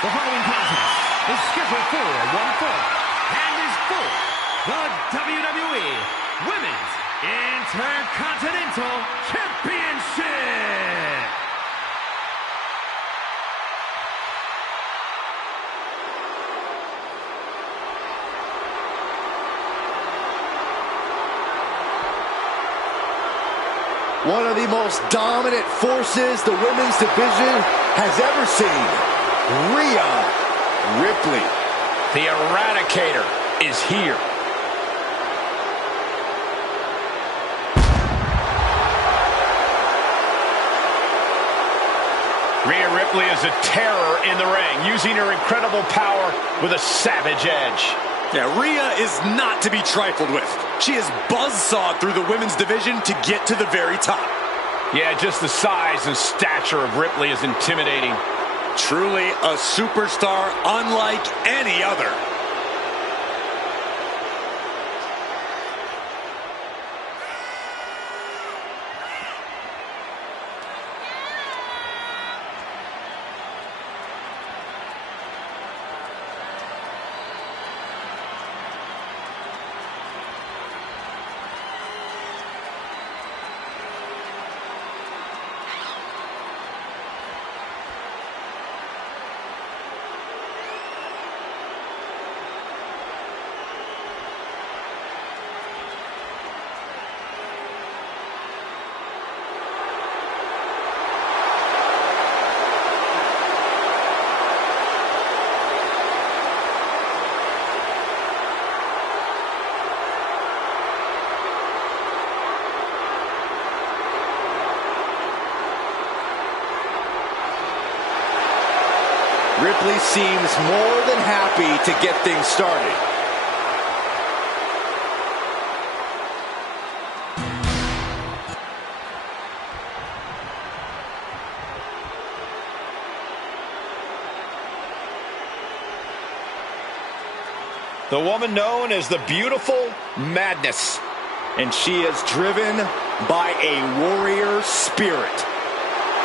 The following contest is scheduled for one fall and is for the WWE Women's Intercontinental Championship. One of the most dominant forces the women's division has ever seen. Rhea Ripley. The Eradicator is here. Rhea Ripley is a terror in the ring, using her incredible power with a savage edge. Yeah, Rhea is not to be trifled with. She is buzzsawed through the women's division to get to the very top. Yeah, just the size and stature of Ripley is intimidating. Truly a superstar unlike any other. Ripley seems more than happy to get things started. The woman known as the Beautiful Madness. And she is driven by a warrior spirit.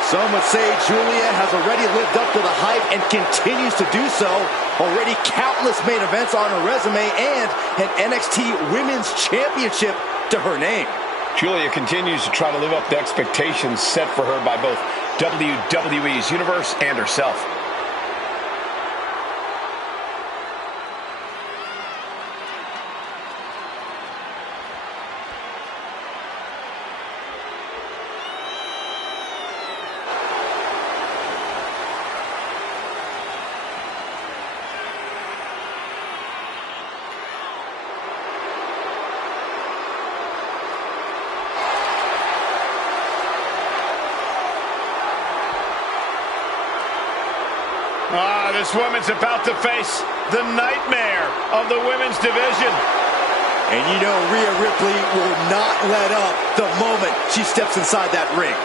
Some would say Julia has already lived up to the hype and continues to do so. Already countless main events on her resume and an NXT Women's Championship to her name. Julia continues to try to live up to expectations set for her by both WWE's universe and herself. This woman's about to face the nightmare of the women's division. And you know Rhea Ripley will not let up the moment she steps inside that ring.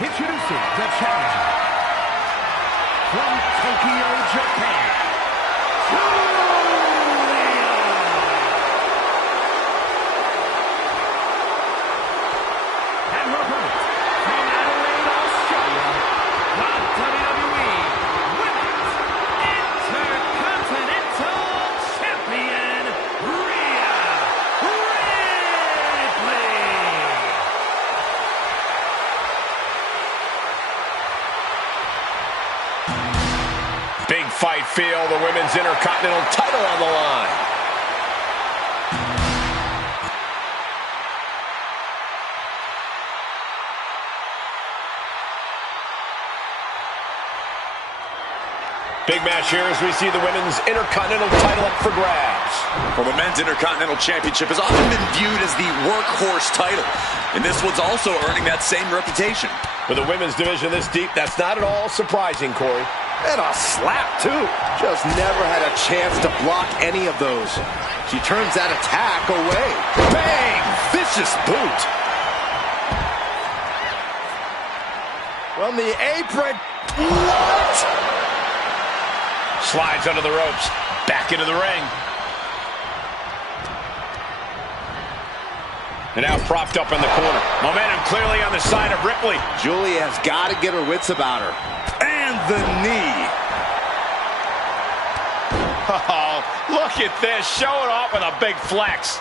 Introducing the challenger from Tokyo, Japan, Julia. And her opponent from Adelaide, Australia, the WWE Women's Intercontinental Champion, Rhea Ripley. Big fight feel, the Women's Intercontinental title on the line. Big match here as we see the Women's Intercontinental title up for grabs. Well, the Men's Intercontinental Championship has often been viewed as the workhorse title, and this one's also earning that same reputation. With the women's division this deep, that's not at all surprising, Corey. And a slap, too. Just never had a chance to block any of those. She turns that attack away. Bang! Vicious boot. From the apron. What? Slides under the ropes. Back into the ring. And now propped up in the corner. Momentum clearly on the side of Ripley. Julia has got to get her wits about her. And the knee. Oh, look at this. Showing off with a big flex.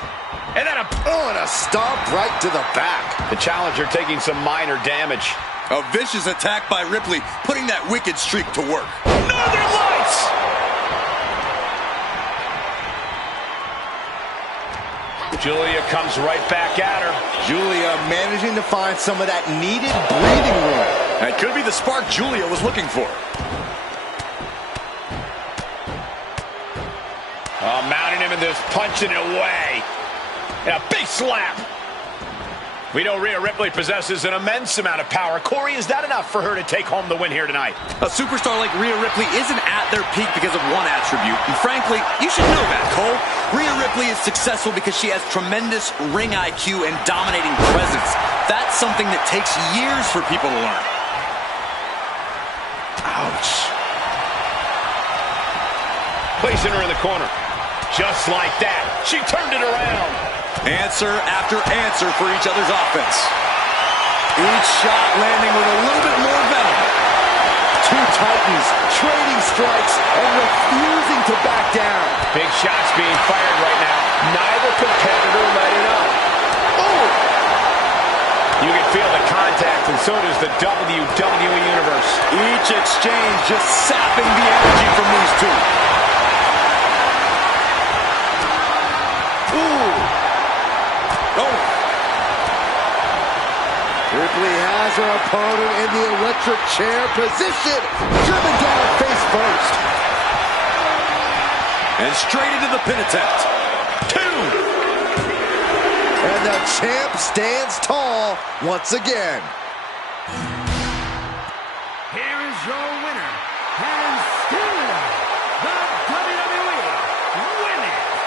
And then and a stomp right to the back. The challenger taking some minor damage. A vicious attack by Ripley, putting that wicked streak to work. Northern Lights! Julia comes right back at her. Julia managing to find some of that needed breathing room. That could be the spark Julia was looking for. Oh, mounting him and just punching it away. And a big slap. We know Rhea Ripley possesses an immense amount of power. Corey, is that enough for her to take home the win here tonight? A superstar like Rhea Ripley isn't at their peak because of one attribute. And frankly, you should know that, Cole. Rhea Ripley is successful because she has tremendous ring IQ and dominating presence. That's something that takes years for people to learn. Ouch. Placing her in the corner. Just like that. She turned it around. Answer after answer for each other's offense. Each shot landing with a little bit more venom. Two titans trading strikes and refusing to back down. Big shots being fired right now. Neither competitor letting up. Oh! You can feel the contact, and so does the WWE Universe. Each exchange just sapping the energy from these two. Ripley has her opponent in the electric chair position. Driven down face first. And straight into the pin attempt. 2. And the champ stands tall once again. Here is your winner, and still the WWE Women's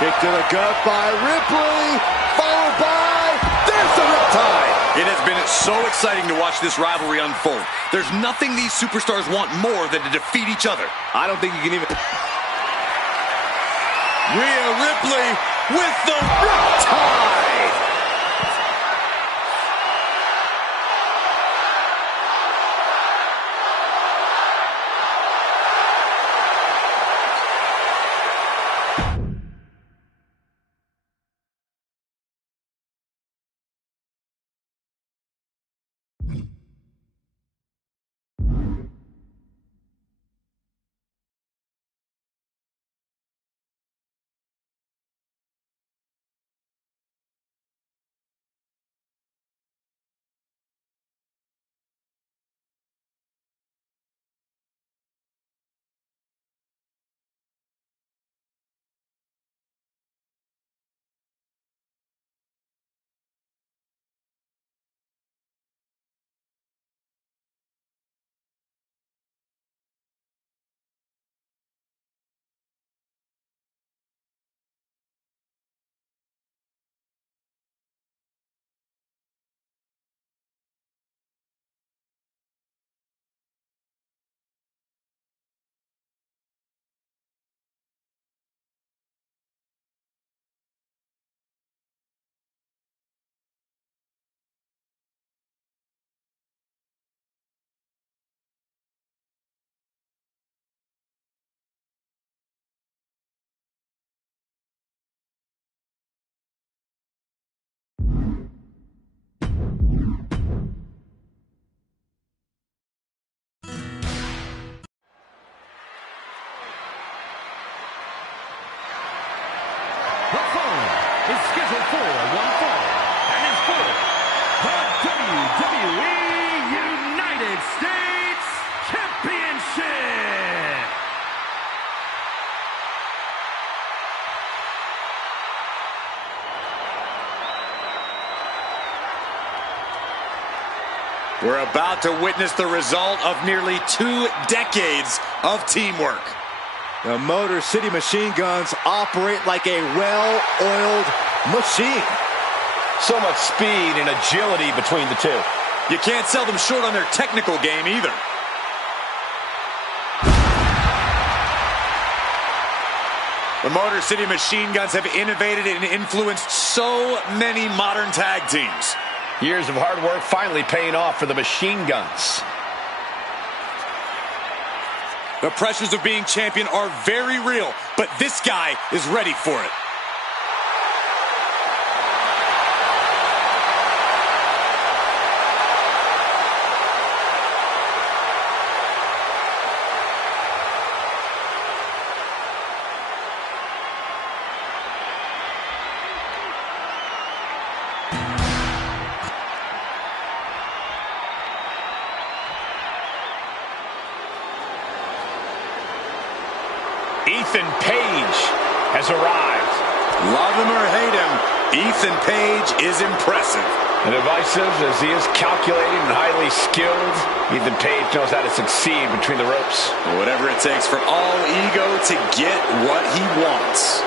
Kick to the gut by Ripley, followed by, there's the riptide. It has been so exciting to watch this rivalry unfold. There's nothing these superstars want more than to defeat each other. I don't think you can even... Rhea Ripley with the riptide. We're about to witness the result of nearly 2 decades of teamwork. The Motor City Machine Guns operate like a well-oiled machine. So much speed and agility between the two. You can't sell them short on their technical game either. The Motor City Machine Guns have innovated and influenced so many modern tag teams. Years of hard work finally paying off for the Machine Guns. The pressures of being champion are very real, but this guy is ready for it. Ethan Page has arrived. Love him or hate him, Ethan Page is impressive. And divisive as he is calculated and highly skilled, Ethan Page knows how to succeed between the ropes. Whatever it takes for all ego to get what he wants.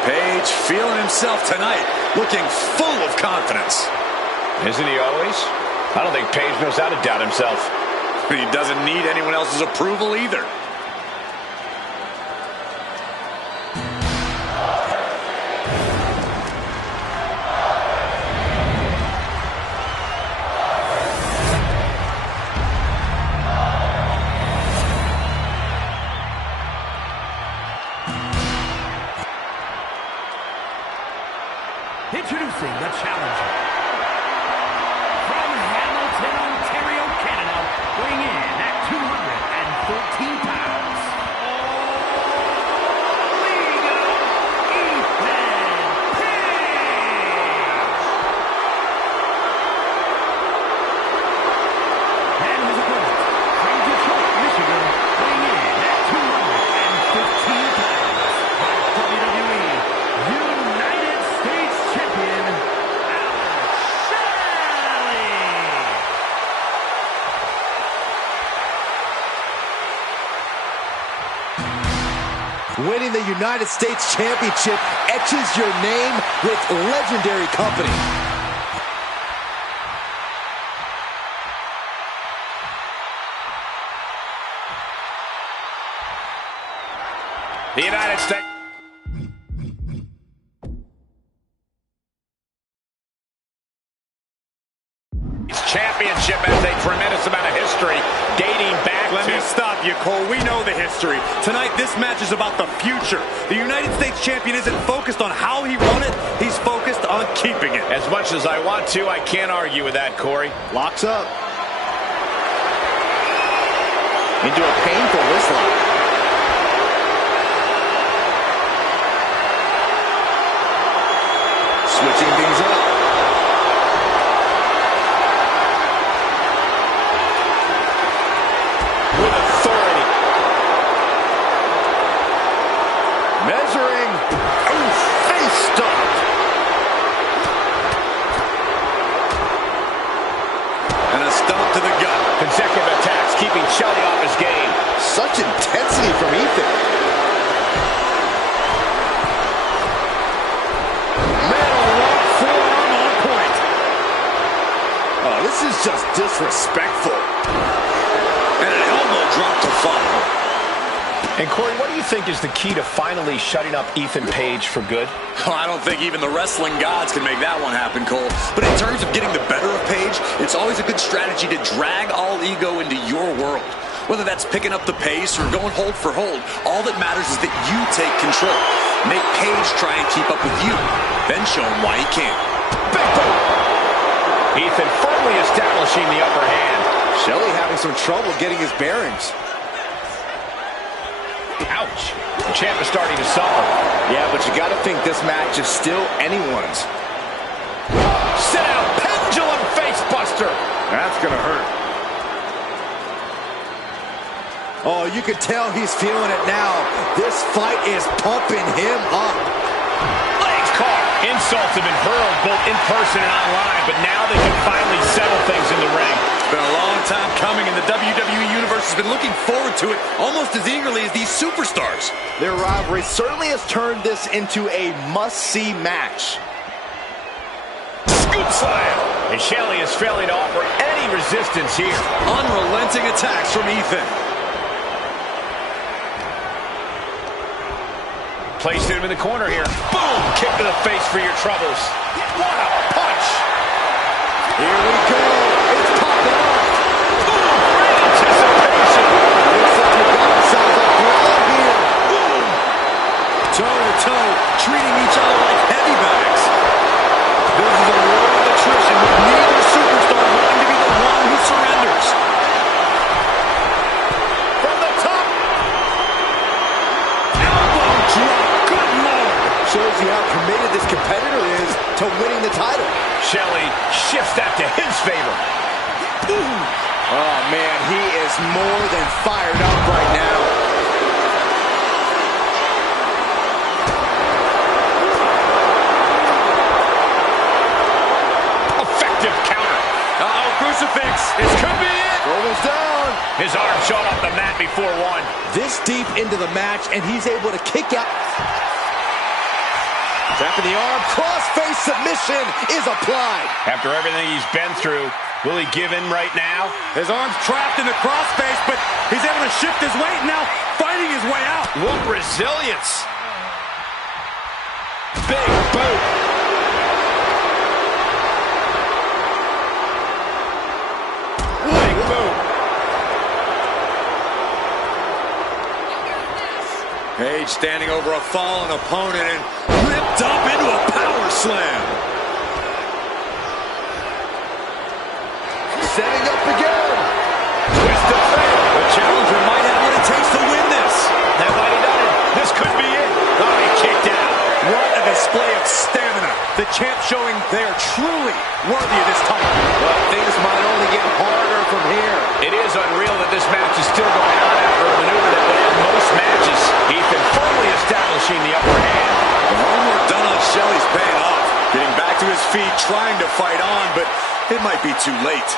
Page feeling himself tonight, looking full of confidence. Isn't he always? I don't think Page knows how to doubt himself. He doesn't need anyone else's approval either. Introducing the challenger. From Hamilton, Ontario, Canada, weighing in at 214 pounds. Ethan Page! And his opponent, from Detroit, Michigan, weighing in at 215 pounds. By WWE United States Champion, Winning the United States Championship etches your name with legendary company. The United States Championship has a tremendous amount of history dating back Let me stop you, Cole. We know the history. Tonight, this match is about the future. The United States Champion isn't focused on how he won it. He's focused on keeping it. As much as I want to, I can't argue with that, Corey. Locks up. Into a painful wrist lock. Switching things up. With authority. Measuring. Oh, face stop. And a stomp to the gut. Consecutive attacks, keeping Shelly off his game. Such intensity from Ethan. Metal lock forearm on point. Oh, this is just disrespectful. And an elbow drop to follow. And Corey, what do you think is the key to finally shutting up Ethan Page for good? Oh, I don't think even the wrestling gods can make that one happen, Cole. But in terms of getting the better of Page, it's always a good strategy to drag all ego into your world. Whether that's picking up the pace or going hold for hold, all that matters is that you take control. Make Page try and keep up with you. Then show him why he can't. Big boom! Ethan firmly establishing the upper hand. Shelly having some trouble getting his bearings. Ouch. The champ is starting to suffer. Yeah, but you got to think this match is still anyone's. Sit out. Pendulum face buster. That's going to hurt. Oh, you can tell he's feeling it now. This fight is pumping him up. Legs caught. Insults have been hurled both in person and online, but now they can finally settle things in the ring. It's been a long time coming, and the WWE Universe has been looking forward to it almost as eagerly as these superstars. Their rivalry certainly has turned this into a must-see match. Scoop slam. And Shelley is failing to offer any resistance here. Unrelenting attacks from Ethan. Placing him in the corner here. Boom! Kick to the face for your troubles. What a punch! Here we go. It's popping off. Boom! Great anticipation. Looks like we got ourselves a brawl here. Boom! Toe-to-toe, treating each other like heavy bags. This is a war of attrition with neither superstar wanting to be the one who surrenders. From the top. Elbow drop. Good Lord. Shows you how committed this competitor is to winning the title. Shelley shifts that to his favor. Oh, man, he is more than fired up right now. Effective counter. Uh-oh, crucifix. This could be it. Almost down. His arm shot off the mat before one. This deep into the match, and he's able to kick out. Tapping the arm, cross-face submission is applied. After everything he's been through, will he give in right now? His arm's trapped in the crossface, but he's able to shift his weight now, fighting his way out. What resilience! Big boot! Big boot! Page standing over a fallen opponent and ripped up into a power slam. Setting up again. Twist of fate. The challenger might have what it takes to win this. That might have done it. This could be it. Oh, he kicked out. What a display of stamina. The champ showing they are truly worthy of this title. But things might only get harder from here. It is unreal that this match is still going on after a maneuver that would end most matches. Ethan firmly establishing the upper hand. The homework done on Shelley's paying off. Getting back to his feet, trying to fight on, but it might be too late.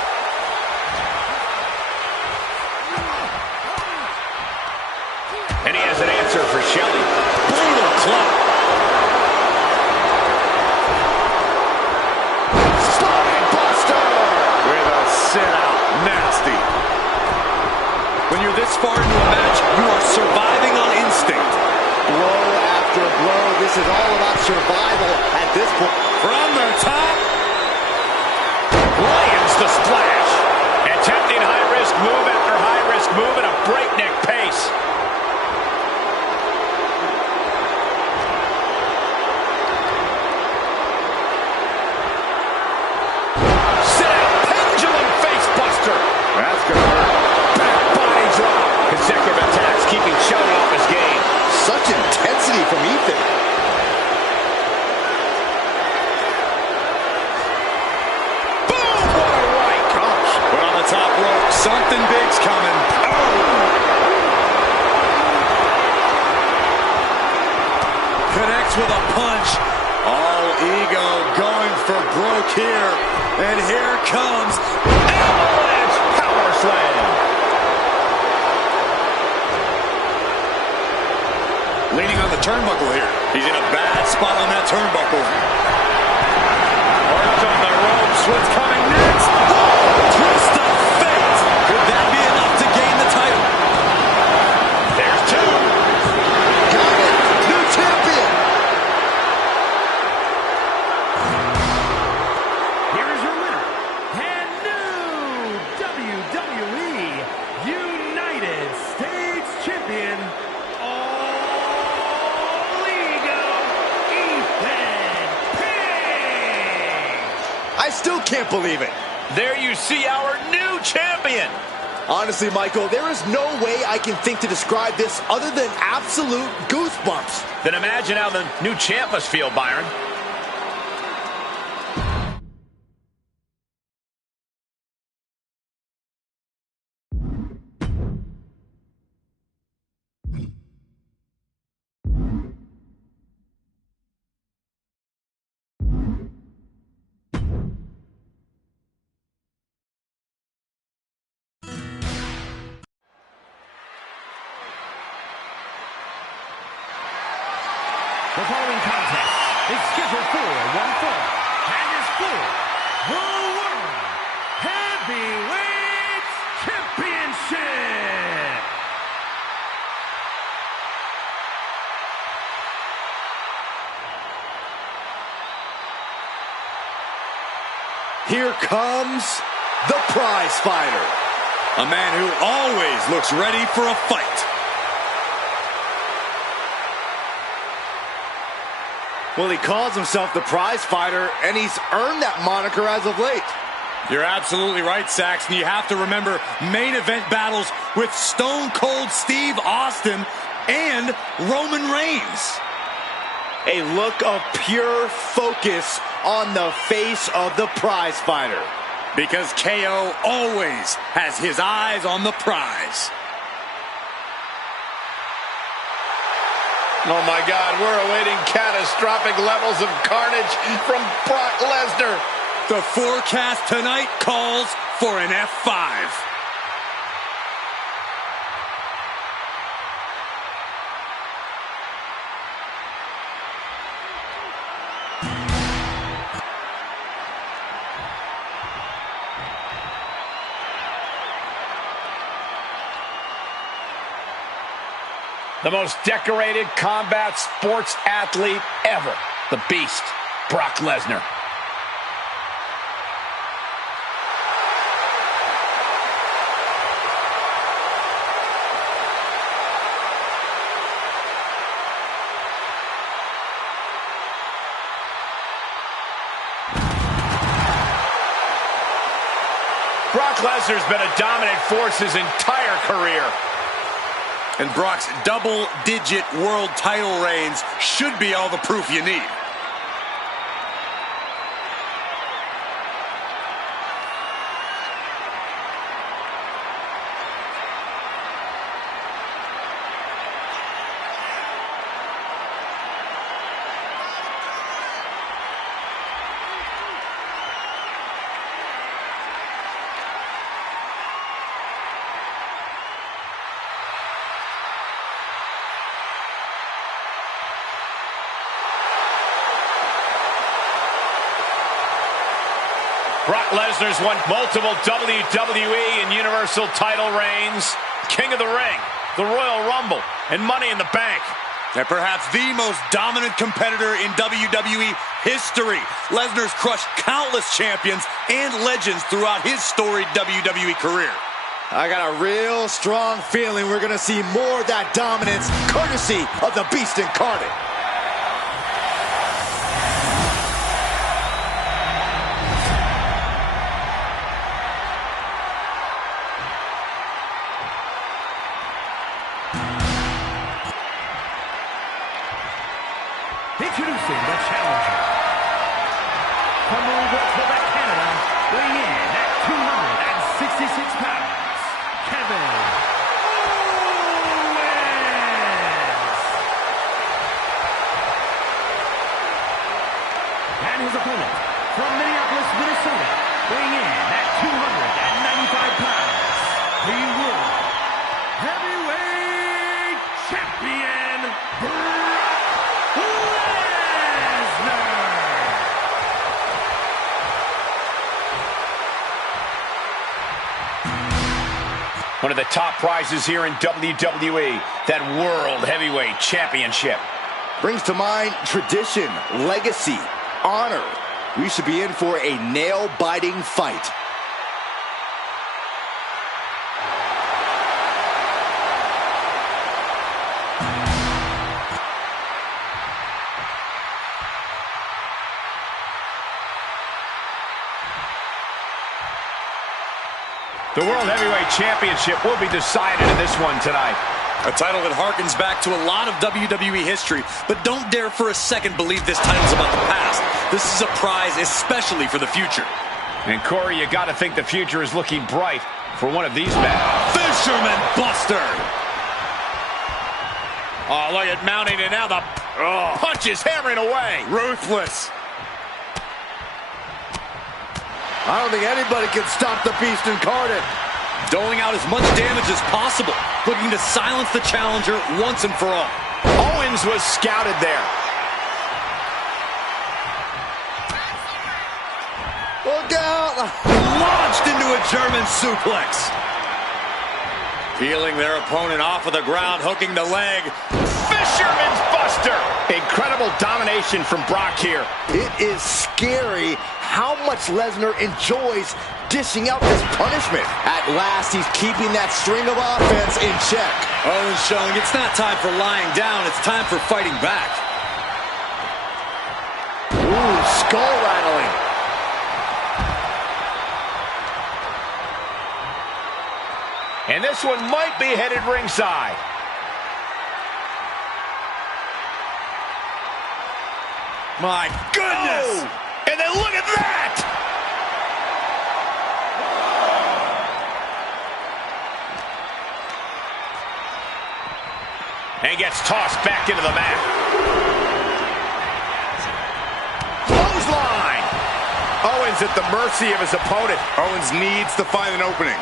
And he has an answer for Shelley. Brutal club. Spine buster. With a sit-out. Nasty. When you're this far into a match, you are surviving on instinct. Blow after blow. This is all about survival at this point. From the top. Lands the splash. Attempting high-risk move after high-risk move at a breakneck pace. Sit out. Pendulum face buster. That's going to hurt. Back body drop. Consecutive attacks keeping Shelley off his game. Such intensity from Ethan. Boom! What a right. Gosh. We're on the top rope. Something big's coming. Connects with a punch. All ego going for broke here. And here comes Avalanche power slam. leaning on the turnbuckle here. He's in a bad spot on that turnbuckle. Marked on the ropes. What's coming next? Oh, twist of fate. Could that be enough to gain the title? There's two. Got it. New champion. Here is your winner, and new WWE United States Champion, All Ego, Ethan Page. I still can't believe it. There you see our new champion. Honestly, Michael, there is no way I can think to describe this other than absolute goosebumps. Then imagine how the new champ must feel, Byron. The following contest is scheduled for one fall and is for the World Heavyweight Championship. Here comes the prize fighter. A man who always looks ready for a fight. Well, he calls himself the prize fighter, and he's earned that moniker as of late. You're absolutely right, Saxton. You have to remember main event battles with Stone Cold Steve Austin and Roman Reigns. A look of pure focus on the face of the prize fighter. Because KO always has his eyes on the prize. Oh my God, we're awaiting catastrophic levels of carnage from Brock Lesnar. The forecast tonight calls for an F5. The most decorated combat sports athlete ever. The Beast, Brock Lesnar. Brock Lesnar's been a dominant force his entire career. And Brock's double-digit world title reigns should be all the proof you need. Brock Lesnar's won multiple WWE and Universal title reigns, King of the Ring, the Royal Rumble, and Money in the Bank. And perhaps the most dominant competitor in WWE history. Lesnar's crushed countless champions and legends throughout his storied WWE career. I got a real strong feeling we're going to see more of that dominance courtesy of the Beast Incarnate. Introducing the challenger. From Louisville, Quebec, Canada, weighing in at 266 pounds, Kevin Owens. And his opponent, from Minneapolis, Minnesota, weighing in at 295 pounds, the World Heavyweight Champion, Brock Lesnar. One of the top prizes here in WWE, that World Heavyweight Championship. Brings to mind tradition, legacy, honor. We should be in for a nail-biting fight. The The World Heavyweight Championship will be decided in this one tonight. A title that harkens back to a lot of WWE history, but don't dare for a second believe this title's about the past. This is a prize especially for the future. And Corey, you got to think the future is looking bright for one of these men. Fisherman Buster! Oh, look at mounting, and now the punch is hammering away. Ruthless. I don't think anybody can stop the Beast incarnate. Doling out as much damage as possible, looking to silence the challenger once and for all. Owens was scouted there. Look out! Launched into a German suplex. Peeling their opponent off of the ground, hooking the leg. Fisherman's Buster. Incredible domination from Brock here. It is scary how much Lesnar enjoys dishing out this punishment. At last, he's keeping that string of offense in check. Owens showing it's not time for lying down, it's time for fighting back. Ooh, skull rattling. And this one might be headed ringside. My goodness! Oh, and then look at that! And gets tossed back into the mat. Clothesline! Owens at the mercy of his opponent. Owens needs to find an opening.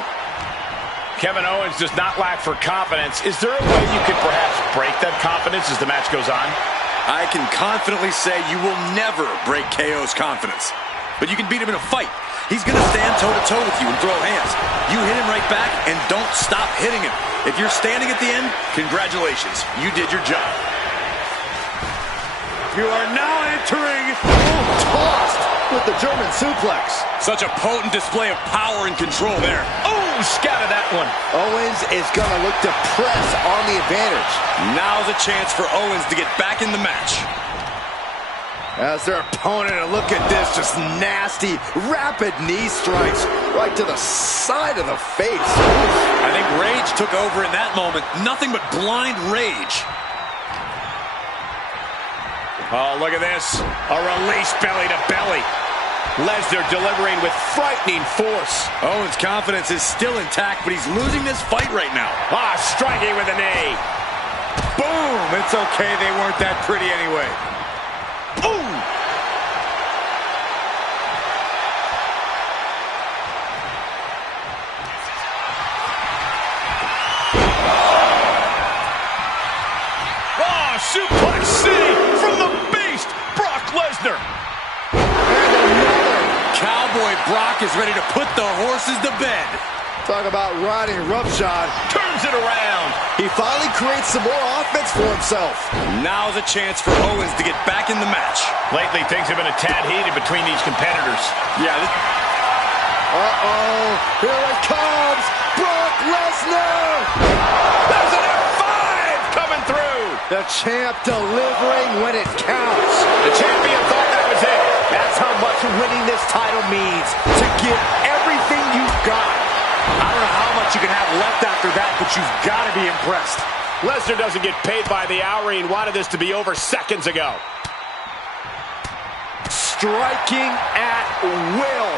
Kevin Owens does not lack for confidence. Is there a way you could perhaps break that confidence as the match goes on? I can confidently say you will never break KO's confidence. But you can beat him in a fight. He's going to stand toe-to-toe with you and throw hands. You hit him right back and don't stop hitting him. If you're standing at the end, congratulations. You did your job. You are now entering. Tossed with the German suplex. Such a potent display of power and control there. Oh, scattered that one. Owens is going to look to press on the advantage. Now's a chance for Owens to get back in the match. As their opponent, and look at this, just nasty, rapid knee strikes right to the side of the face. I think rage took over in that moment. Nothing but blind rage. Oh, look at this. A release belly to belly. Lesnar delivering with frightening force. Owens' confidence is still intact, but he's losing this fight right now. Striking with a knee. Boom! It's okay, they weren't that pretty anyway. Ooh! Suplex City from the Beast, Brock Lesnar. And another. Cowboy Brock is ready to put the horses to bed. Talk about riding roughshod. Turns it around. He finally creates some more offense for himself. Now's a chance for Owens to get back in the match. Lately, things have been a tad heated between these competitors. Yeah. Uh-oh. Here it comes. Brock Lesnar. There's an F5 coming through. The champ delivering when it counts. The champion thought that was it. That's how much winning this title means. To give everything you've got. I don't know how much you can have left after that, but you've got to be impressed. Lesnar doesn't get paid by the hour. He wanted this to be over seconds ago. Striking at will.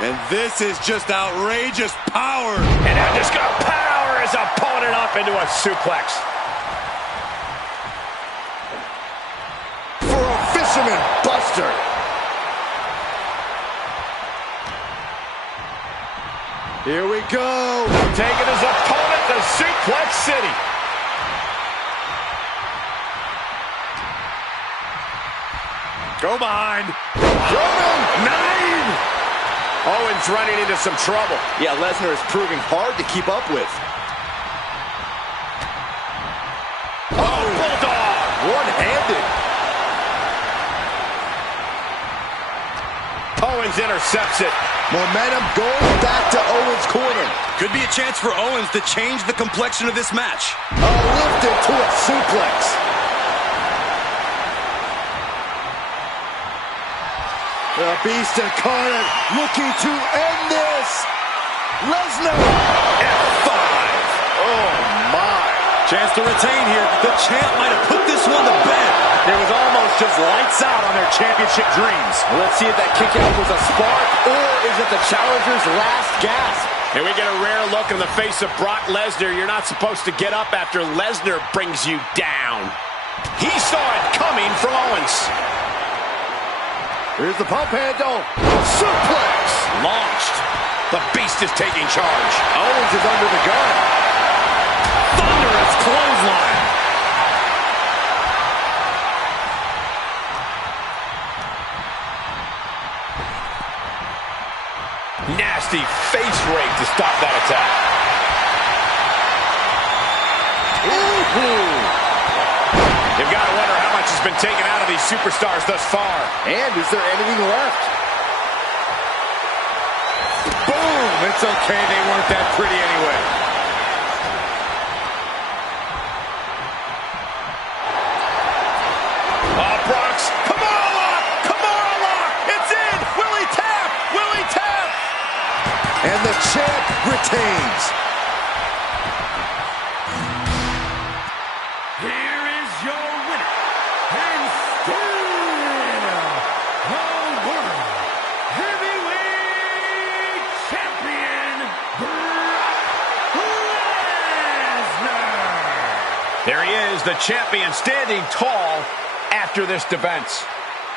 And this is just outrageous power. And now just going to power his opponent up into a suplex. For a Fisherman Buster. Here we go. Taking his opponent to Suplex City. Go behind. German 9. Owens running into some trouble. Yeah, Lesnar is proving hard to keep up with. Oh, Bulldog. One-handed. Owens intercepts it. Momentum going back to Owens' corner. Could be a chance for Owens to change the complexion of this match. Lifted to a suplex. The Beast incarnate looking to end this. Lesnar! F5! Oh, my. Chance to retain here. The champ might have put this one to bed. It was almost just lights out on their championship dreams. Let's see if that kick out was a spark, or is it the challenger's last gasp? And we get a rare look in the face of Brock Lesnar. You're not supposed to get up after Lesnar brings you down. He saw it coming from Owens. Here's the pump handle. Suplex! Launched. The Beast is taking charge. Owens is under the gun. Thunderous clothesline. Nasty face rake to stop that attack. Ooh. You've got to wonder how much has been taken out of these superstars thus far. And is there anything left? Boom! It's okay, they weren't that pretty anyway. Brock's Kimura lock! Kimura lock! It's in! Will he tap? Will he tap? And the champ retains. Here is your winner, and still the World Heavyweight Champion, Brock Lesnar. There he is, the champion, standing tall after this defense.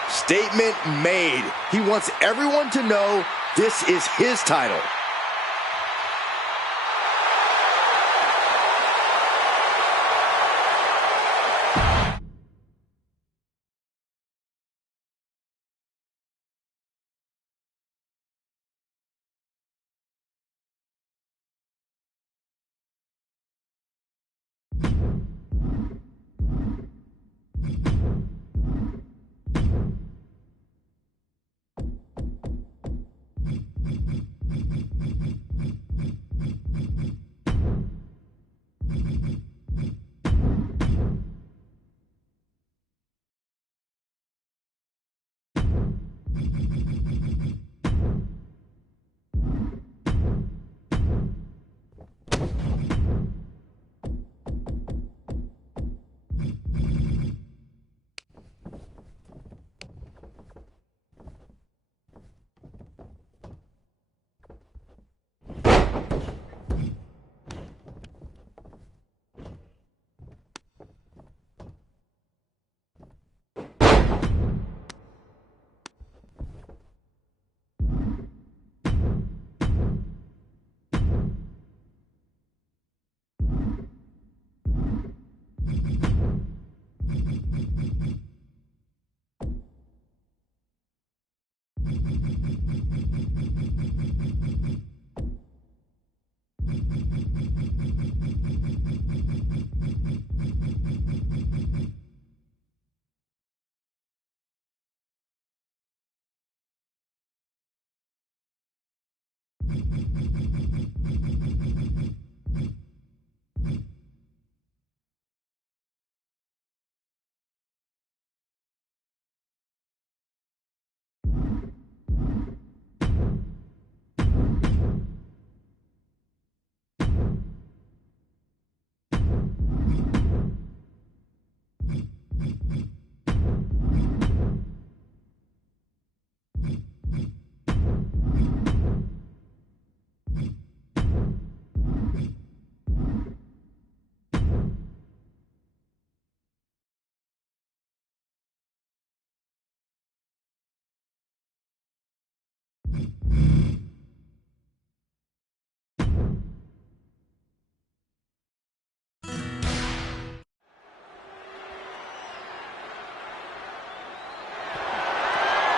Statement made. He wants everyone to know this is his title.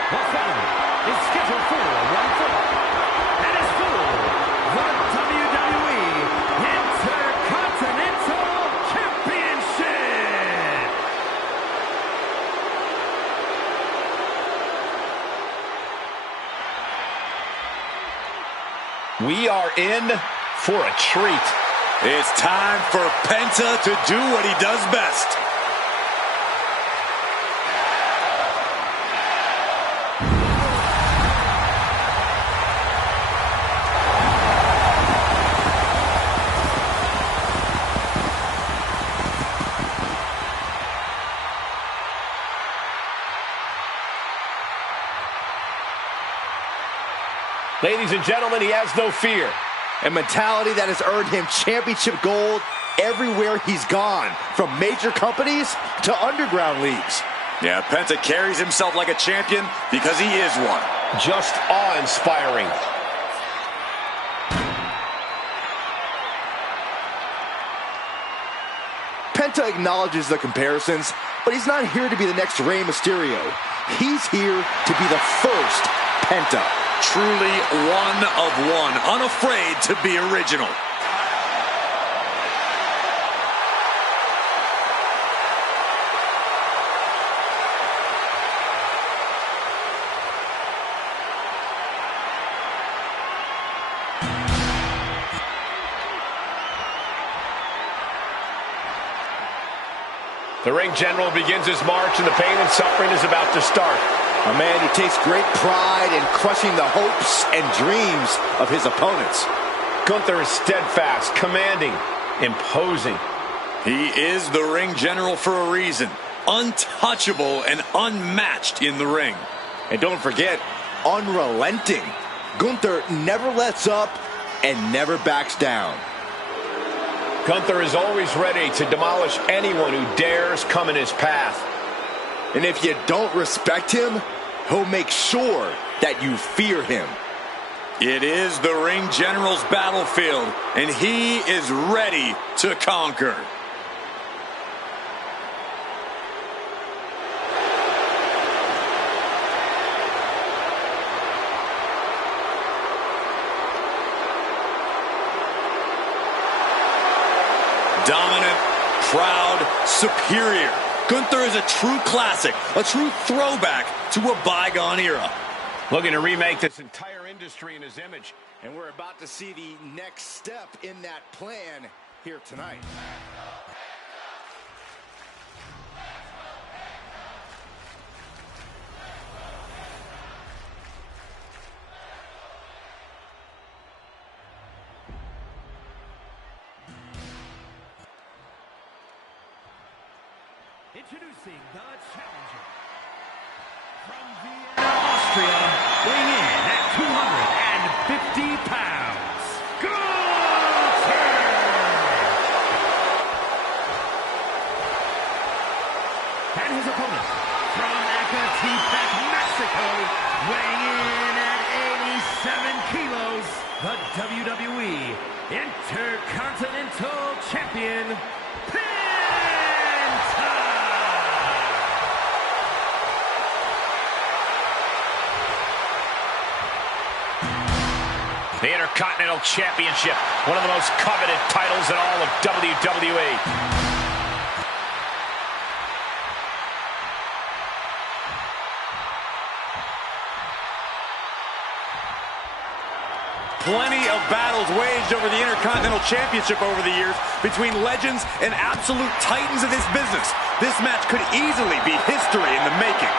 The following is scheduled for one fall and is for the WWE Intercontinental Championship. We are in for a treat. It's time for Penta to do what he does best. Ladies and gentlemen, he has no fear. A mentality that has earned him championship gold everywhere he's gone, from major companies to underground leagues. Yeah, Penta carries himself like a champion because he is one. Just awe-inspiring. Penta acknowledges the comparisons, but he's not here to be the next Rey Mysterio. He's here to be the first Penta. Truly one of one, unafraid to be original. The ring general begins his march, and the pain and suffering is about to start. A man who takes great pride in crushing the hopes and dreams of his opponents. Gunther is steadfast, commanding, imposing. He is the ring general for a reason. Untouchable and unmatched in the ring. And don't forget, unrelenting. Gunther never lets up and never backs down. Gunther is always ready to demolish anyone who dares come in his path. And if you don't respect him, he'll make sure that you fear him. It is the ring general's battlefield, and he is ready to conquer. Dominant, proud, superior. Gunther is a true classic, a true throwback to a bygone era. Looking to remake this entire industry in his image. And we're about to see the next step in that plan here tonight. Introducing the challenger from Vienna, Austria, weighing in at 250 pounds, Gunther! And his opponent from Ecatepec, Mexico, weighing in at 87 kilos, the WWE Intercontinental Champion, The Intercontinental Championship, one of the most coveted titles in all of WWE. Plenty of battles waged over the Intercontinental Championship over the years between legends and absolute titans of this business. This match could easily be history in the making.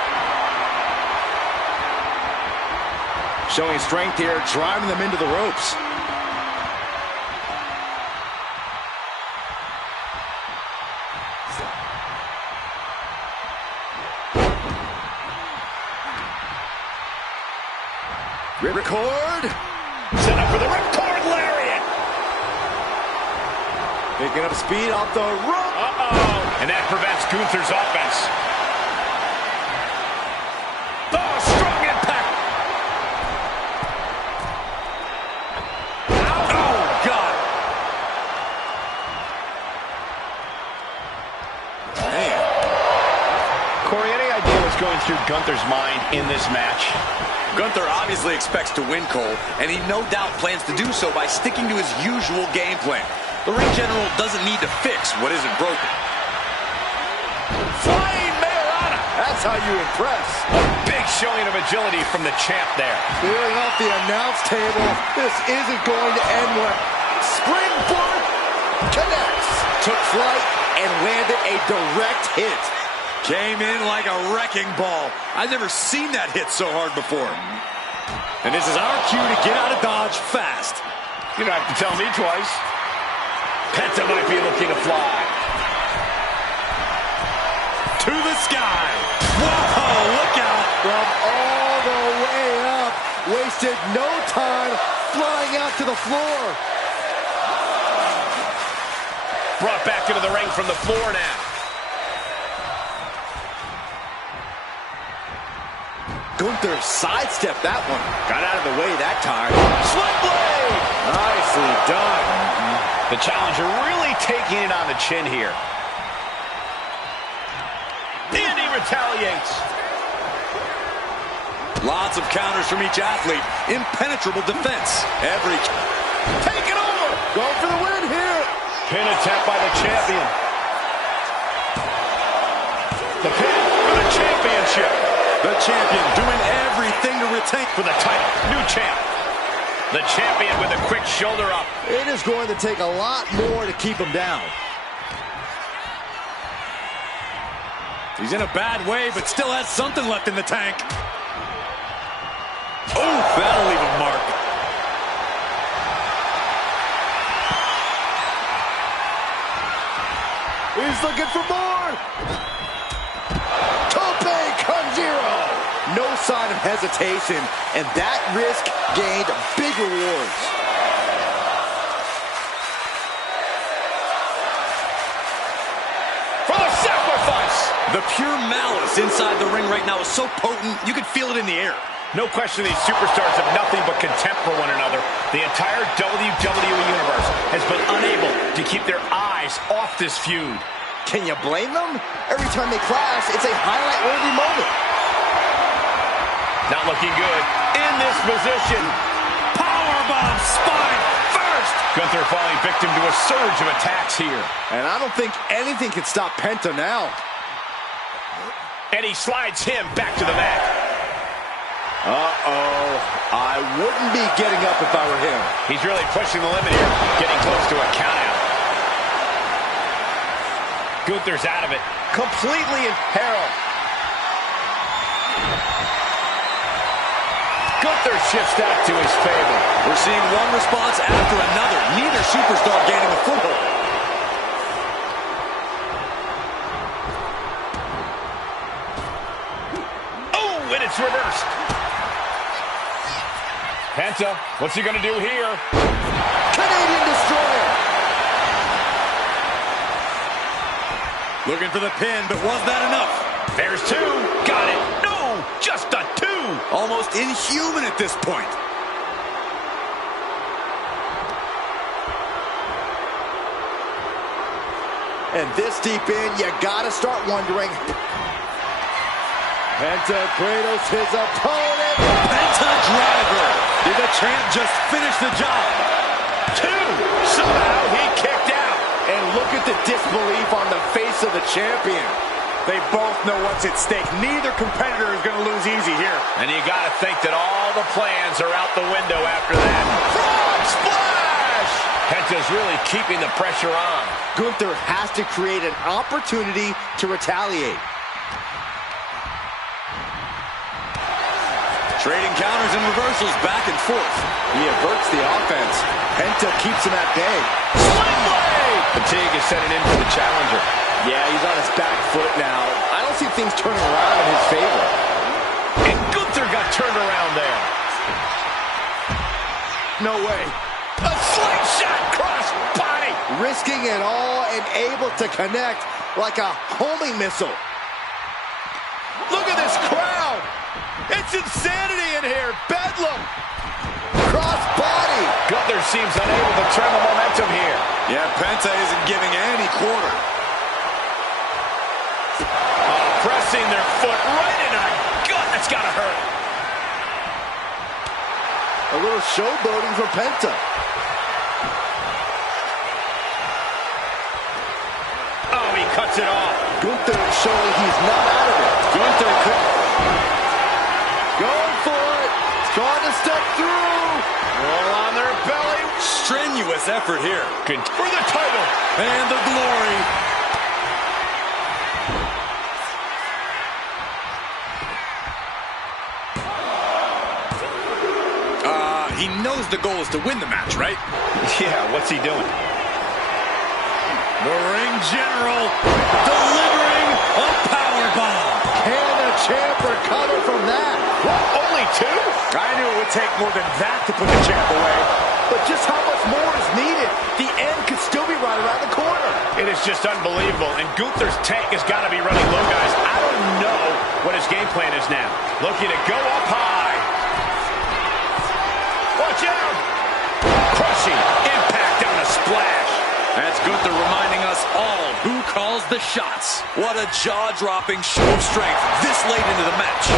Showing strength here, driving them into the ropes. Ripcord. Set up for the Ripcord Lariat. Picking up speed off the rope. Uh-oh. And that prevents Gunther's offense. Oh, strong impact. Oh, God. Man. Corey, any idea what's going through Gunther's mind in this match? Gunther obviously expects to win, Cole, and he no doubt plans to do so by sticking to his usual game plan. The ring general doesn't need to fix what isn't broken. Flying Mayorana. That's how you impress. A big showing of agility from the champ there. Clearing off the announce table. This isn't going to end well. Springboard connects. Took flight and landed a direct hit. Came in like a wrecking ball. I've never seen that hit so hard before. And this is our cue to get out of Dodge fast. You don't have to tell me twice. Penta might be looking to fly. To the sky. Whoa, look out. From all the way up. wasted no time flying out to the floor. Brought back into the ring from the floor now. Gunther sidestepped that one. Got out of the way that time. Sling blade! Nicely done. The challenger really taking it on the chin here. And he retaliates. Lots of counters from each athlete. Impenetrable defense. Take it over. Going for the win here. Pin attempt by the champion. The pin for the championship. The champion doing everything to retain For the title, new champ. The champion with a quick shoulder up. It is going to take a lot more to keep him down. He's in a bad way, but still has something left in the tank. Oh, that'll leave a mark. He's looking for more. Tope con zero. No sign of hesitation, and that risk gained big rewards. For the sacrifice. The pure malice inside the ring right now is so potent, you could feel it in the air. No question these superstars have nothing but contempt for one another. The entire WWE Universe has been unable to keep their eyes off this feud. Can you blame them? Every time they clash, it's a highlight-worthy moment. Not looking good. In this position. Powerbomb spine first. Gunther falling victim to a surge of attacks here. And I don't think anything can stop Penta now. And he slides him back to the mat. Uh-oh. I wouldn't be getting up if I were him. He's really pushing the limit here. Getting close to a countout. Gunther's out of it. Completely in peril. Gunther shifts that to his favor. We're seeing one response after another. Neither superstar gaining a foothold. Oh, and it's reversed. Penta, what's he gonna do here? Canadian Destroyer. Looking for the pin, but was that enough? There's two. Got it. No, just a two. Almost inhuman at this point. And this deep in, you gotta start wondering. Penta cradles his opponent. Penta driver. Did the champ just finish the job? Two. Somehow he kicked out. And look at the disbelief on the face of the champion. They both know what's at stake. Neither competitor is going to lose easy here. And you got to think that all the plans are out the window after that. Frog splash! Penta's really keeping the pressure on. Gunther has to create an opportunity to retaliate. Trading counters and reversals back and forth. He averts the offense. Penta keeps him at bay. Sling blade! Fatigue is setting in for the challenger. Yeah, he's on his back foot now. I don't see things turning around in his favor. And Gunther got turned around there. No way. A slingshot cross body. Risking it all and able to connect like a homing missile. Look at this crowd. It's insanity in here. Bedlam. Cross body. Gunther seems unable to turn the momentum here. Yeah, Penta isn't giving any quarter. Pressing their foot right into the gut. That's got to hurt. A little showboating from Penta. Oh, he cuts it off. Gunther showing he's not out of it. Gunther could... Going for it. Trying to step through. Roll on their belly. Strenuous effort here. Good for the title. And the glory. He knows the goal is to win the match, right? Yeah, what's he doing? The ring general delivering a powerbomb. Can the champ recover from that. What, only 2? I knew it would take more than that to put the champ away. But just how much more is needed? The end could still be right around the corner. It is just unbelievable, and Gunther's tank has got to be running low, guys. I don't know what his game plan is now. Looking to go up high. Watch out! Crushing impact on a splash. That's Gunther reminding us all who calls the shots. What a jaw-dropping show of strength this late into the match.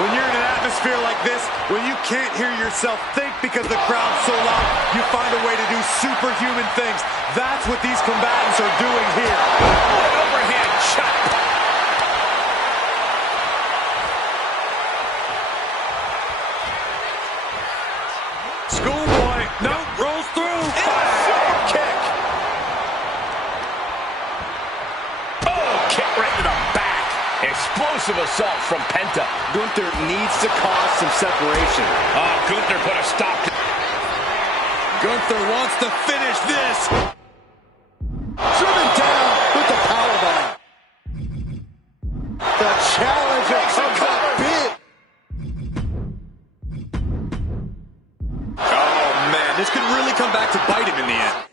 When you're in an atmosphere like this, when you can't hear yourself think because the crowd's so loud, you find a way to do superhuman things. That's what these combatants are doing here. Oh, an overhand chop. Schoolboy, no, rolls through. Super kick. Oh, kick right to the back. Explosive assault from Penta. Gunther needs to cause some separation. Oh, Gunther put a stop to... Gunther wants to finish this. Driven down with the powerbomb. The challenger comes up big. Oh, man, this could really come back to bite him in the end.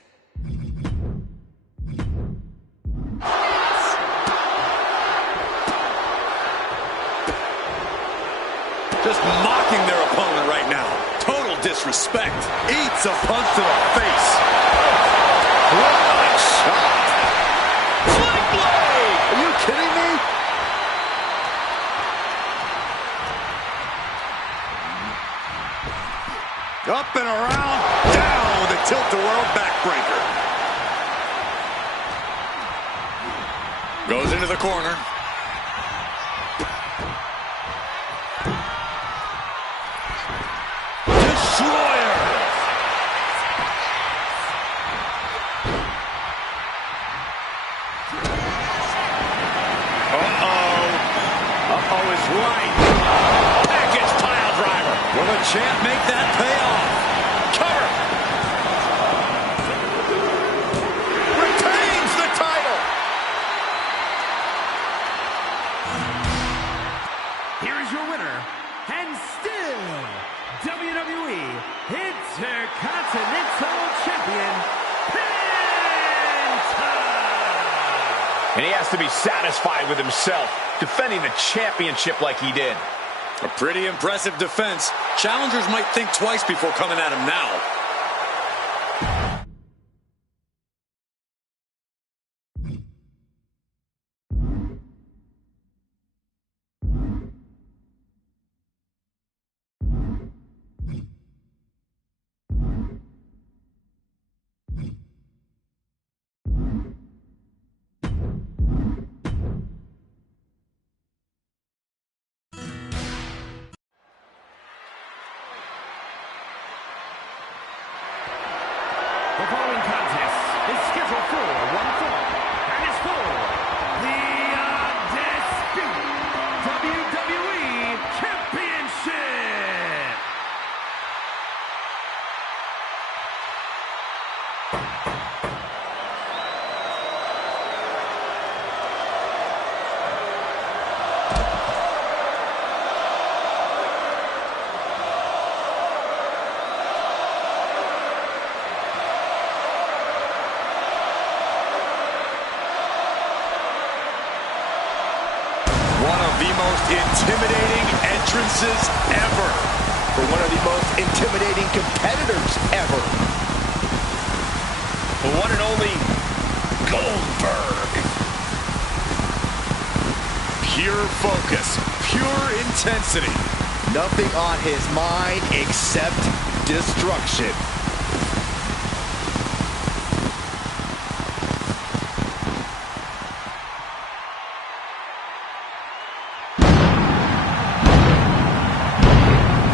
Just mocking their opponent right now. Total disrespect. Eats a punch to the face. What a shot. Sling blade! Are you kidding me? Up and around, down with a tilt-a-whirl backbreaker. Goes into the corner. Destroyer! Uh-oh is right. Package pile driver. Will the champ make that pay off? Cover. Retains the title. Here is your winner, and still WWE Intercontinental Champion, Penta! And he has to be satisfied with himself, defending the championship like he did. A pretty impressive defense. Challengers might think twice before coming at him now. The following contest is scheduled for one fall, and it's for the Undisputed WWE Championship. One of the most intimidating entrances ever. For one of the most intimidating competitors ever. The one and only Goldberg. Pure focus, pure intensity. Nothing on his mind except destruction.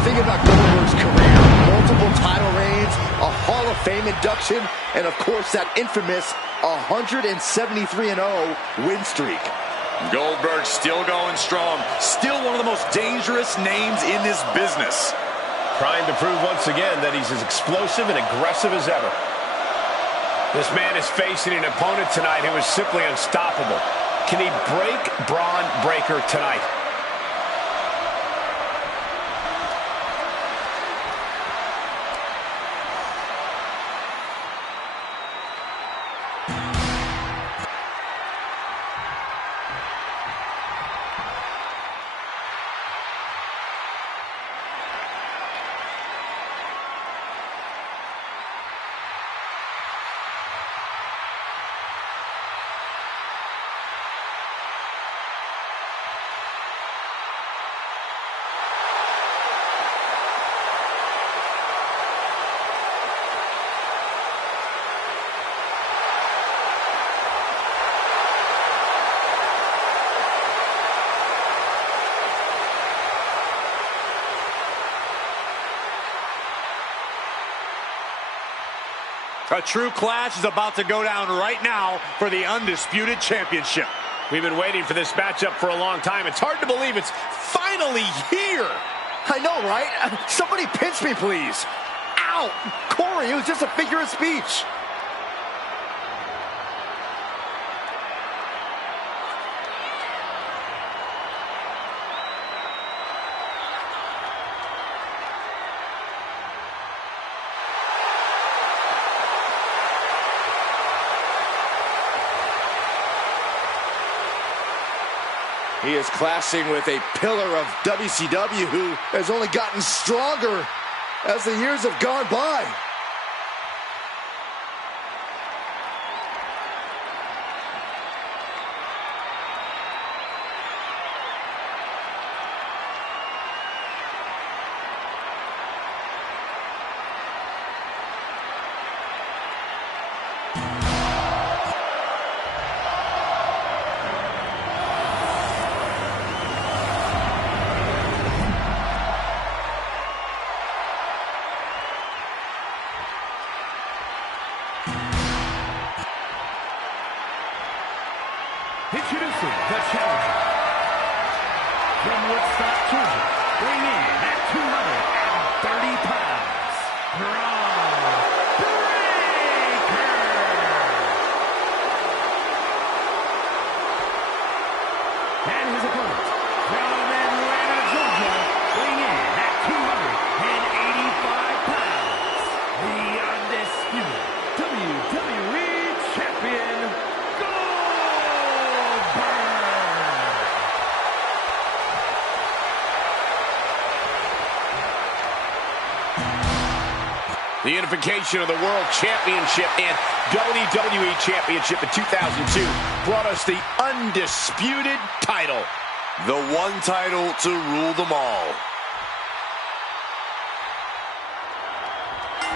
Think about Goldberg's career. Multiple title reigns, a Hall of Fame induction, and of course that infamous 173-0 win streak. Goldberg still going strong. Still one of the most dangerous names in this business. Trying to prove once again that he's as explosive and aggressive as ever. This man is facing an opponent tonight who is simply unstoppable. Can he break Braun Breaker tonight? A true clash is about to go down right now for the Undisputed Championship. We've been waiting for this matchup for a long time. It's hard to believe it's finally here. I know, right? Somebody pinch me, please. Ow! Corey, it was just a figure of speech. He is clashing with a pillar of WCW who has only gotten stronger as the years have gone by. Introducing the challenger from Woodstock, Georgia, weighing in at 230 pounds, Braun Breaker. And his opponent from Atlanta, Georgia, weighing in at 285 pounds, the undisputed WWE Champion, The unification of the World Championship and WWE Championship in 2002 brought us the undisputed title. The one title to rule them all.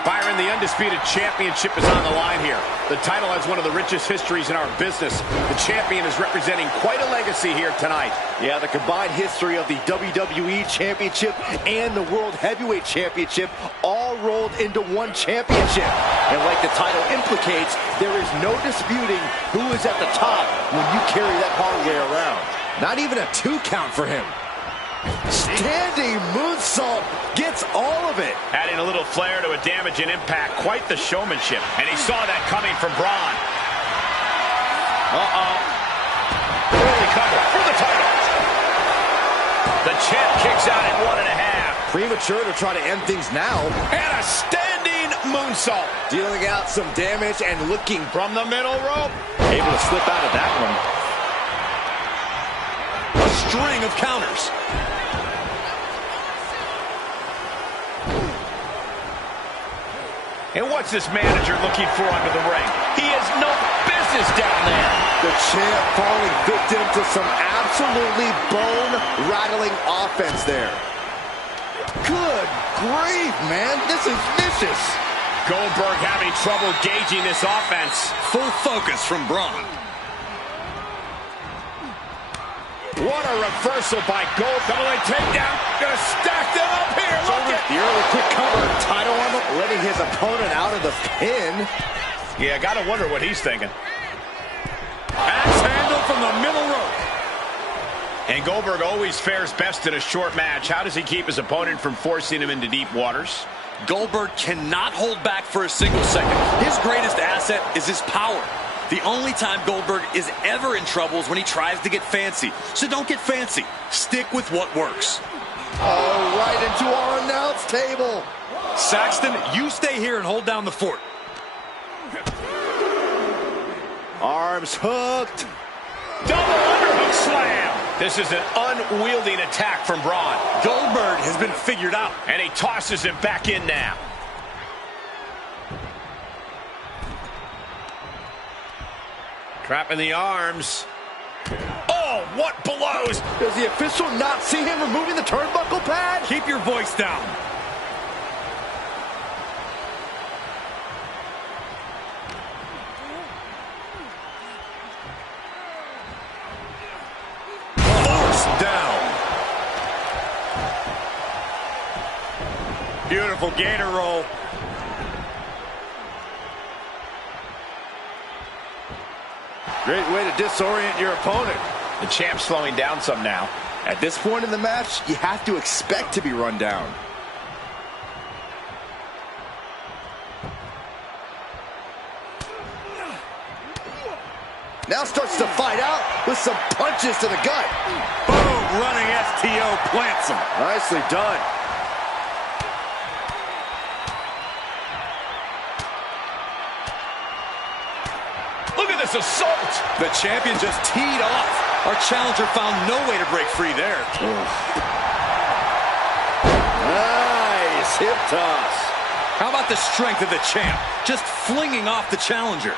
Byron, the undisputed championship is on the line here. The title has one of the richest histories in our business. The champion is representing quite a legacy here tonight. Yeah, the combined history of the WWE Championship and the World Heavyweight Championship all rolled into one championship. And like the title implicates, there is no disputing who is at the top when you carry that hard way around. Not even a 2 count for him. Standing moonsault gets all of it. Adding a little flair to a damage and impact. Quite the showmanship. And he saw that coming from Braun. Early cover for the title. The champ kicks out at 1.5. Premature to try to end things now. And a standing moonsault. Dealing out some damage and looking From the middle rope. able to slip out of that one. A string of counters. And what's this manager looking for under the ring? He has no business down there. The champ falling victim to some absolutely bone-rattling offense there. Good grief, man. This is vicious. Goldberg having trouble gauging this offense. Full focus from Braun. What a reversal by Gold. Double leg takedown. Gonna stack them up here. Look at The early quick cover, title on him, letting his opponent out of the pin. Yeah, gotta wonder what he's thinking. Axe handle from the middle rope. And Goldberg always fares best in a short match. How does he keep his opponent from forcing him into deep waters? Goldberg cannot hold back for a single second. His greatest asset is his power. The only time Goldberg is ever in trouble is when he tries to get fancy. So don't get fancy. Stick with what works. Oh, right into our announce table. Saxton, you stay here and hold down the fort. Arms hooked. Double underhook slam. This is an unwieldy attack from Braun. Goldberg has been figured out. And he tosses him back in now. Trapping the arms. Oh, what blows! Does the official not see him removing the turnbuckle pad? Keep your voice down. Force down. Beautiful gator roll. Great way to disorient your opponent. The champ's slowing down some now. At this point in the match, you have to expect to be run down. Now starts to fight out with some punches to the gut. Boom, running STO plants him. Nicely done. Look at this assault! The champion just teed off. Our challenger found no way to break free there. Nice hip toss. How about the strength of the champ? Just flinging off the challenger.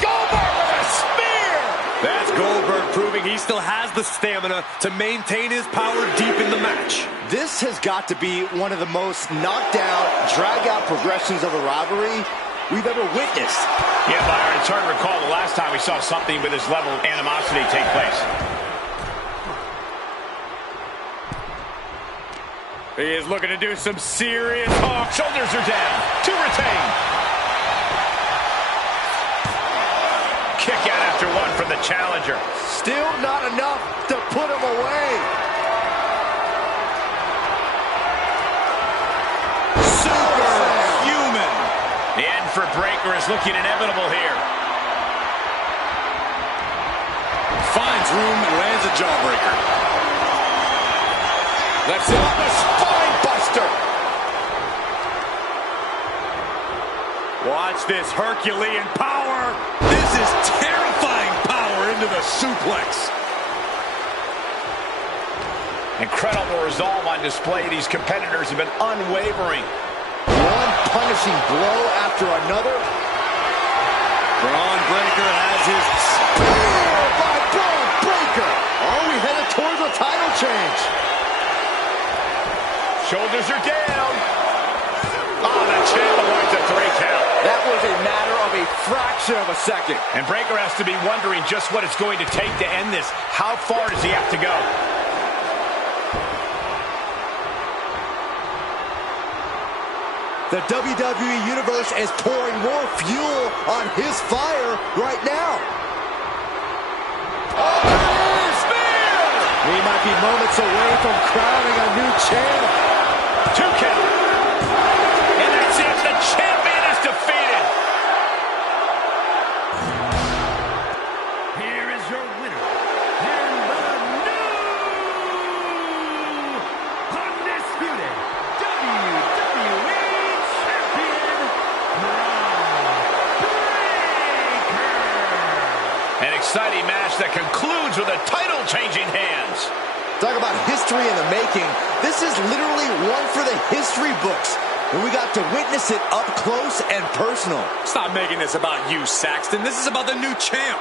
Goldberg with a spear! That's Goldberg proving he still has the stamina to maintain his power deep in the match. This has got to be one of the most knockdown, drag-out progressions of a rivalry we've ever witnessed. Yeah, Byron, it's hard to recall the last time we saw something with this level of animosity take place. He is looking to do some serious talk. Shoulders are down. To retain. Kick out after one from the challenger. Still not enough to put him away. Superhuman. The end for Breakker is looking inevitable here. Finds room and lands a jawbreaker. Left it on the spine buster. Watch this Herculean power. This is terrifying power into the suplex. Incredible resolve on display. These competitors have been unwavering. One punishing blow after another. Braun Breaker has his Spear by Braun Breaker. Are we headed towards a title change? Shoulders are down. Oh, the champ avoids a 3 count. That was a matter of a fraction of a second. And Breakker has to be wondering just what it's going to take to end this. How far does he have to go? The WWE Universe is pouring more fuel on his fire right now. Oh, spear! We might be moments away from crowning a new champ. 2 count. And that's it. The champion is defeated. Here is your winner, and the new undisputed WWE Champion, Braun Breaker. An exciting match that concludes with a title-changing hands. Talk about history in the making. This is literally one for the history books. And we got to witness it up close and personal. Stop making this about you, Saxton. This is about the new champ.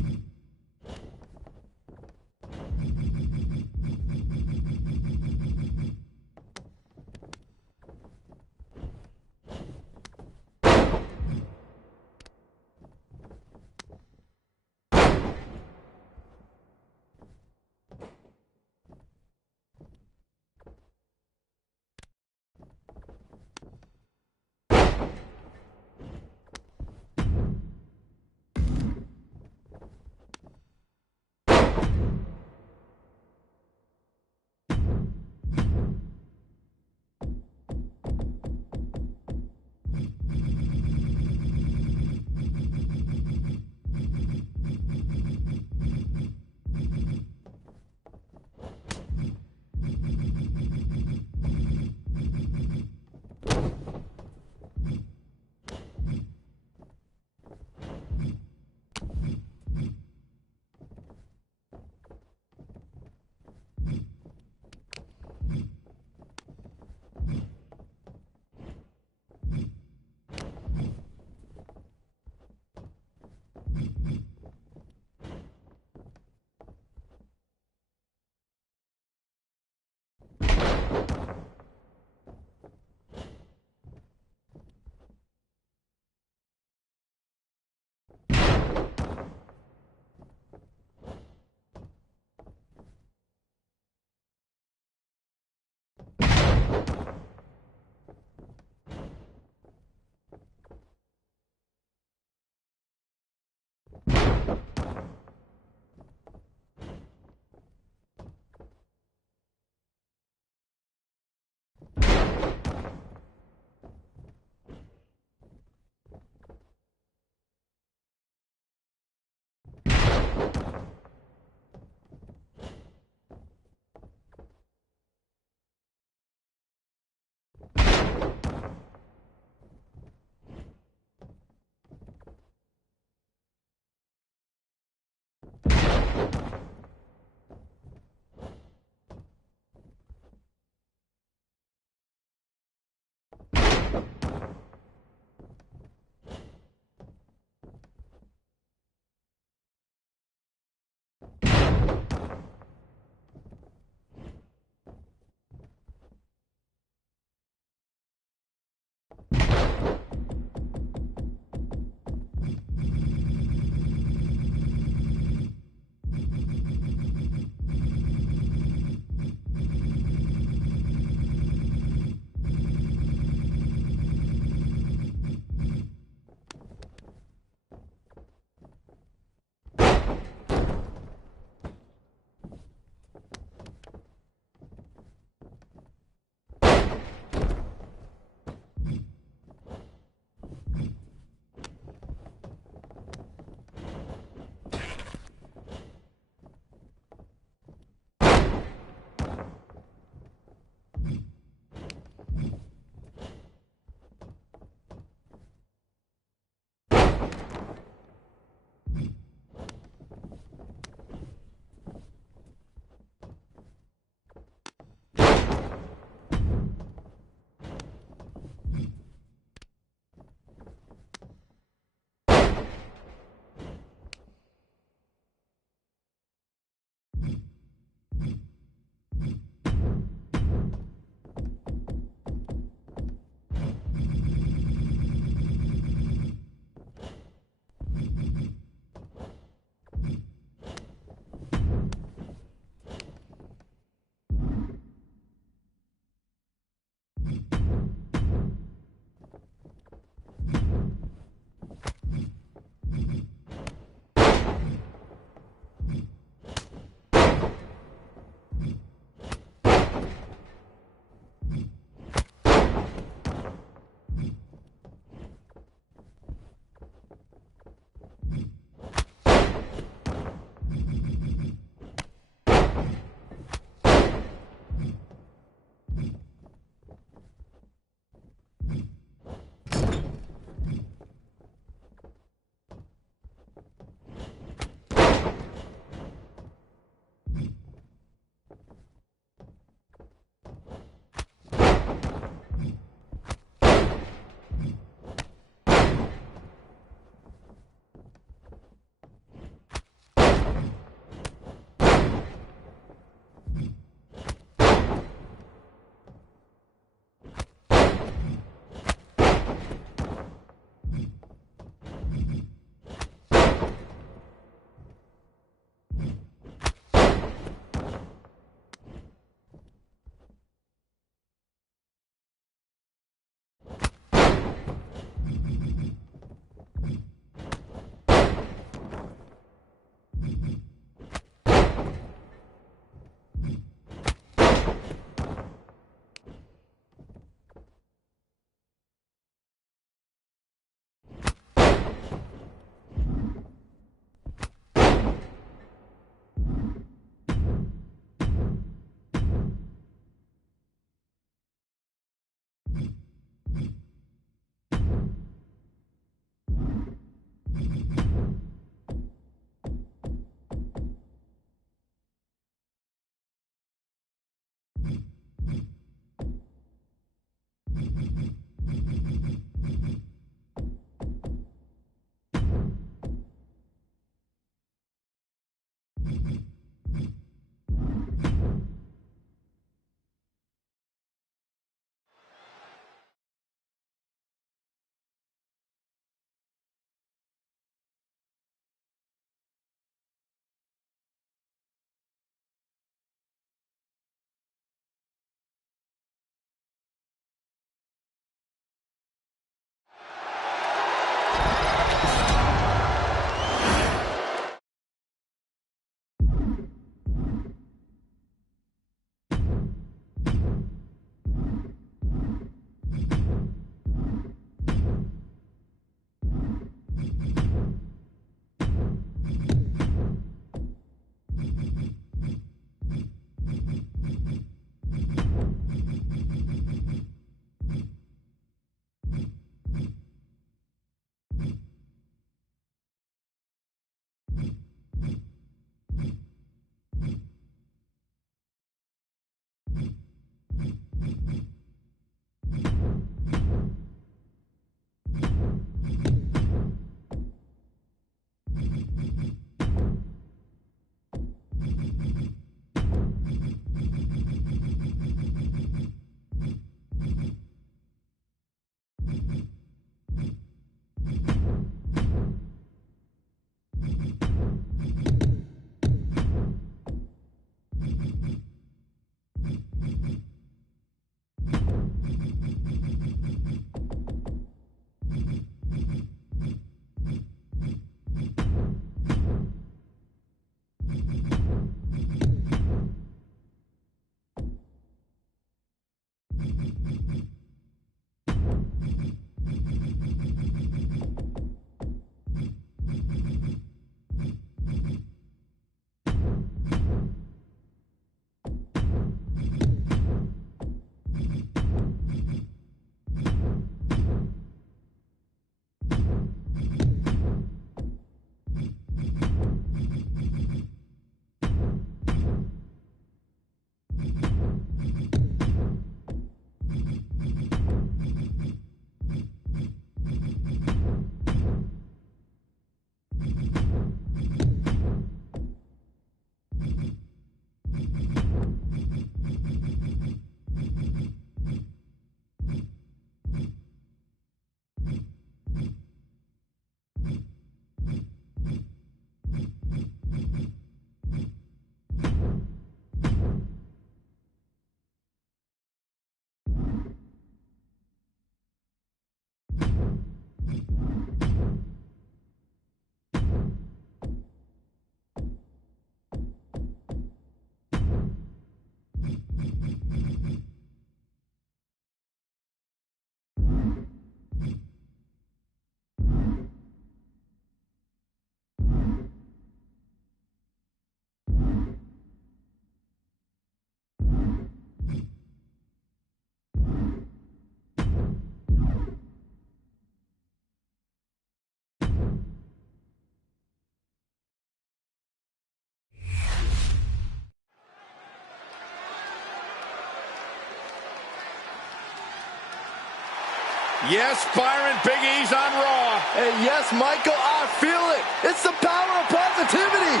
Yes, Byron, Big E's on Raw. And yes, Michael, I feel it. It's the power of positivity.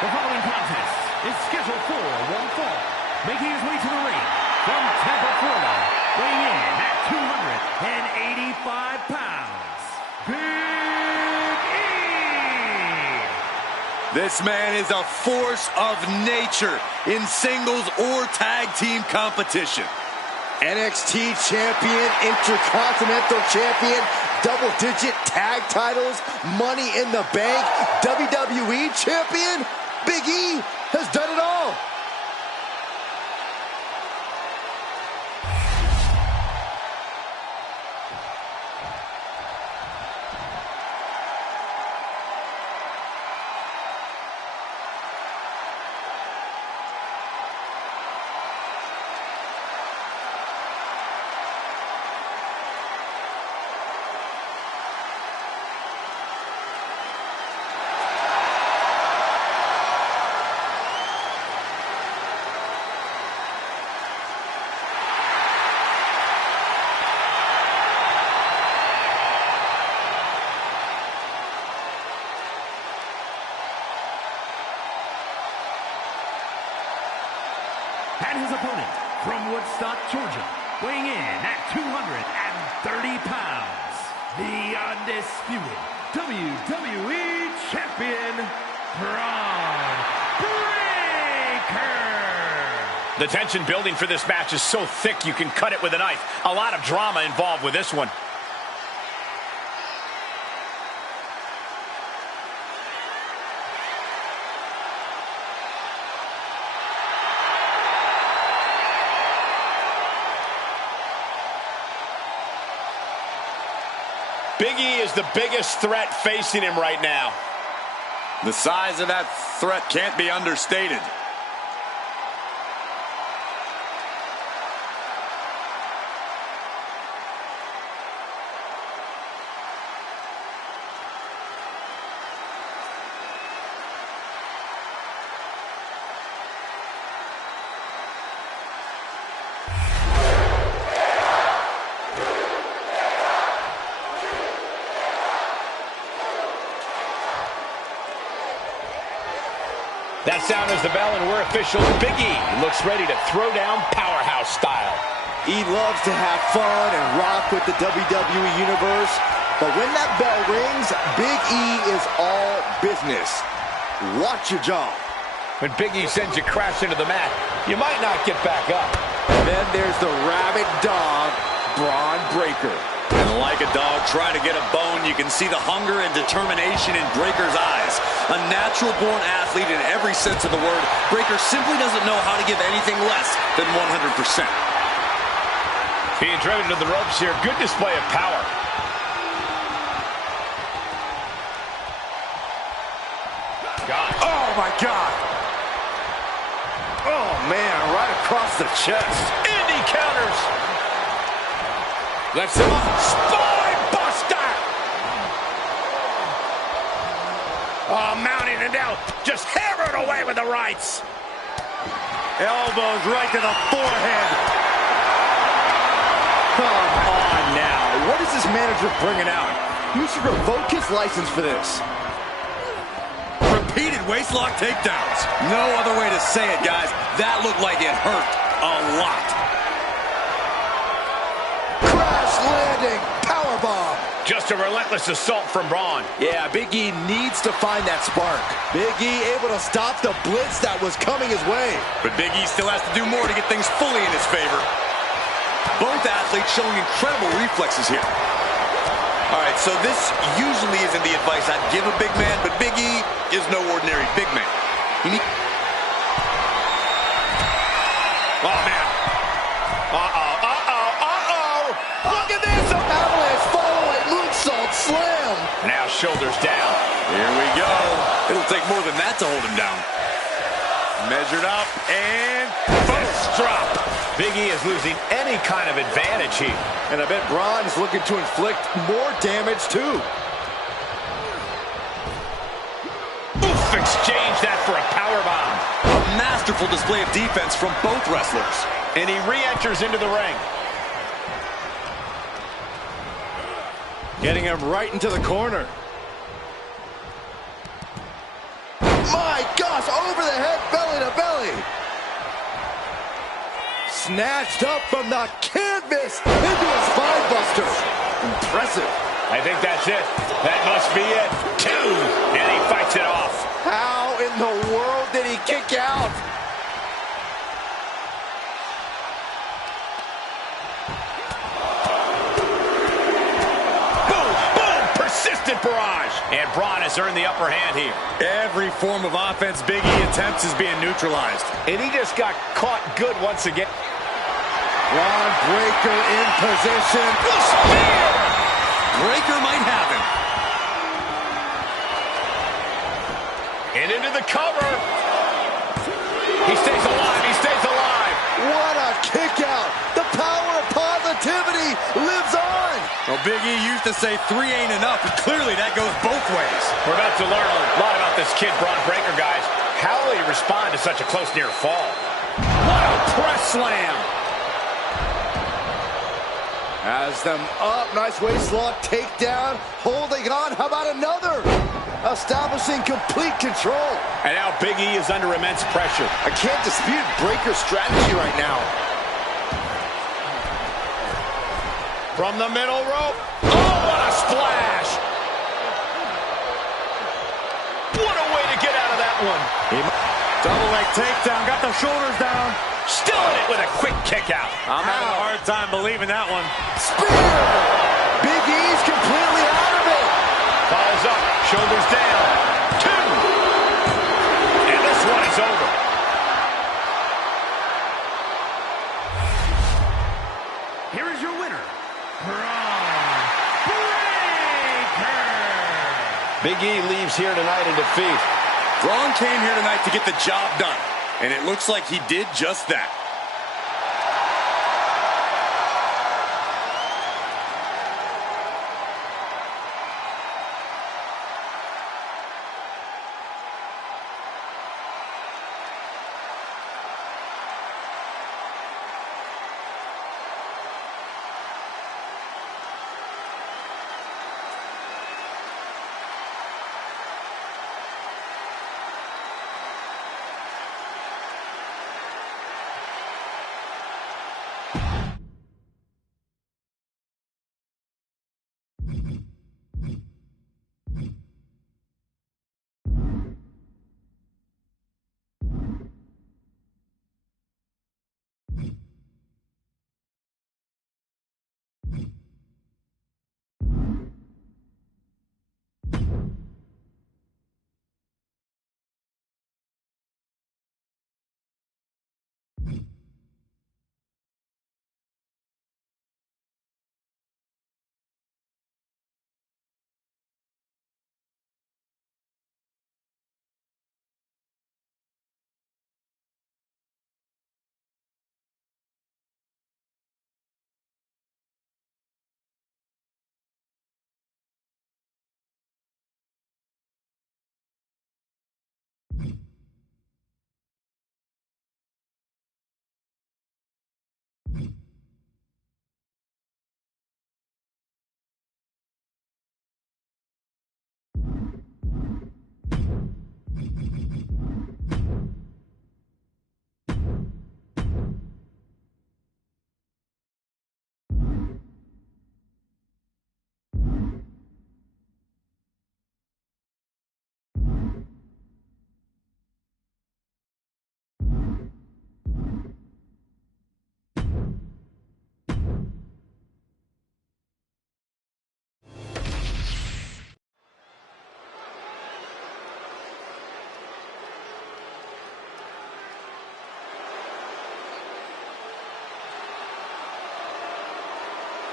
The following contest is scheduled for one fall. Making his way to the ring from Tampa, Florida, weighing in at 285 pounds, Big E! This man is a force of nature in singles or tag team competition. NXT champion, Intercontinental champion, double-digit tag titles, Money in the Bank, WWE champion. Big E has done it all. And his opponent from Woodstock, Georgia, weighing in at 230 pounds, the undisputed WWE Champion, Braun Breaker! The tension building for this match is so thick you can cut it with a knife. A lot of drama involved with this one. Big E is the biggest threat facing him right now. The size of that threat can't be understated. That sound is the bell, and we're official. Big E looks ready to throw down powerhouse style. He loves to have fun and rock with the WWE Universe, but when that bell rings, Big E is all business. Watch your jaw. When Big E sends you crash into the mat, you might not get back up. Then there's the rabid dog, Braun Breaker. And like a dog trying to get a bone, you can see the hunger and determination in Breaker's eyes. A natural-born athlete in every sense of the word, Breaker simply doesn't know how to give anything less than 100%. Being driven to the ropes here, good display of power. God. Oh, my God. Oh, man, right across the chest. Indy counters. Lifts him up. Spine buster. Oh, mounting it down. Just hammered away with the rights. Elbows right to the forehead. Come on now. What is this manager bringing out? You should revoke his license for this. Repeated waistlock takedowns. No other way to say it, guys. That looked like it hurt a lot. Crash landing powerbomb. Just a relentless assault from Braun. Yeah, Big E needs to find that spark. Big E able to stop the blitz that was coming his way. But Big E still has to do more to get things fully in his favor. Both athletes showing incredible reflexes here. All right, so this usually isn't the advice I'd give a big man, but Big E is no ordinary big man. Oh, man. Look at this! Avalanche follow-away moonsault slam. Now shoulders down. Here we go. It'll take more than that to hold him down. Measured up and Fist drop. Big E is losing any kind of advantage here. And I bet Braun is looking to inflict more damage, too. Oof, exchange that for a powerbomb. a masterful display of defense from both wrestlers. And he re-enters into the ring. Getting him right into the corner. My gosh, over the head, belly to belly. Snatched up from the canvas into a spine buster. Impressive. I think that's it. That must be it. 2, and he fights it off. How in the world did he kick out? Boom, boom, persistent barrage. And Braun has earned the upper hand here. Every form of offense Big E attempts is being neutralized. And he just got caught good once again. Braun Breaker in position. Breaker might have him. And into the cover. He stays alive. He stays alive. What a kick out. The power of positivity lives on. Well, Big E used to say 3 ain't enough, but clearly that goes both ways. We're about to learn a lot about this kid, Braun Breaker, guys. How will he respond to such a close near fall? What a press slam. Has them up. Nice waist lock takedown. Holding on. How about another? Establishing complete control. And now Big E is under immense pressure. I can't dispute Breaker's strategy right now. From the middle rope. Oh, what a splash. What a way to get out of that one. Double leg takedown. Got the shoulders down. Still in it with a quick kick out. I'm having a hard time believing that one. Spear! Big E's completely out of it. Follows up, shoulders down. 2. And this one is over. Here is your winner, Braun Breaker. Big E leaves here tonight in defeat. Braun came here tonight to get the job done, and it looks like he did just that.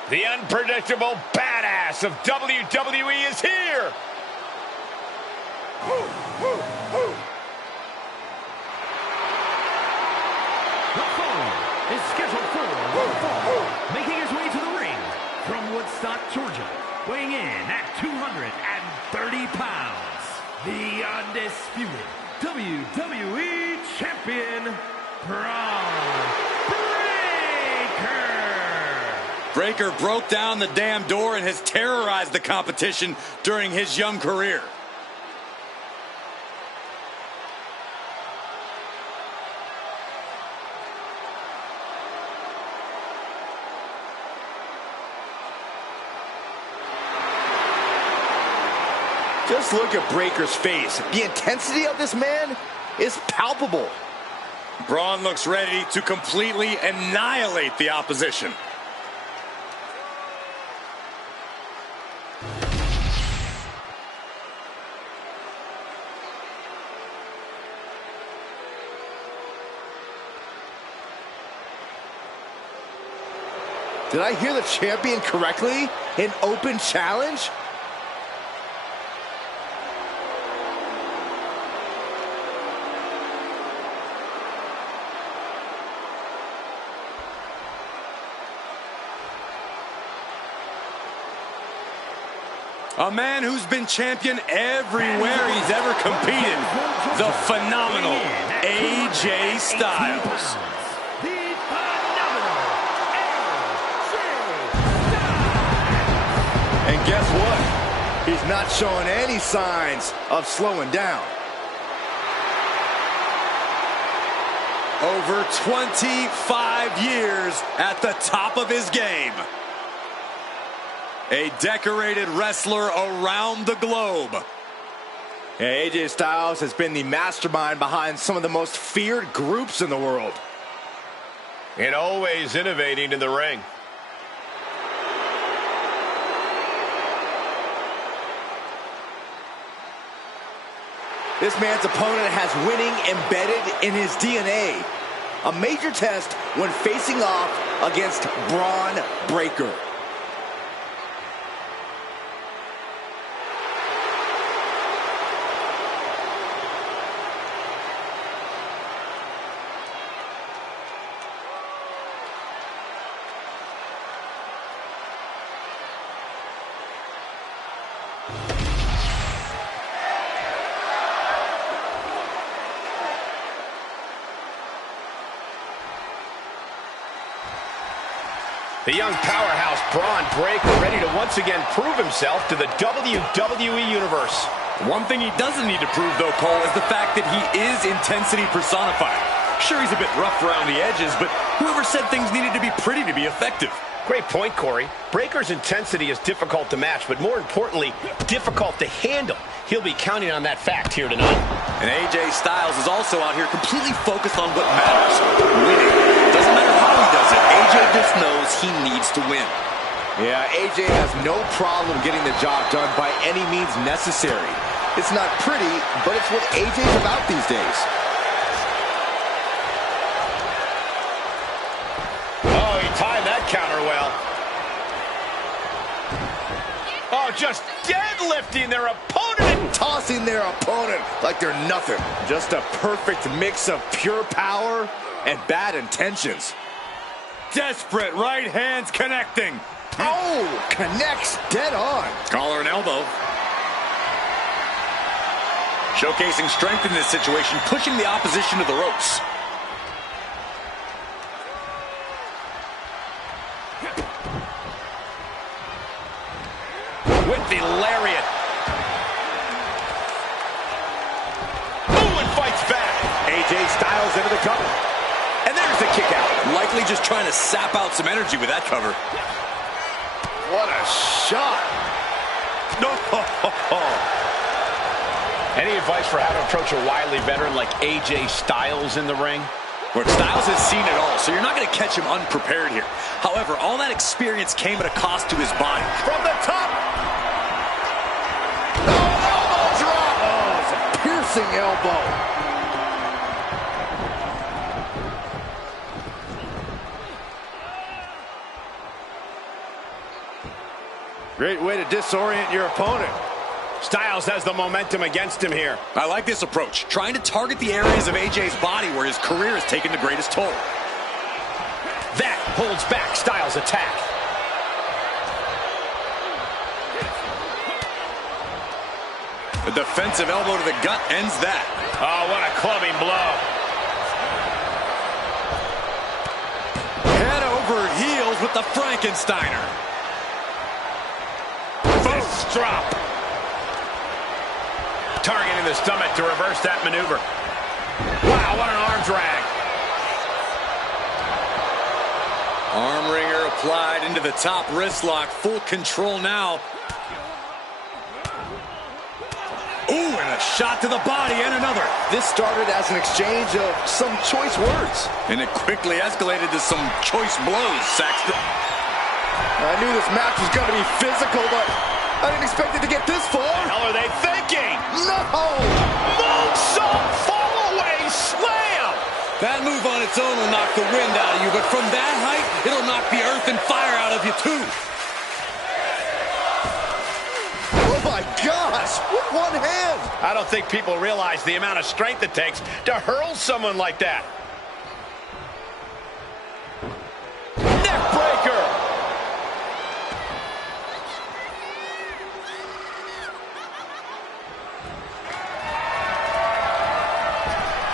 The unpredictable badass of WWE is here. The following is scheduled for one fall, making his way to the ring from Woodstock, Georgia, weighing in at 230 pounds, the undisputed WWE Champion, Braun Breaker. Breaker broke down the damn door and has terrorized the competition during his young career. Just look at Breaker's face. The intensity of this man is palpable. Braun looks ready to completely annihilate the opposition. Did I hear the champion correctly? An open challenge? A man who's been champion everywhere he's ever competed. The phenomenal AJ Styles. And guess what? He's not showing any signs of slowing down. Over 25 years at the top of his game. A decorated wrestler around the globe. Yeah, AJ Styles has been the mastermind behind some of the most feared groups in the world. And always innovating in the ring. This man's opponent has winning embedded in his DNA. A major test when facing off against Braun Breaker. The young powerhouse Braun Breaker ready to once again prove himself to the WWE Universe. One thing he doesn't need to prove, though, Cole, is the fact that he is intensity personified. Sure, he's a bit rough around the edges, but whoever said things needed to be pretty to be effective? Great point, Corey. Breaker's intensity is difficult to match, but more importantly, difficult to handle. He'll be counting on that fact here tonight. And AJ Styles is also out here completely focused on what matters, winning. Doesn't matter how he does it, AJ just knows he needs to win. Yeah, AJ has no problem getting the job done by any means necessary. It's not pretty, but it's what AJ's about these days. Oh, he timed that counter well. Oh, just deadlifting their opponent and Tossing their opponent like they're nothing. Just a perfect mix of pure power and bad intentions. Desperate right hands connecting. Oh, connects dead on. Collar and elbow. Showcasing strength in this situation, pushing the opposition to the ropes. With the lariat. ooh, and fights back. AJ Styles into the cover. And there's the kick out. Likely just trying to sap out some energy with that cover. What a shot. No. Any advice for how to approach a wily veteran like AJ Styles in the ring? Where Styles has seen it all, so you're not going to catch him unprepared here. However, all that experience came at a cost to his body. From the top. Oh, elbow drop. Oh, it's a piercing elbow. Great way to disorient your opponent. Styles has the momentum against him here. I like this approach, trying to target the areas of AJ's body where his career has taken the greatest toll. That holds back Styles' attack. A defensive elbow to the gut ends that. Oh, what a clubbing blow. Head over heels with the Frankensteiner. Fist drop. Targeting the stomach to reverse that maneuver. Wow, what an arm drag. Arm wringer applied into the top wrist lock. Full control now. Ooh, and a shot to the body and another. This started as an exchange of some choice words. And it quickly escalated to some choice blows, Saxton. I knew this match was going to be physical, but I didn't expect it to get this far. What the hell are they thinking? No! Moonsault fall-away slam! That move on its own will knock the wind out of you, but from that height, it'll knock the earth and fire out of you, too. Oh, my gosh! With one hand! I don't think people realize the amount of strength it takes to hurl someone like that. Neck breaker!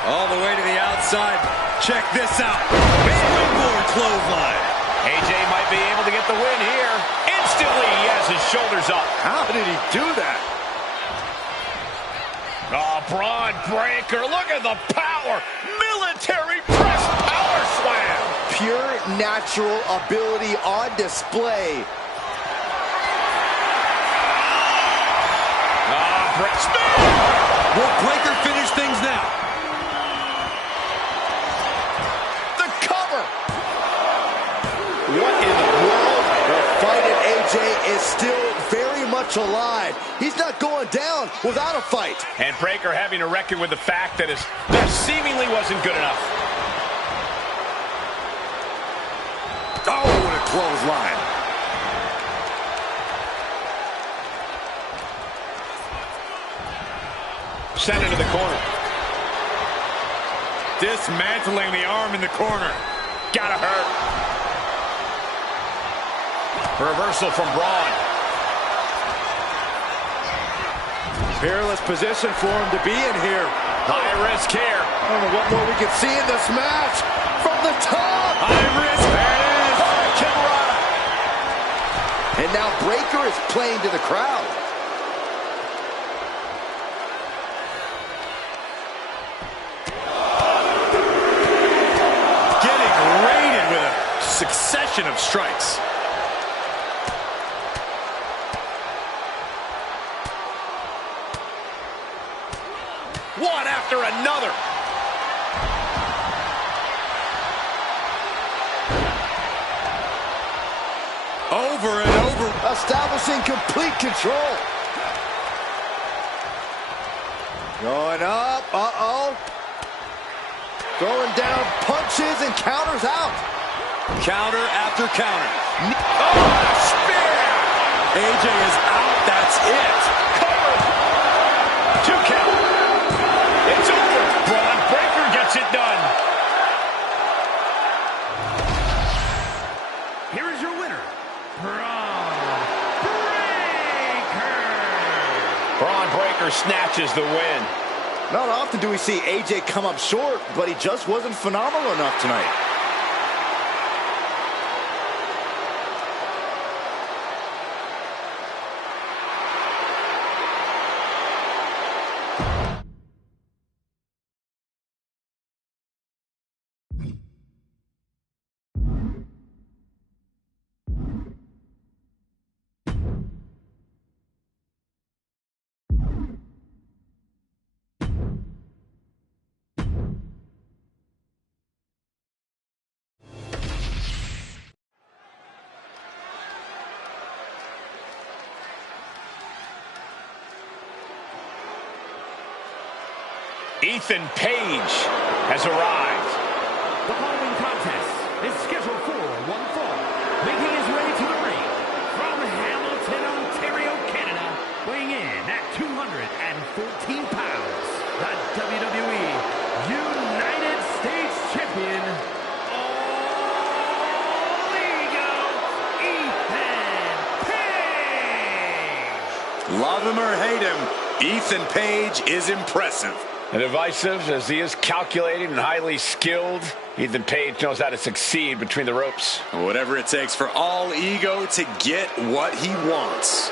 All the way to the outside. Check this out. Springboard clothesline. AJ might be able to get the win here. Instantly, he has his shoulders up. How did he do that? Oh, Braun Breaker, look at the power. Military press power slam. Pure natural ability on display. Spin! Will Breaker finish things now? The cover. What in the world? The fight at AJ is still very much alive. He's not going down without a fight. And Breaker having to reckon with the fact that his best seemingly wasn't good enough. Oh, what a clothesline. Sent into the corner. Dismantling the arm in the corner. Gotta hurt. Reversal from Braun. Peerless position for him to be in here. High risk here. I don't know what more we can see in this match. From the top. High risk. There it is. And now Breaker is playing to the crowd. Getting raided with a succession of strikes. One after another. Over and over. Establishing complete control. Going up. Uh-oh. Throwing down punches and counters out. Counter after counter. Oh, spear! AJ is out. That's it. Cover. 2 count. It's over. Braun Breaker gets it done. Here is your winner, Braun Breaker. Braun Breaker snatches the win. Not often do we see AJ come up short, but he just wasn't phenomenal enough tonight. Ethan Page has arrived. The following contest is scheduled for one fall. Making his way to the ring from Hamilton, Ontario, Canada, weighing in at 214 pounds, the WWE United States Champion, All Ego, Ethan Page. Love him or hate him, Ethan Page is impressive. And divisive as he is calculated and highly skilled, Ethan Page knows how to succeed between the ropes. Whatever it takes for all ego to get what he wants.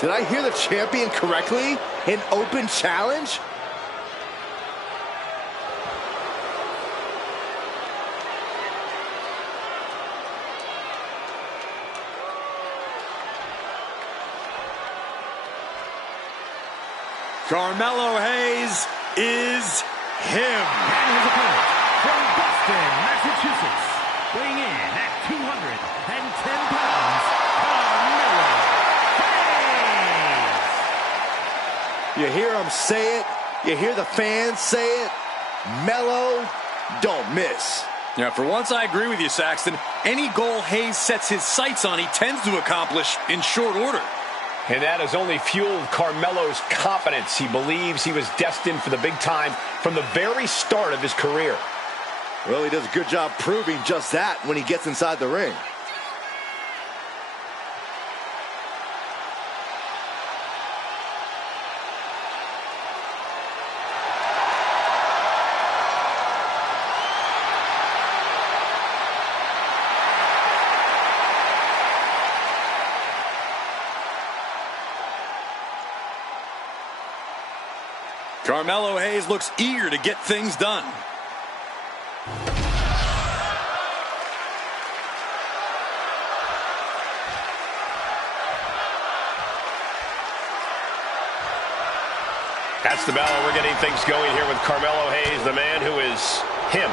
Did I hear the champion correctly? An open challenge? Carmelo Hayes is him. And his opponent from Boston, Massachusetts, weighing in at 210 pounds, Carmelo Hayes. You hear him say it. You hear the fans say it. Melo, don't miss. Yeah, for once I agree with you, Saxton. Any goal Hayes sets his sights on, he tends to accomplish in short order. And that has only fueled Carmelo's confidence. He believes he was destined for the big time from the very start of his career. Well, he does a good job proving just that when he gets inside the ring. Carmelo Hayes looks eager to get things done. That's the bell. We're getting things going here with Carmelo Hayes, the man who is him.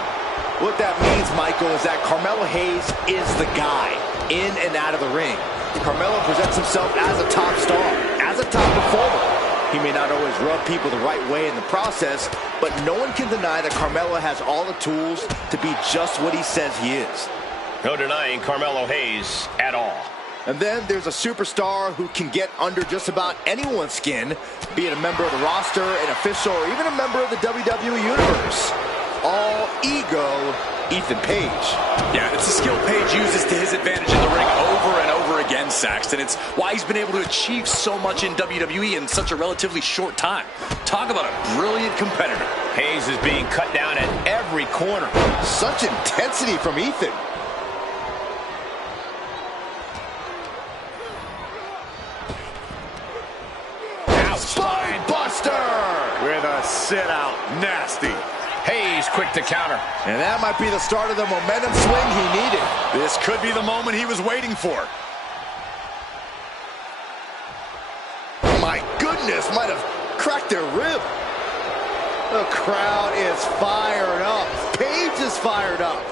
What that means, Michael, is that Carmelo Hayes is the guy in and out of the ring. Carmelo presents himself as a top star, as a top performer. He may not always rub people the right way in the process, but no one can deny that Carmelo has all the tools to be just what he says he is. No denying Carmelo Hayes at all. And then there's a superstar who can get under just about anyone's skin, be it a member of the roster, an official, or even a member of the WWE Universe. All ego, Ethan Page. Yeah, it's a skill Page uses to his advantage in the ring over and over again, Saxton. It's why he's been able to achieve so much in WWE in such a relatively short time. Talk about a brilliant competitor. Hayes is being cut down at every corner. Such intensity from Ethan. Spine buster! With a sit-out. Nasty. Hayes quick to counter. And that might be the start of the momentum swing he needed. This could be the moment he was waiting for. My goodness, might have cracked their rib. The crowd is fired up. Page is fired up.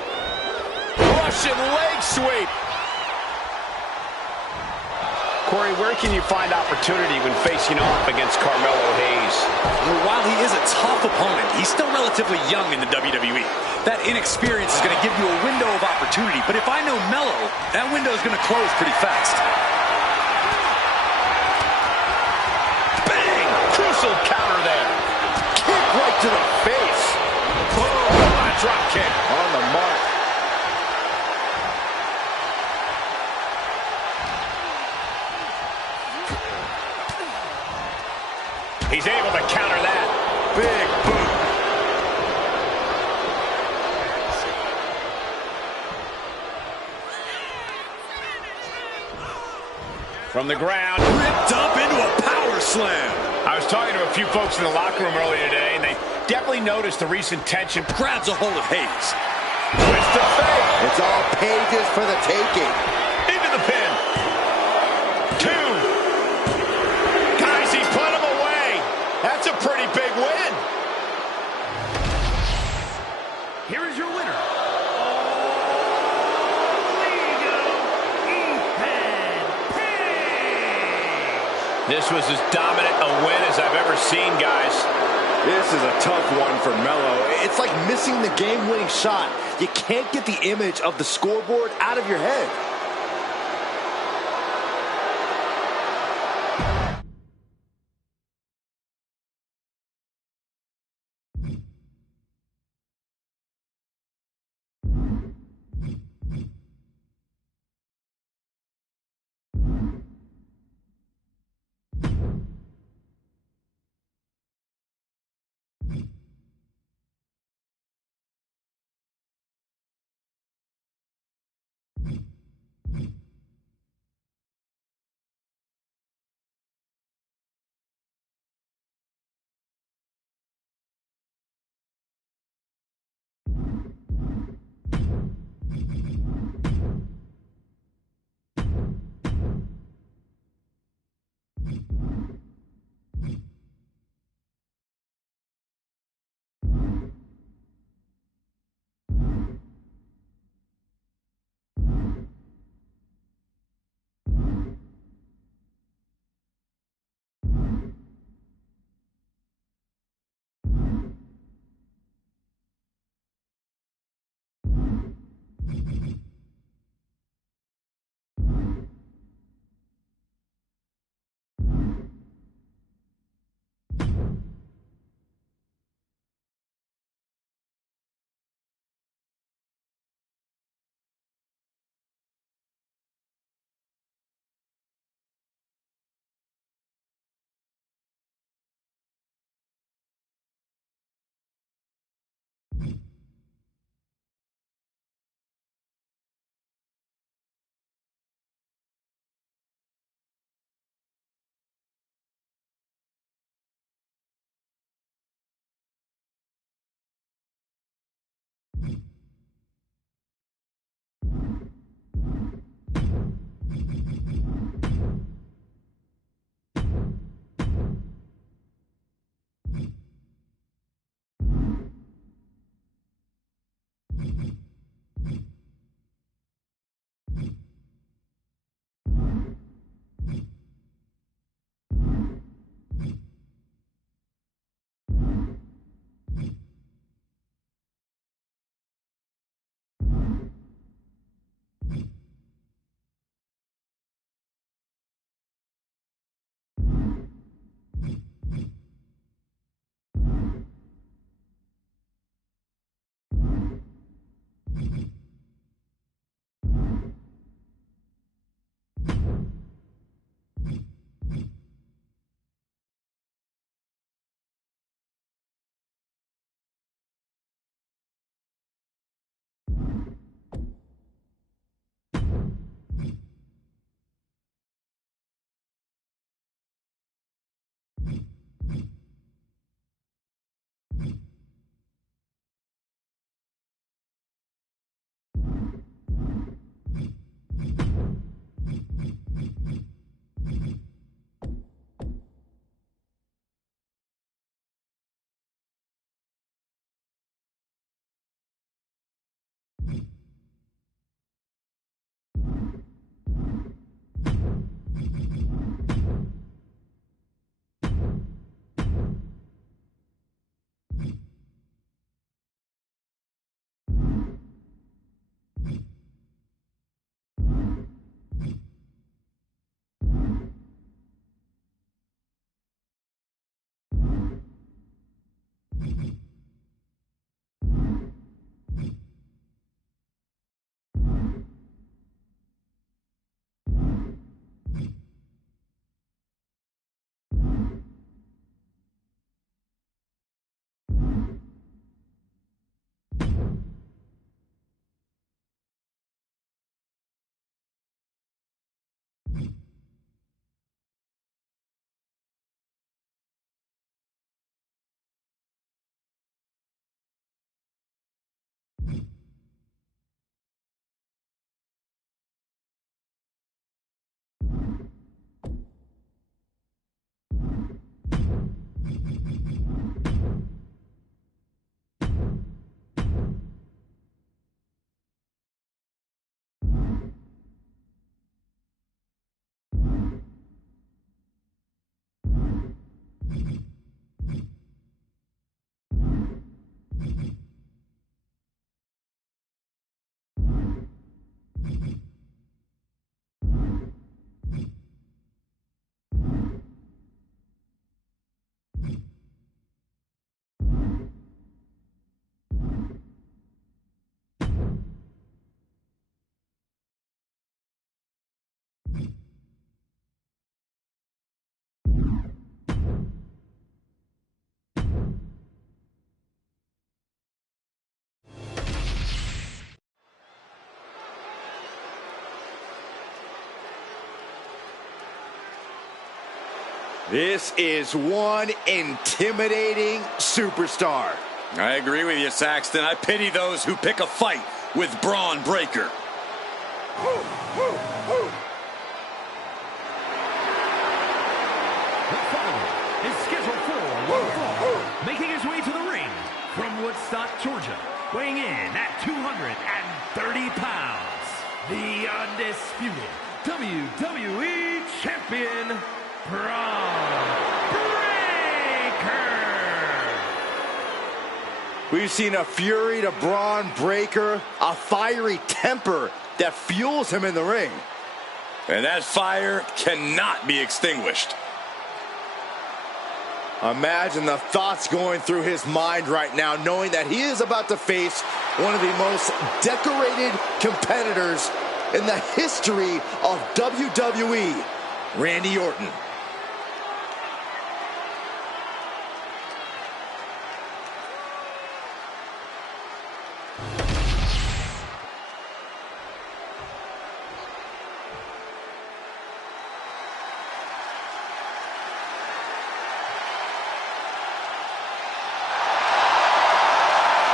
Russian leg sweep. Corey, where can you find opportunity when facing off against Carmelo Hayes? While he is a tough opponent, he's still relatively young in the WWE. That inexperience is going to give you a window of opportunity, but if I know Melo, that window is going to close pretty fast. Bang! Crucial counter there. Kick right to the face. Oh, drop kick. On the mark. He's able to counter that. Big boot. From the ground. Ripped up into a power slam. I was talking to a few folks in the locker room earlier today, and they definitely noticed the recent tension. Grabs a hold of Hayes. Twist to fate. It's all Pages for the taking. Into the pin. 2. Guys, he put him away. That's a pretty big win. Here is your winner. Ethan Page. This was as dominant a win as I've ever seen, guys. This is a tough one for Melo. It's like missing the game-winning shot. You can't get the image of the scoreboard out of your head. This is one intimidating superstar. I agree with you, Saxton. I pity those who pick a fight with Braun Breaker. The following is scheduled for one fall, making his way to the ring from Woodstock, Georgia, weighing in at 230 pounds, the undisputed WWE Champion, Braun Breaker. We've seen a fury to Braun Breaker, a fiery temper that fuels him in the ring. And that fire cannot be extinguished. Imagine the thoughts going through his mind right now, knowing that he is about to face one of the most decorated competitors in the history of WWE, Randy Orton.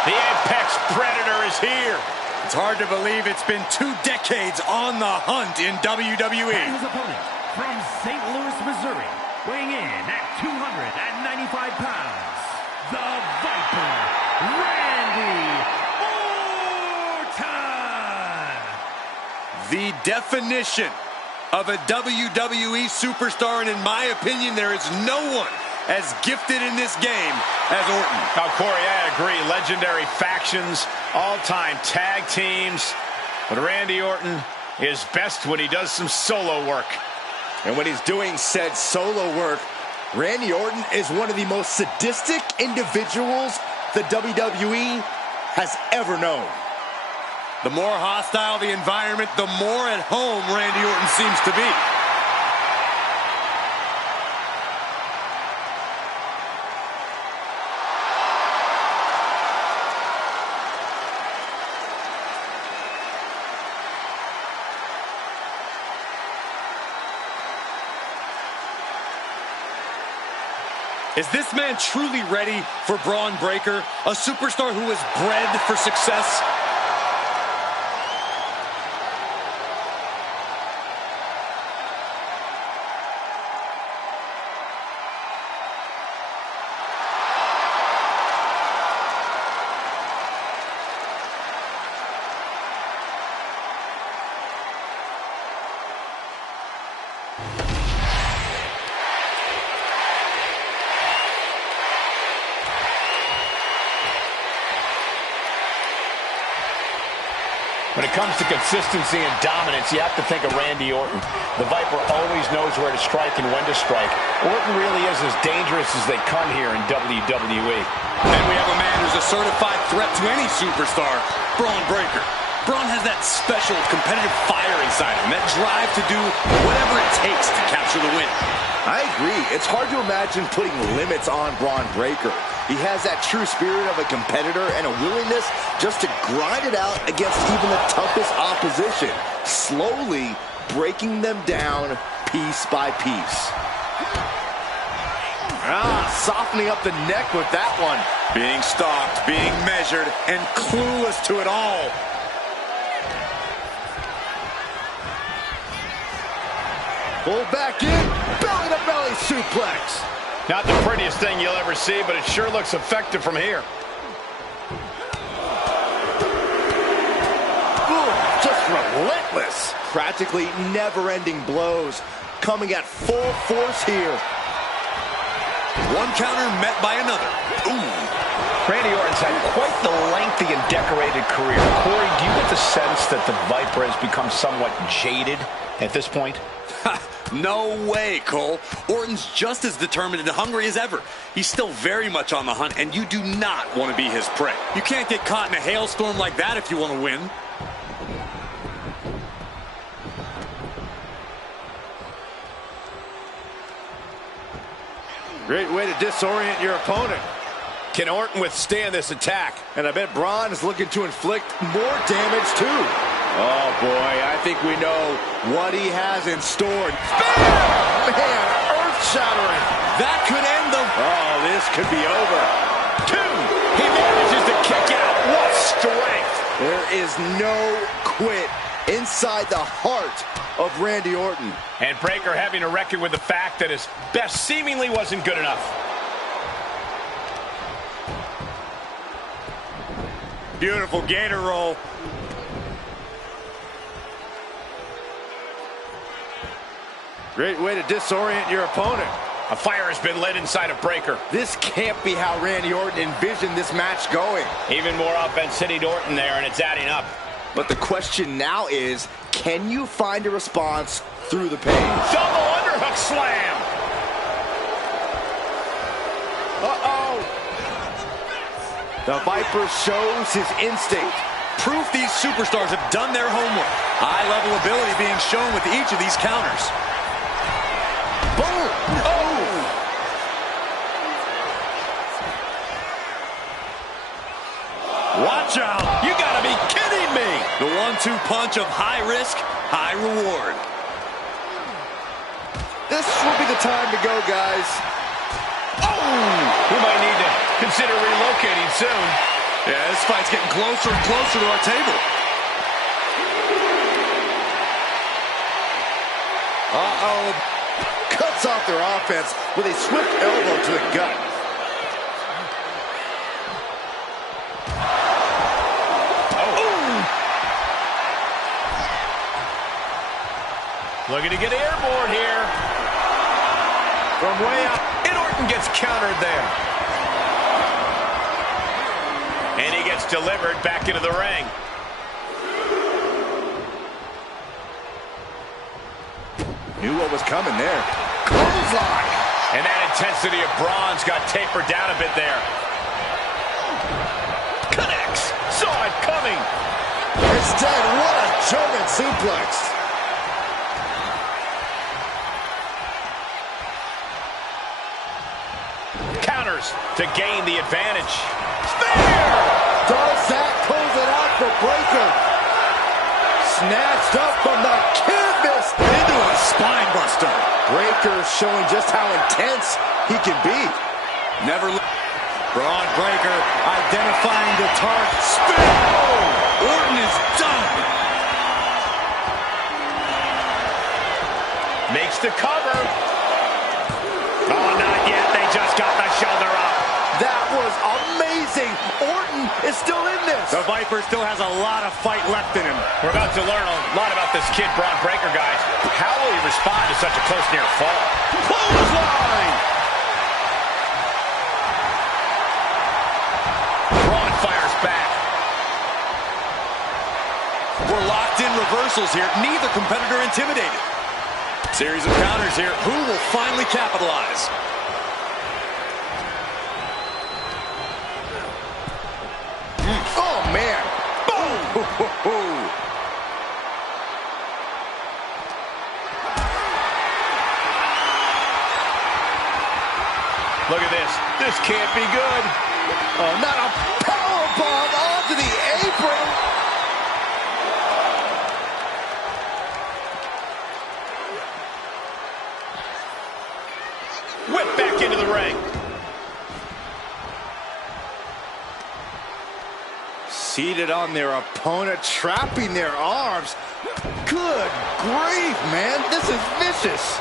The Apex Predator is here. It's hard to believe it's been 2 decades on the hunt in WWE. And his opponent from St. Louis, Missouri, weighing in at 295 pounds, the Viper, Randy Orton. The definition of a WWE superstar, and in my opinion, there is no one as gifted in this game as Orton. Now, Corey, I agree. Legendary factions, all-time tag teams. But Randy Orton is best when he does some solo work. And when he's doing said solo work, Randy Orton is one of the most sadistic individuals the WWE has ever known. The more hostile the environment, the more at home Randy Orton seems to be. Is this man truly ready for Braun Breaker, a superstar who is bred for success? When it comes to consistency and dominance, you have to think of Randy Orton. The Viper always knows where to strike and when to strike. Orton really is as dangerous as they come here in WWE. And we have a man who's a certified threat to any superstar, Braun Breaker. Braun has that special competitive fire inside him, that drive to do whatever it takes to capture the win. I agree. It's hard to imagine putting limits on Braun Breaker. He has that true spirit of a competitor and a willingness just to grind it out against even the toughest opposition, slowly breaking them down piece by piece. Softening up the neck with that one. Being stalked, being measured, and clueless to it all. Pull back in, belly-to-belly suplex. Not the prettiest thing you'll ever see, but it sure looks effective from here. Ooh, just relentless. Practically never-ending blows coming at full force here. One counter met by another. Ooh. Randy Orton's had quite the lengthy and decorated career. Corey, do you get the sense that the Viper has become somewhat jaded at this point? No way, Cole. Orton's just as determined and hungry as ever. He's still very much on the hunt, and you do not want to be his prey. You can't get caught in a hailstorm like that if you want to win. Great way to disorient your opponent. Can Orton withstand this attack? And I bet Braun is looking to inflict more damage too. Oh, boy, I think we know what he has in store. Bam! Man, earth-shattering. That could end the... Oh, this could be over. 2. He manages to kick out. What strength. There is no quit inside the heart of Randy Orton. And Breakker having to reckon with the fact that his best seemingly wasn't good enough. Beautiful gator roll. Great way to disorient your opponent. A fire has been lit inside of Breakker. This can't be how Randy Orton envisioned this match going. Even more offense hitting Orton there, and it's adding up. But the question now is, can you find a response through the pain? Double underhook slam. Uh-oh. The Viper shows his instinct. Proof these superstars have done their homework. High-level ability being shown with each of these counters. Boom! Oh! Watch out! You gotta be kidding me! The 1-2 punch of high risk, high reward. This will be the time to go, guys. We might need to consider relocating soon. Yeah, this fight's getting closer and closer to our table. Uh-oh. Cuts off their offense with a swift elbow to the gut. Looking to get airborne here. From way out. And Orton gets countered there. And he gets delivered back into the ring. Knew what was coming there. Clothesline. And that intensity of bronze got tapered down a bit there. Connects. Saw it coming. Instead, what a German suplex. Counters to gain the advantage. Spear! Does that close it out for Breakker? Snatched up from the canvas into a spine buster. Breakker showing just how intense he can be. Never. Braun Breakker identifying the target. Spin! Orton is done. Makes the cover. Oh, not yet. They just got the shoulder up. That was amazing. Orton is still in this. The Viper still has a lot of fight left in him. We're about to learn a lot about this kid, Braun Breakker, guys. How will he respond to such a close near fall? Clothesline! Braun fires back. We're locked in reversals here. Neither competitor intimidated. Series of counters here. Who will finally capitalize? Oh, man. Boom! Look at this. This can't be good. Oh, not a powerbomb onto the apron. Whip back into the ring. Seated on their opponent, trapping their arms. Good grief, man. This is vicious.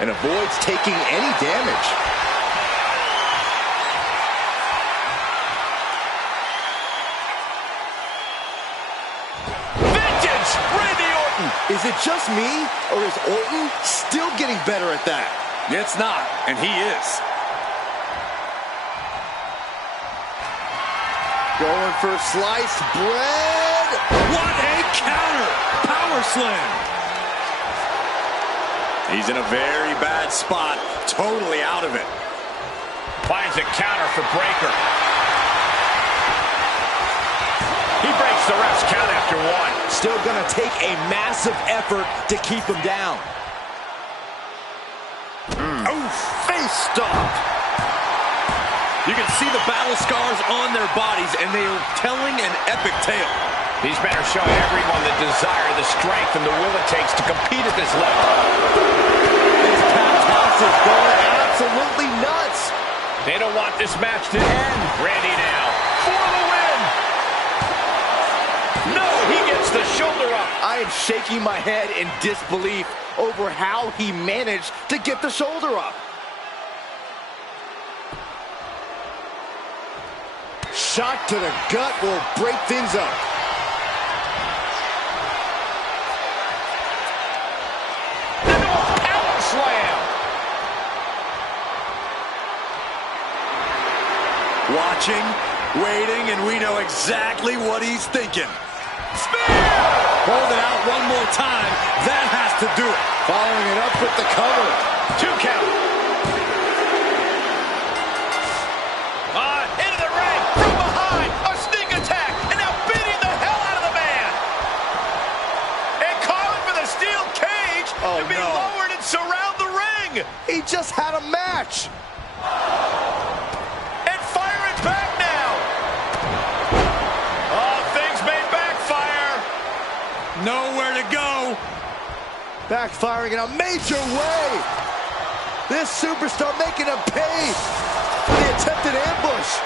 And avoids taking any damage. Vintage Randy Orton. Is it just me, or is Orton still getting better at that? It's not, and he is. Going for sliced bread. What a counter! Power slam! He's in a very bad spot, totally out of it. Finds a counter for Breakker. He breaks the ref's count after one. Still gonna take a massive effort to keep him down. Oh, face stop! You can see the battle scars on their bodies, and they are telling an epic tale. These men are showing everyone the desire, the strength, and the will it takes to compete at this level. This packed house is going absolutely nuts. They don't want this match to end. Randy now for the win. No, he gets the shoulder up. I am shaking my head in disbelief over how he managed to get the shoulder up. Shot to the gut will break things up. Power slam. Watching, waiting, and we know exactly what he's thinking. Spear! Hold it out one more time. That has to do it. Following it up with the cover. 2 count. Into the ring from behind. A sneak attack. And now beating the hell out of the man. And calling for the steel cage to be lowered and surround the ring. He just had a match. And firing back now. Oh, things may backfire. Nowhere to go. Backfiring in a major way. This superstar making him pay for the attempted ambush.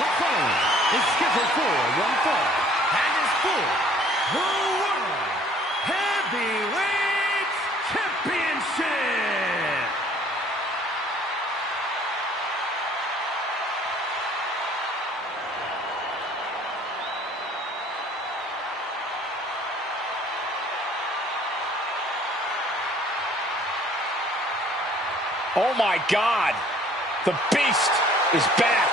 The following is scheduled for one fall and is for the World Heavyweight Championship. Oh my God. The Beast is back.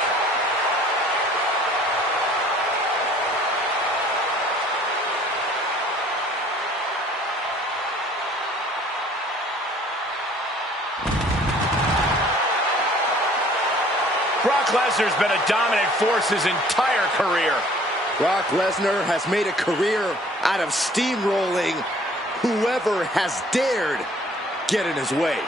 Brock Lesnar's been a dominant force his entire career. Brock Lesnar has made a career out of steamrolling whoever has dared get in his way.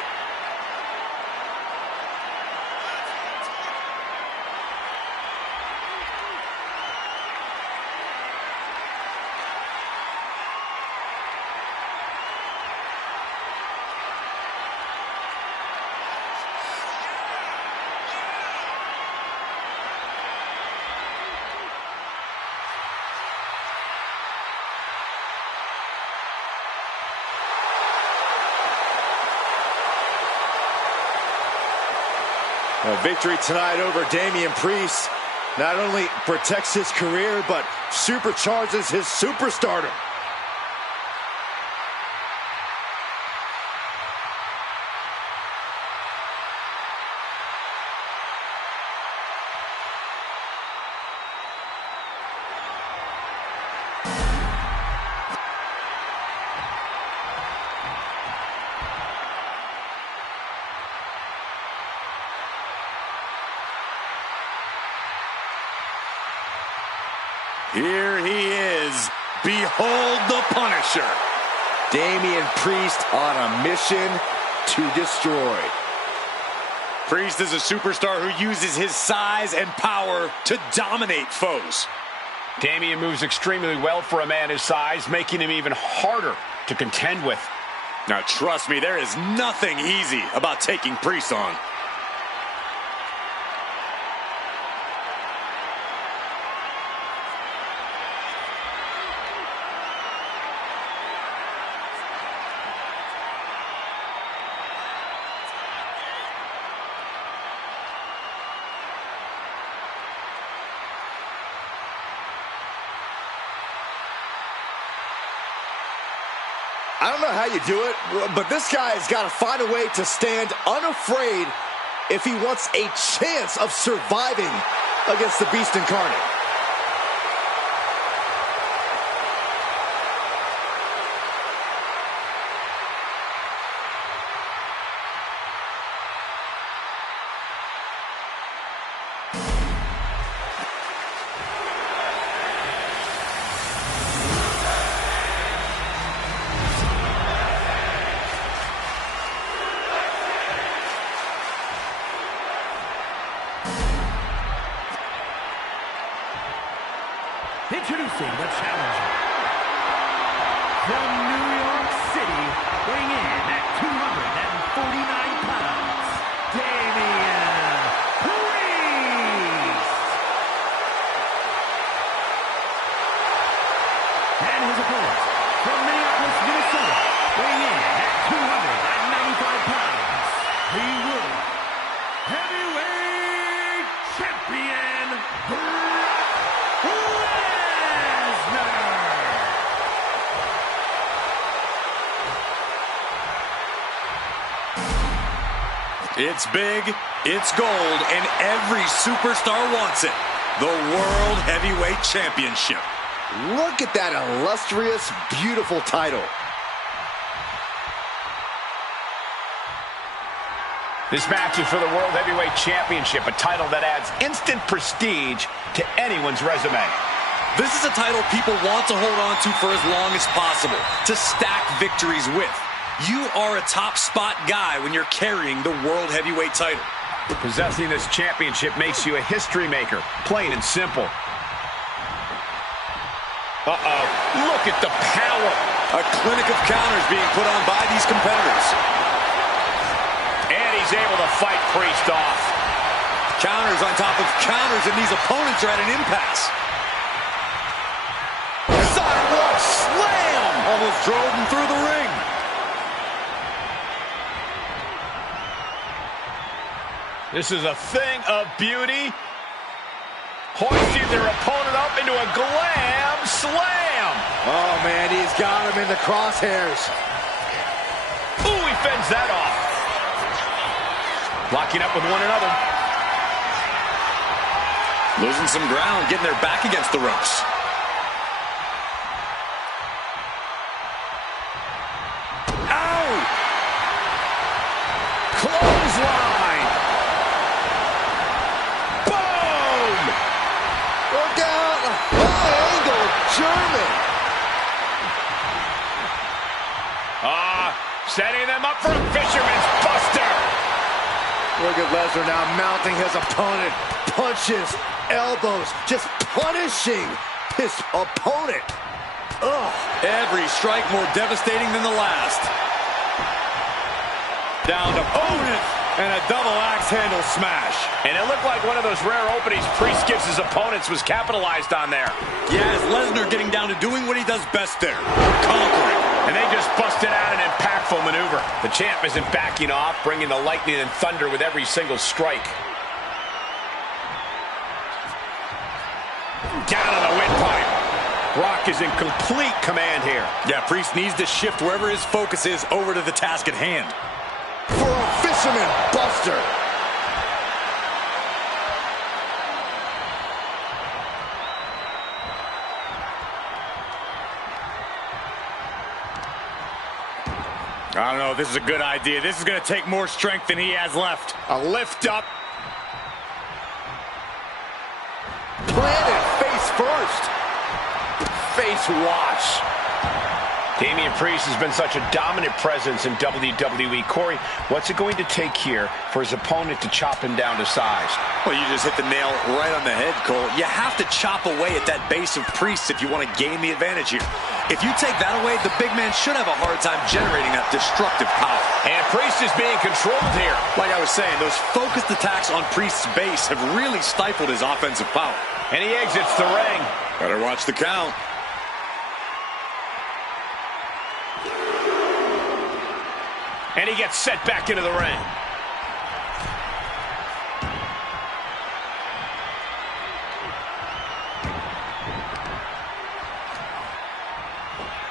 A victory tonight over Damian Priest not only protects his career, but supercharges his superstardom. Here he is. Behold the Punisher. Damian Priest on a mission to destroy. Priest is a superstar who uses his size and power to dominate foes. Damian moves extremely well for a man his size, making him even harder to contend with. Now trust me, there is nothing easy about taking Priest on. I don't know how you do it, but this guy has got to find a way to stand unafraid if he wants a chance of surviving against the Beast Incarnate. Introducing the challenger from New York City, weighing in at 249 pounds, Damian Priest. And his opponent from Minneapolis, Minnesota, weighing in at 295 pounds, the World Heavyweight Champion, It's big, it's gold, and every superstar wants it. The World Heavyweight Championship. Look at that illustrious, beautiful title. This match is for the World Heavyweight Championship, a title that adds instant prestige to anyone's resume. This is a title people want to hold on to for as long as possible, to stack victories with. You are a top spot guy when you're carrying the World Heavyweight title. Possessing this championship makes you a history maker, plain and simple. Uh-oh, look at the power. A clinic of counters being put on by these competitors. And he's able to fight Priest off. Counters on top of counters, and these opponents are at an impasse. Sidewalk slam! Almost drove him through the ring. This is a thing of beauty. Hoisting their opponent up into a glam slam. Oh, man, he's got him in the crosshairs. Ooh, he fends that off. Locking up with one another. Losing some ground, getting their back against the ropes. Ow! Clothesline! Boom! Look out! High angle German. Setting them up for a fisherman's buster. Look at Lesnar now mounting his opponent. Punches, elbows, just punishing his opponent. Ugh. Every strike more devastating than the last. Down to opponent and a double axe handle smash. And it looked like one of those rare openings Priest gives his opponents was capitalized on there. Yeah, it's Lesnar getting down to doing what he does best there, conquering. And they just busted out an impactful maneuver. The champ isn't backing off, bringing the lightning and thunder with every single strike. Down on the windpipe. Brock is in complete command here. Yeah, Priest needs to shift wherever his focus is over to the task at hand. For a fisherman buster. I don't know if this is a good idea. This is going to take more strength than he has left. A lift up. Planted face first. Face wash. Damian Priest has been such a dominant presence in WWE. Corey, what's it going to take here for his opponent to chop him down to size? Well, you just hit the nail right on the head, Cole. You have to chop away at that base of Priest if you want to gain the advantage here. If you take that away, the big man should have a hard time generating that destructive power. And Priest is being controlled here. Like I was saying, those focused attacks on Priest's base have really stifled his offensive power. And he exits the ring. Better watch the count. And he gets set back into the ring.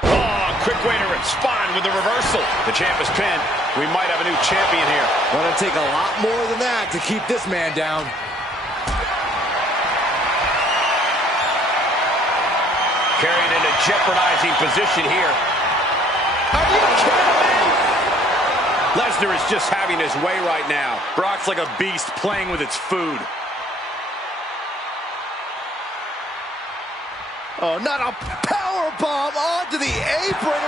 Oh, quick way to respond with the reversal. The champ is pinned. We might have a new champion here. Gonna take a lot more than that to keep this man down. Carried in a jeopardizing position here. Are you kidding me? Lesnar is just having his way right now. Brock's like a beast playing with its food. Oh, not a power bomb onto the apron.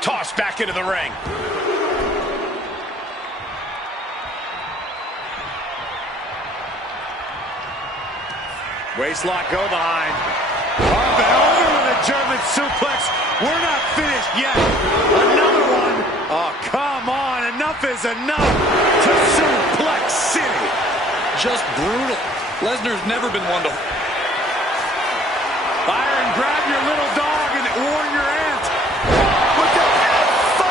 Tossed back into the ring. Waistlock go behind. Up and over with a German suplex. We're not finished yet. Another one. Oh, come on. Enough is enough to Suplex City. Just brutal. Lesnar's never been one to... Byron, grab your little dog and warn your aunt. With the F5.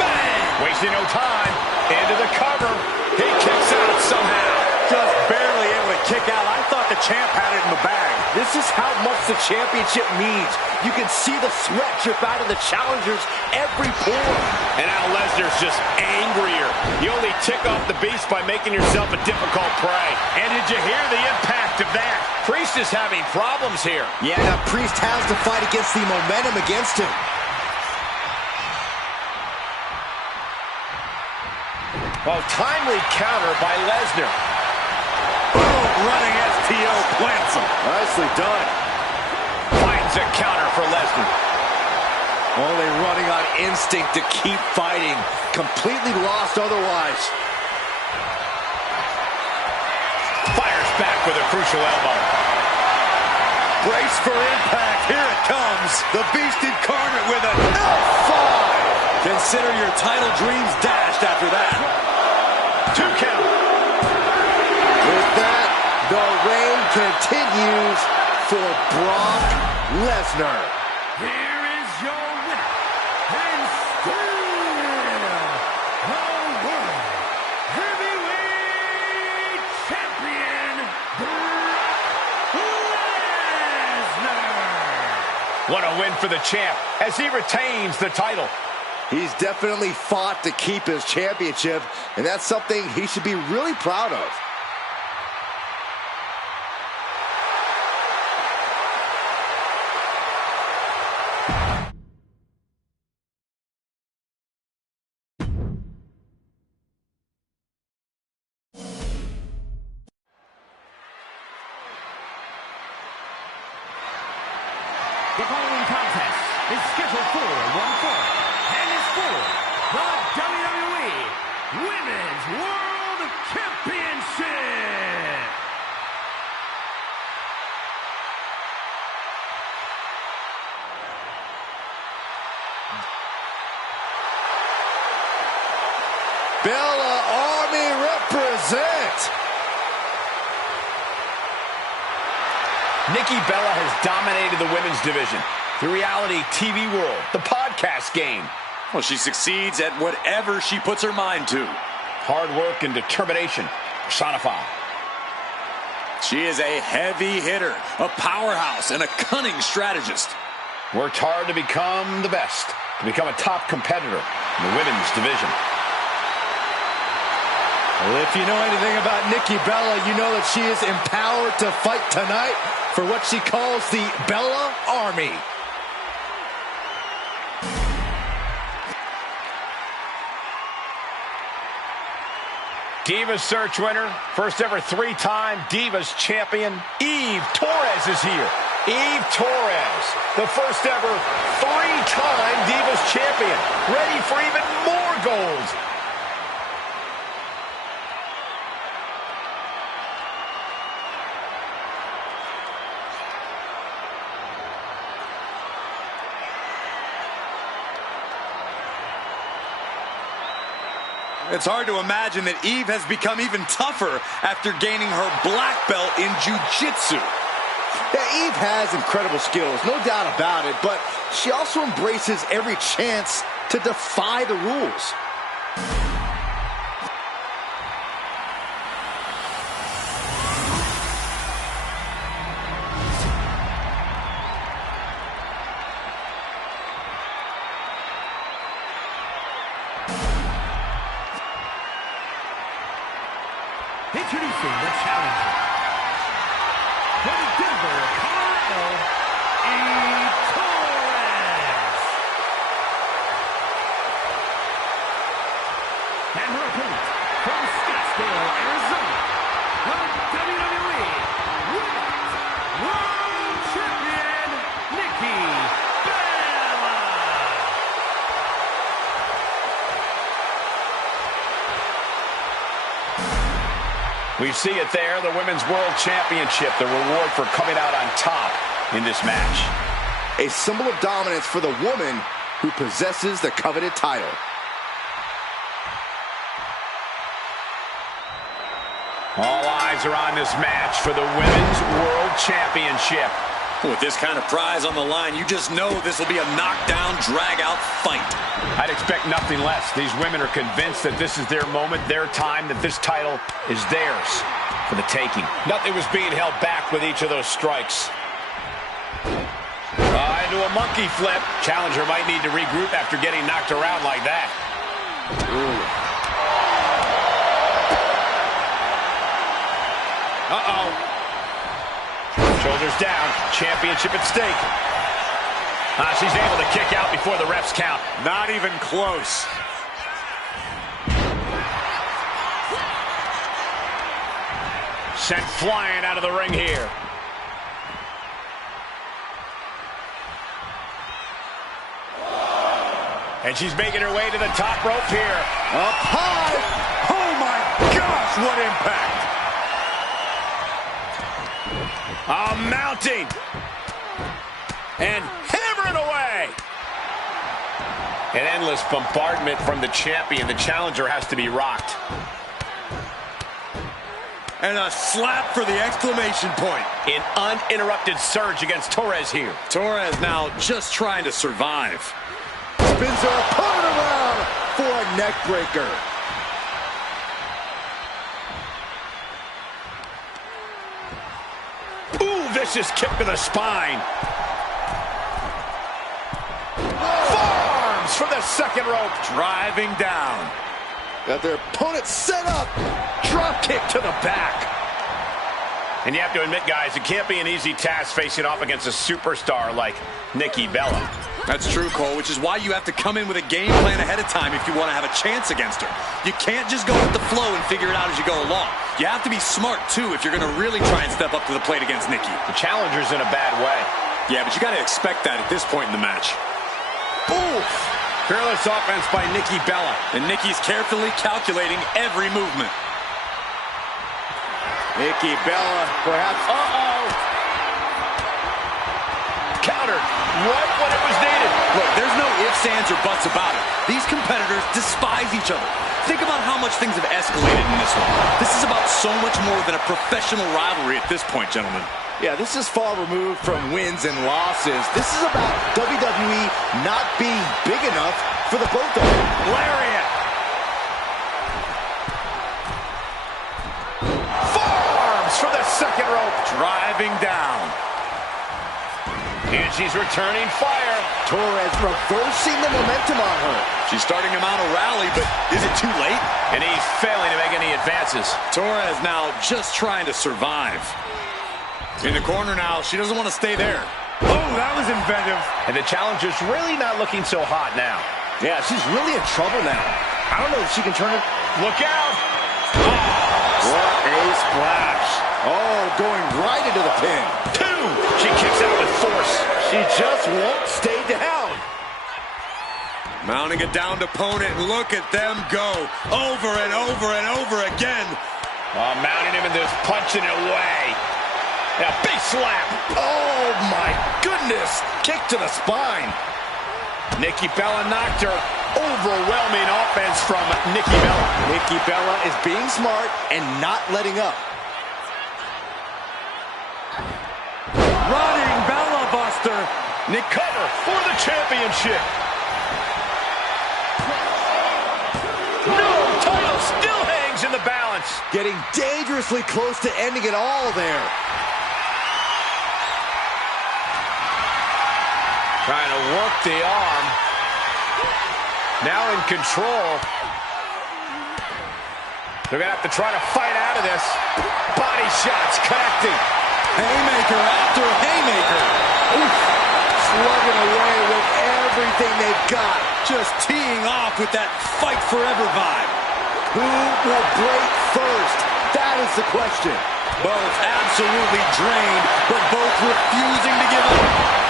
Bang! Wasting no time. Into the cover. He kicks out somehow. Just barely able to kick out. I thought the champ had it in the bag. This is how much the championship means. You can see the sweat drip out of the challengers every pore. And now Lesnar's just angrier. You only tick off the beast by making yourself a difficult prey. And did you hear the impact of that? Priest is having problems here. Yeah, now Priest has to fight against the momentum against him. Well, timely counter by Lesnar. Boom, running STO plants him. Nicely done. Finds a counter for Lesnar. Only running on instinct to keep fighting. Completely lost otherwise. Fires back with a crucial elbow. Brace for impact. Here it comes. The Beast Incarnate with an F5. Consider your title dreams dashed after that. 2 count. With that, the reign continues for Brock Lesnar. Here is your winner, and still the World Heavyweight Champion, Brock Lesnar. What a win for the champ as he retains the title. He's definitely fought to keep his championship, and that's something he should be really proud of. The following contest is scheduled for one fall and is for the WWE Women's World Championship. Bella Army represent. Nikki Bella has dominated the women's division, the reality TV world, the podcast game. Well, she succeeds at whatever she puts her mind to. Hard work and determination personified. She is a heavy hitter, a powerhouse, and a cunning strategist. Worked hard to become the best, to become a top competitor in the women's division. Well, if you know anything about Nikki Bella, you know that she is empowered to fight tonight for what she calls the Bella Army. Divas Search winner, first ever three-time Divas champion, Eve Torres is here. Eve Torres, the first ever three-time Divas champion, ready for even more gold. It's hard to imagine that Eve has become even tougher after gaining her black belt in jiu-jitsu. Yeah, Eve has incredible skills, no doubt about it, but she also embraces every chance to defy the rules. Introducing the challenger from Denver, Colorado, Eve Torres. And her opponent from Scottsdale, Arizona, the WWE Women's World Champion, Nikki Bella. We see it there, the Women's World Championship, the reward for coming out on top in this match. A symbol of dominance for the woman who possesses the coveted title. All eyes are on this match for the Women's World Championship. With this kind of prize on the line, you just know this will be a knockdown, drag-out fight. I'd expect nothing less. These women are convinced that this is their moment, their time, that this title is theirs for the taking. Nothing was being held back with each of those strikes. Into a monkey flip. Challenger might need to regroup after getting knocked around like that. Uh-oh. Shoulders down. Championship at stake. She's able to kick out before the refs count. Not even close. Sent flying out of the ring here. And she's making her way to the top rope here. Up high. Oh my gosh, what impact. Mounting. And hammering away. An endless bombardment from the champion. The challenger has to be rocked. And a slap for the exclamation point. An uninterrupted surge against Torres here. Torres now just trying to survive. Spins her opponent around for a neck breaker. Ooh, vicious kick to the spine. from the second rope. Driving down. Got their opponent set up. Drop kick to the back. And you have to admit, guys, it can't be an easy task facing off against a superstar like Nikki Bella. That's true, Cole, which is why you have to come in with a game plan ahead of time if you want to have a chance against her. You can't just go with the flow and figure it out as you go along. You have to be smart, too, if you're going to really try and step up to the plate against Nikki. The challenger's in a bad way. Yeah, but you got to expect that at this point in the match. Oof! Fearless offense by Nikki Bella. And Nikki's carefully calculating every movement. Nikki Bella, perhaps. Countered right when it was needed. Look, there's no ifs, ands, or buts about it. These competitors despise each other. Think about how much things have escalated in this one. This is about so much more than a professional rivalry at this point, gentlemen. Yeah, this is far removed from wins and losses. This is about WWE not being big enough for the both of them. Lariat. Forearms for the second rope. Driving down. And she's returning fire. Torres reversing the momentum on her. She's starting him out a rally, but is it too late? And he's failing to make any advances. Torres now just trying to survive. In the corner now, she doesn't want to stay there. Oh, that was inventive. And the challenger's really not looking so hot now. Yeah, she's really in trouble now. I don't know if she can turn it. Look out! What a splash. Oh, going right into the pin. Two! She kicks out with force. She just won't stay down. Mounting a downed opponent, and look at them go. Over and over and over again. Mounting him and just punching it away. And a big slap. Oh, my goodness. Kick to the spine. Nikki Bella knocked her. Overwhelming offense from Nikki Bella. Nikki Bella is being smart and not letting up. Running Bella Buster. Nick cover for the championship. No, title still hangs in the balance. Getting dangerously close to ending it all there. Trying to work the arm. Now in control. They're going to have to try to fight out of this. Body shots connecting. Haymaker after haymaker. Oof. Slugging away with everything they've got. Just teeing off with that fight forever vibe. Who will break first? That is the question. Both absolutely drained, but both refusing to give up.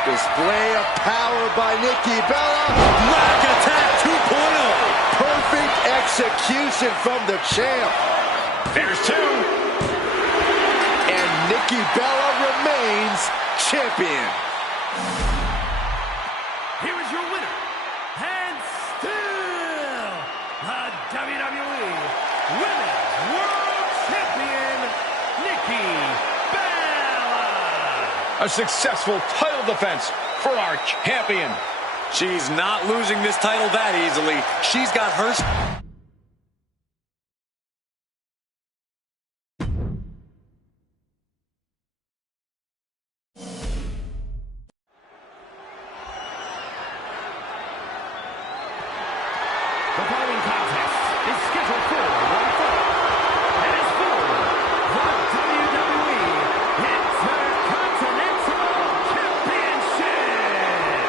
Display of power by Nikki Bella. Rack attack 2.0. Perfect execution from the champ. There's two. And Nikki Bella remains champion. Here is your winner, and still the WWE Women's World Champion, Nikki Bella. A successful title defense for our champion. She's not losing this title that easily. She's got hers. The following contest is scheduled for one fall. It is for the WWE Intercontinental Championship.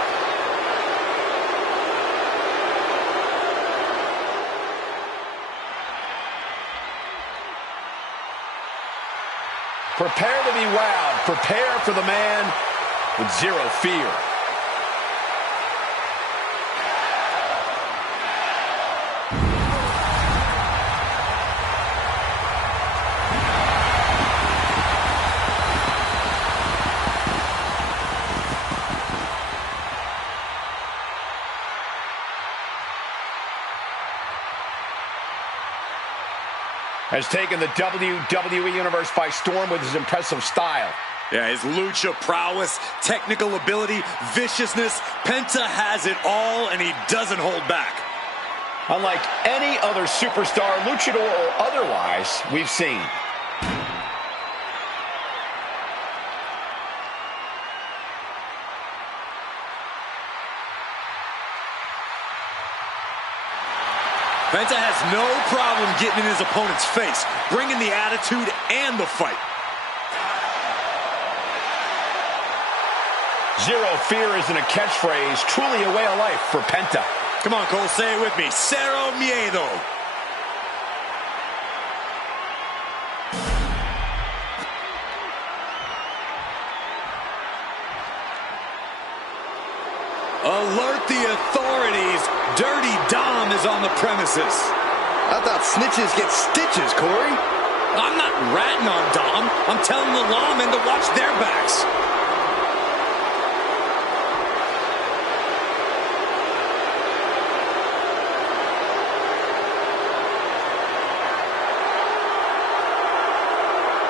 Prepare to be wowed. Prepare for the man with zero fear. Has taken the WWE Universe by storm with his impressive style. Yeah, his lucha prowess, technical ability, viciousness. Penta has it all, and he doesn't hold back. Unlike any other superstar, luchador or otherwise, we've seen. Penta has no problem getting in his opponent's face, bringing the attitude and the fight. Zero fear isn't a catchphrase, truly a way of life for Penta. Come on, Cole, say it with me. Cero miedo. Alert the authorities. Dirty Dom is on the premises. I thought snitches get stitches, Corey. I'm not ratting on Dom. I'm telling the lawmen to watch their backs.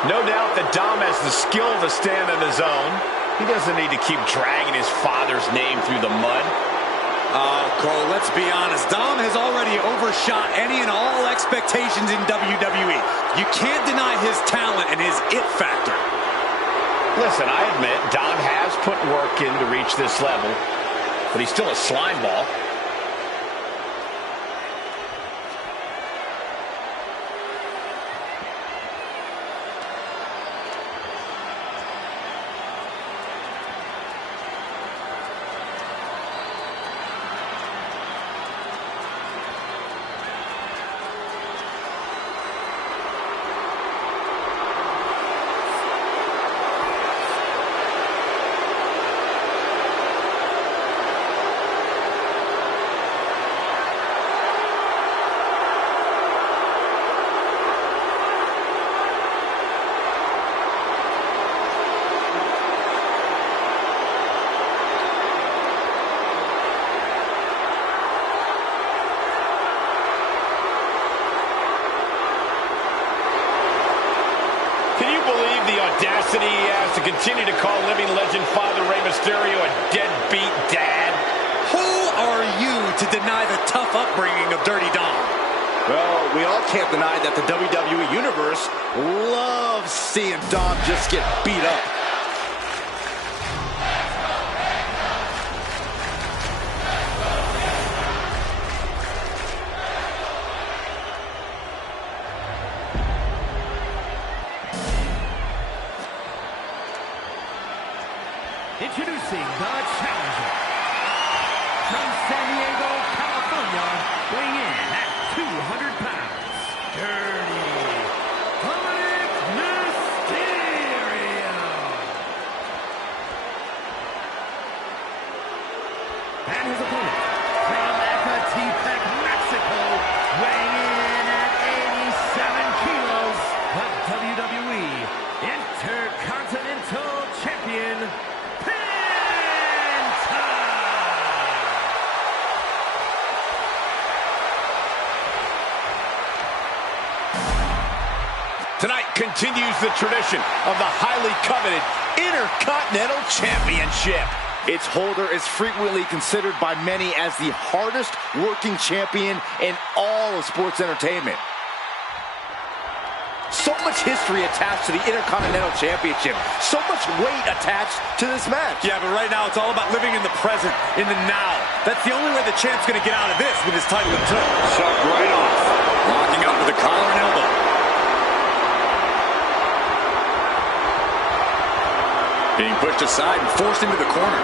No doubt that Dom has the skill to stand on his own. He doesn't need to keep dragging his father's name through the mud. Oh, Cole, let's be honest. Dom has already overshot any and all expectations in WWE. You can't deny his talent and his it factor. Listen, I admit Dom has put work in to reach this level, but he's still a slime ball. Audacity he has to continue to call living legend Father Rey Mysterio a deadbeat dad. Who are you to deny the tough upbringing of Dirty Dom? Well, we all can't deny that the WWE Universe loves seeing Dom just get beat up. Introducing the challenger from San Diego, California, weighing in at 200 pounds, Dirty Mysterio. And his opponent from Ecatepec, Mexico, weighing in at 87 kilos, the WWE Intercontinental Champion, Tonight continues the tradition of the highly coveted Intercontinental Championship. Its holder is frequently considered by many as the hardest working champion in all of sports entertainment. So much history attached to the Intercontinental Championship. So much weight attached to this match. Yeah, but right now it's all about living in the present, in the now. That's the only way the champ's going to get out of this with his title in tow. Shoved right off. Locking up with a collar and elbow. Being pushed aside and forced into the corner.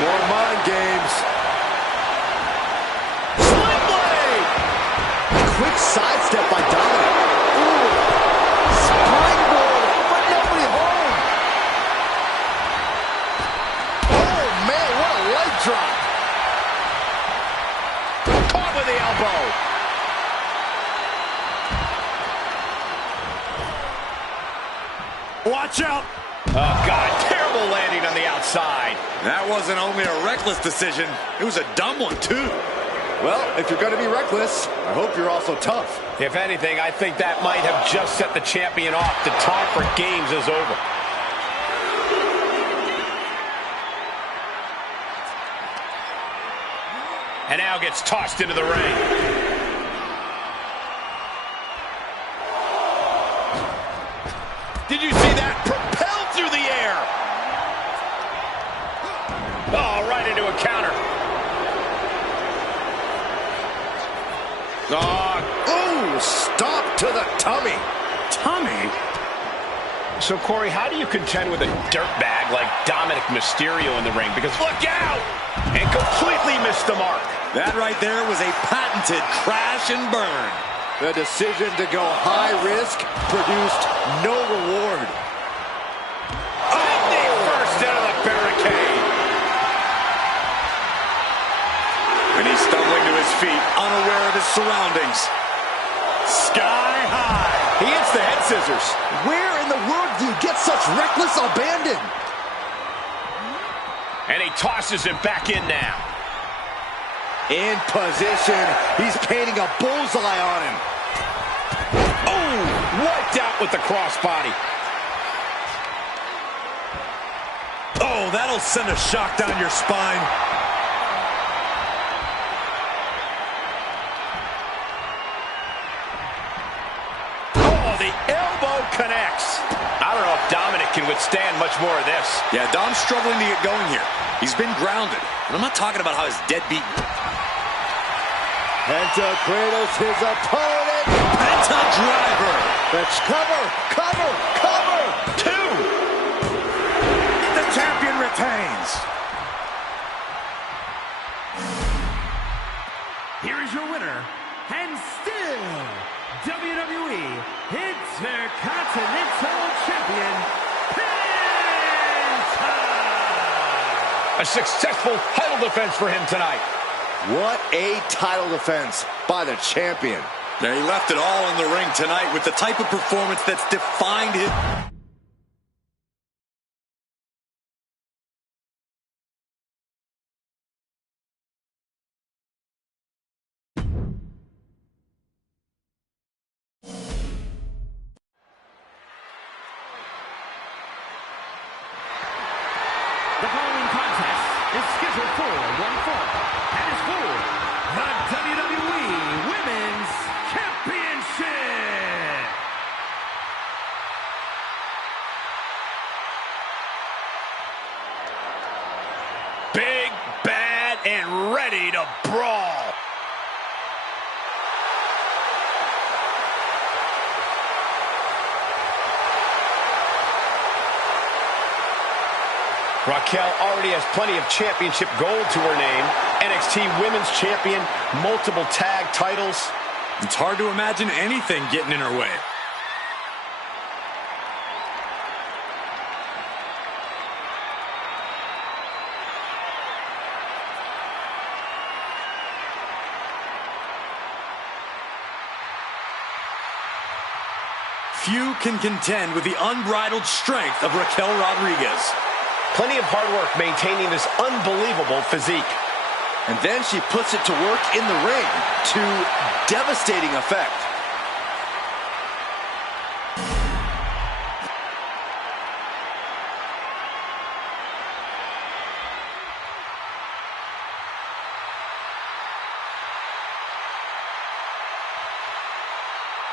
More mind games. Sling blade! Quick sidestep by Dominic. Ooh. Springboard, but nobody home. Oh, man, what a leg drop. Caught with the elbow. Watch out! Oh, God, terrible landing on the outside. That wasn't only a reckless decision, it was a dumb one, too. Well, if you're going to be reckless, I hope you're also tough. If anything, I think that might have just set the champion off. The time for games is over. And now gets tossed into the ring. Did you see that? Propelled through the air. Oh, stop to the tummy. Tummy? So, Corey, how do you contend with a dirtbag like Dominic Mysterio in the ring? Because look out! And completely missed the mark. That right there was a patented crash and burn. The decision to go high risk produced no reward. Knee first out of the barricade. And he's stumbling to his feet, unaware of his surroundings. Sky high. He hits the head scissors. Where in the world do you get such reckless abandon? And he tosses him back in now. In position. He's painting a bullseye on him. Oh, wiped out with the crossbody. Oh, that'll send a shock down your spine. Oh, the elbow connects. I don't know if Dominic can withstand much more of this. Yeah, Dom's struggling to get going here. He's been grounded. And I'm not talking about how he's dead beaten. Penta cradles his opponent. Penta driver. Let's cover. Two. The champion retains. Here is your winner, and still WWE Intercontinental Champion, Penta! A successful title defense for him tonight. What a title defense by the champion. Yeah, he left it all in the ring tonight with the type of performance that's defined his... The following contest is scheduled for one fall and is for the WWE Women's Championship. Big, bad, and ready to brawl. Raquel already has plenty of championship gold to her name. NXT Women's Champion, multiple tag titles. It's hard to imagine anything getting in her way. Few can contend with the unbridled strength of Raquel Rodriguez. Plenty of hard work maintaining this unbelievable physique. And then she puts it to work in the ring to devastating effect.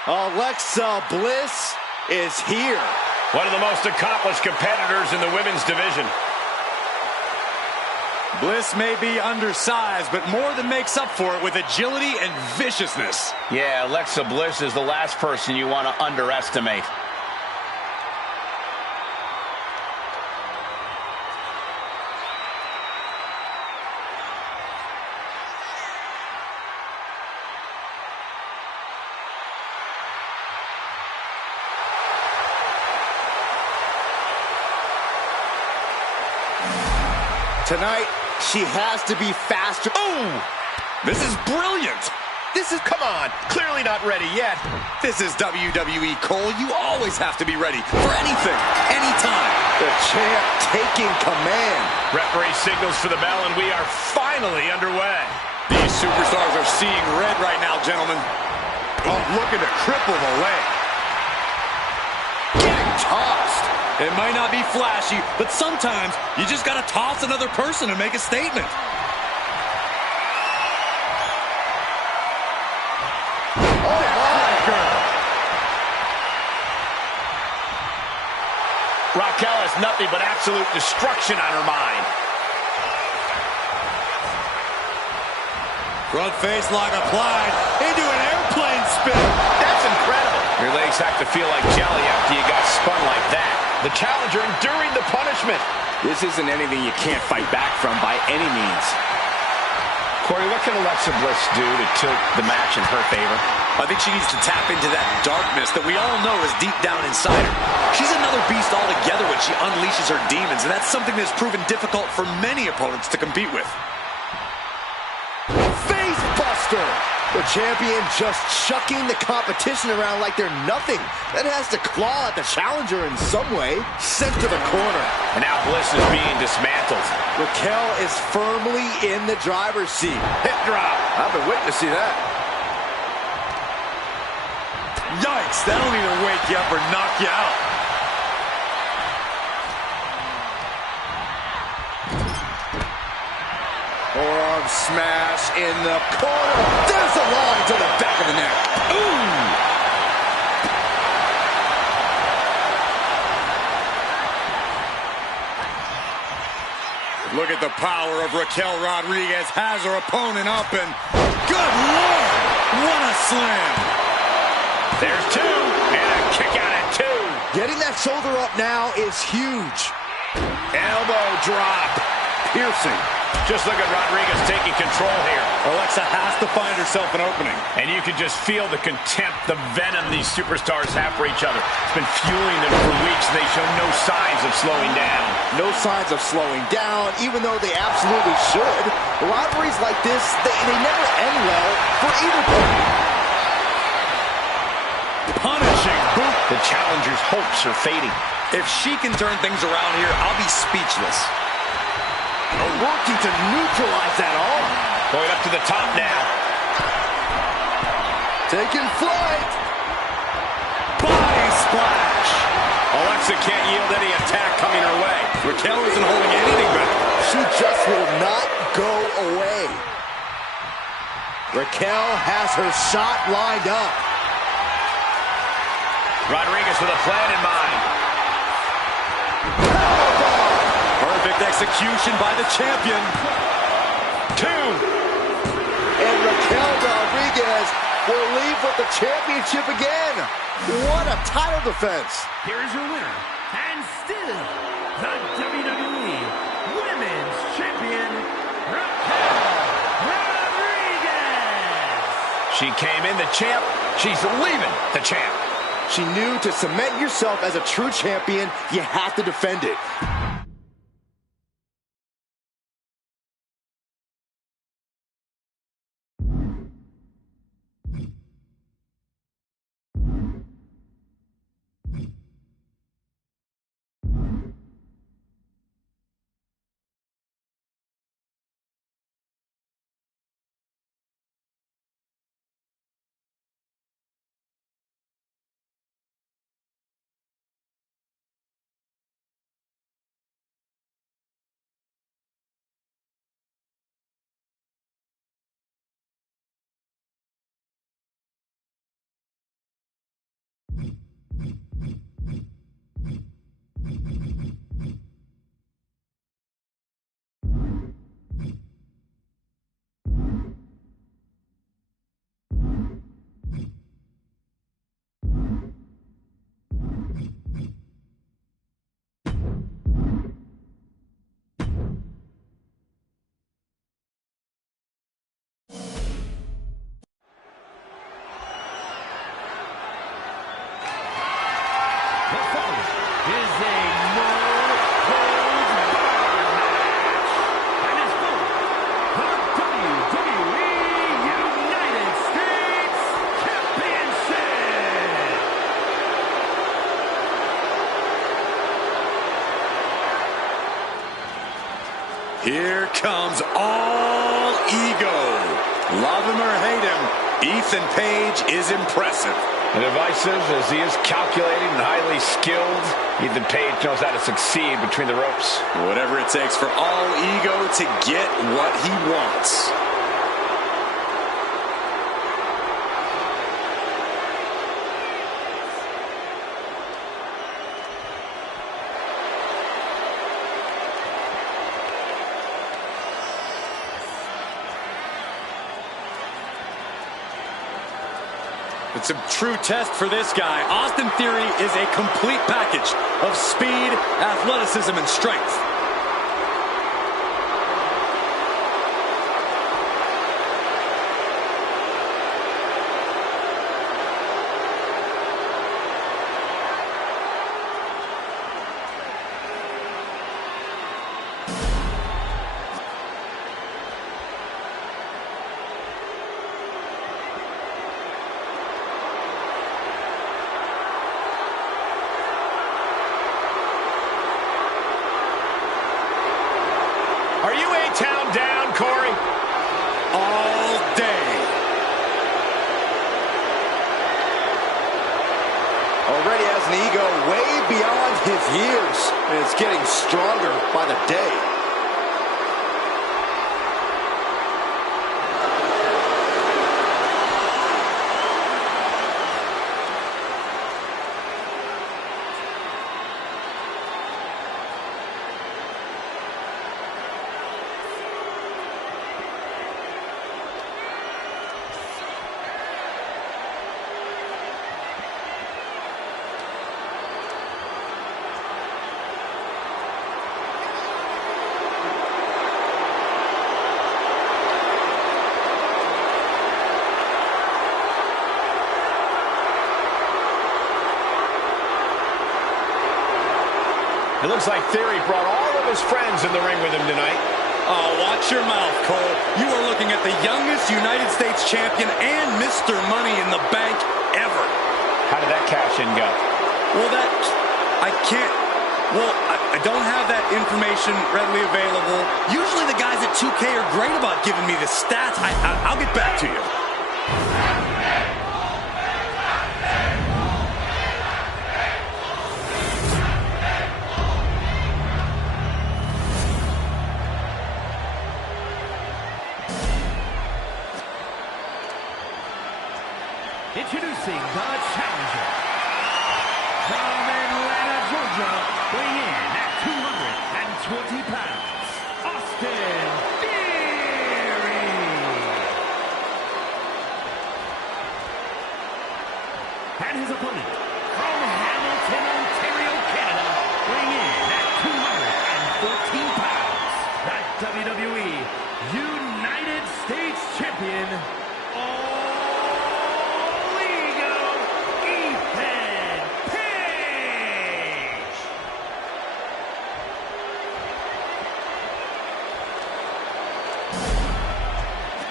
Alexa Bliss is here. One of the most accomplished competitors in the women's division. Bliss may be undersized, but more than makes up for it with agility and viciousness. Yeah, Alexa Bliss is the last person you want to underestimate. Tonight, she has to be faster. Oh! This is brilliant. Come on, clearly not ready yet. This is WWE, Cole. You always have to be ready for anything, anytime. The champ taking command. Referee signals for the bell, and we are finally underway. These superstars are seeing red right now, gentlemen. Oh, looking to cripple the leg. Getting tossed. It might not be flashy, but sometimes you just got to toss another person and make a statement. Raquel has nothing but absolute destruction on her mind. Front face lock applied into an spin. That's incredible. Your legs have to feel like jelly after you got spun like that. The challenger enduring the punishment. This isn't anything you can't fight back from by any means. Corey, what can Alexa Bliss do to tilt the match in her favor? I think she needs to tap into that darkness that we all know is deep down inside her. She's another beast altogether when she unleashes her demons, and that's something that's proven difficult for many opponents to compete with. Face buster! The champion just chucking the competition around like they're nothing. That has to claw at the challenger in some way. Sent to the corner. And now Bliss is being dismantled. Raquel is firmly in the driver's seat. Hip drop. I've been waiting to see that. Yikes, that'll either wake you up or knock you out. Forearm smash in the corner. There's a line to the back of the neck. Ooh! Look at the power of Raquel Rodriguez. Has her opponent up and good Lord! What a slam! There's two, and a kick out at two. Getting that shoulder up now is huge. Elbow drop. Piercing. Just look at Rodriguez taking control here. Alexa has to find herself an opening. And you can just feel the contempt, the venom these superstars have for each other. It's been fueling them for weeks. They show no signs of slowing down. No signs of slowing down, even though they absolutely should. Rivalries like this, they never end well for either party. Punishing boot. The challenger's hopes are fading. If she can turn things around here, I'll be speechless. Working to neutralize that arm. Going up to the top now. Taking flight. Body splash. Alexa can't yield any attack coming her way. Raquel isn't holding anything back. She just will not go away. Raquel has her shot lined up. Rodriguez with a plan in mind. Perfect execution by the champion. Two. And Raquel Rodriguez will leave with the championship again. What a title defense. Here is your winner, and still the WWE Women's Champion, Raquel Rodriguez. She came in the champ. She's leaving the champ. She knew to cement yourself as a true champion, you have to defend it. The following is a no-holds-barred match, and it's for the WWE United States Championship. Here comes All Ego. Love him or hate him, Ethan Page is impressive. Divisive as he is calculating and highly skilled, Ethan Page knows how to succeed between the ropes. Whatever it takes for All Ego to get what he wants. It's a true test for this guy. Austin Theory is a complete package of speed, athleticism, and strength. Are you A-Town down, Corey? All day. Already has an ego way beyond his years, and it's getting stronger by the day. It looks like Theory brought all of his friends in the ring with him tonight. Oh, watch your mouth, Cole. You are looking at the youngest United States champion and Mr. Money in the Bank ever. How did that cash in go? Well, I don't have that information readily available. Usually the guys at 2K are great about giving me the stats. I'll get back to you. Introducing the challenger from Atlanta, Georgia, weighing in at 220 pounds, Austin Theory. And his opponent from Hamilton, Ontario, Canada, weighing in at 214 pounds, the WWE United States Champion,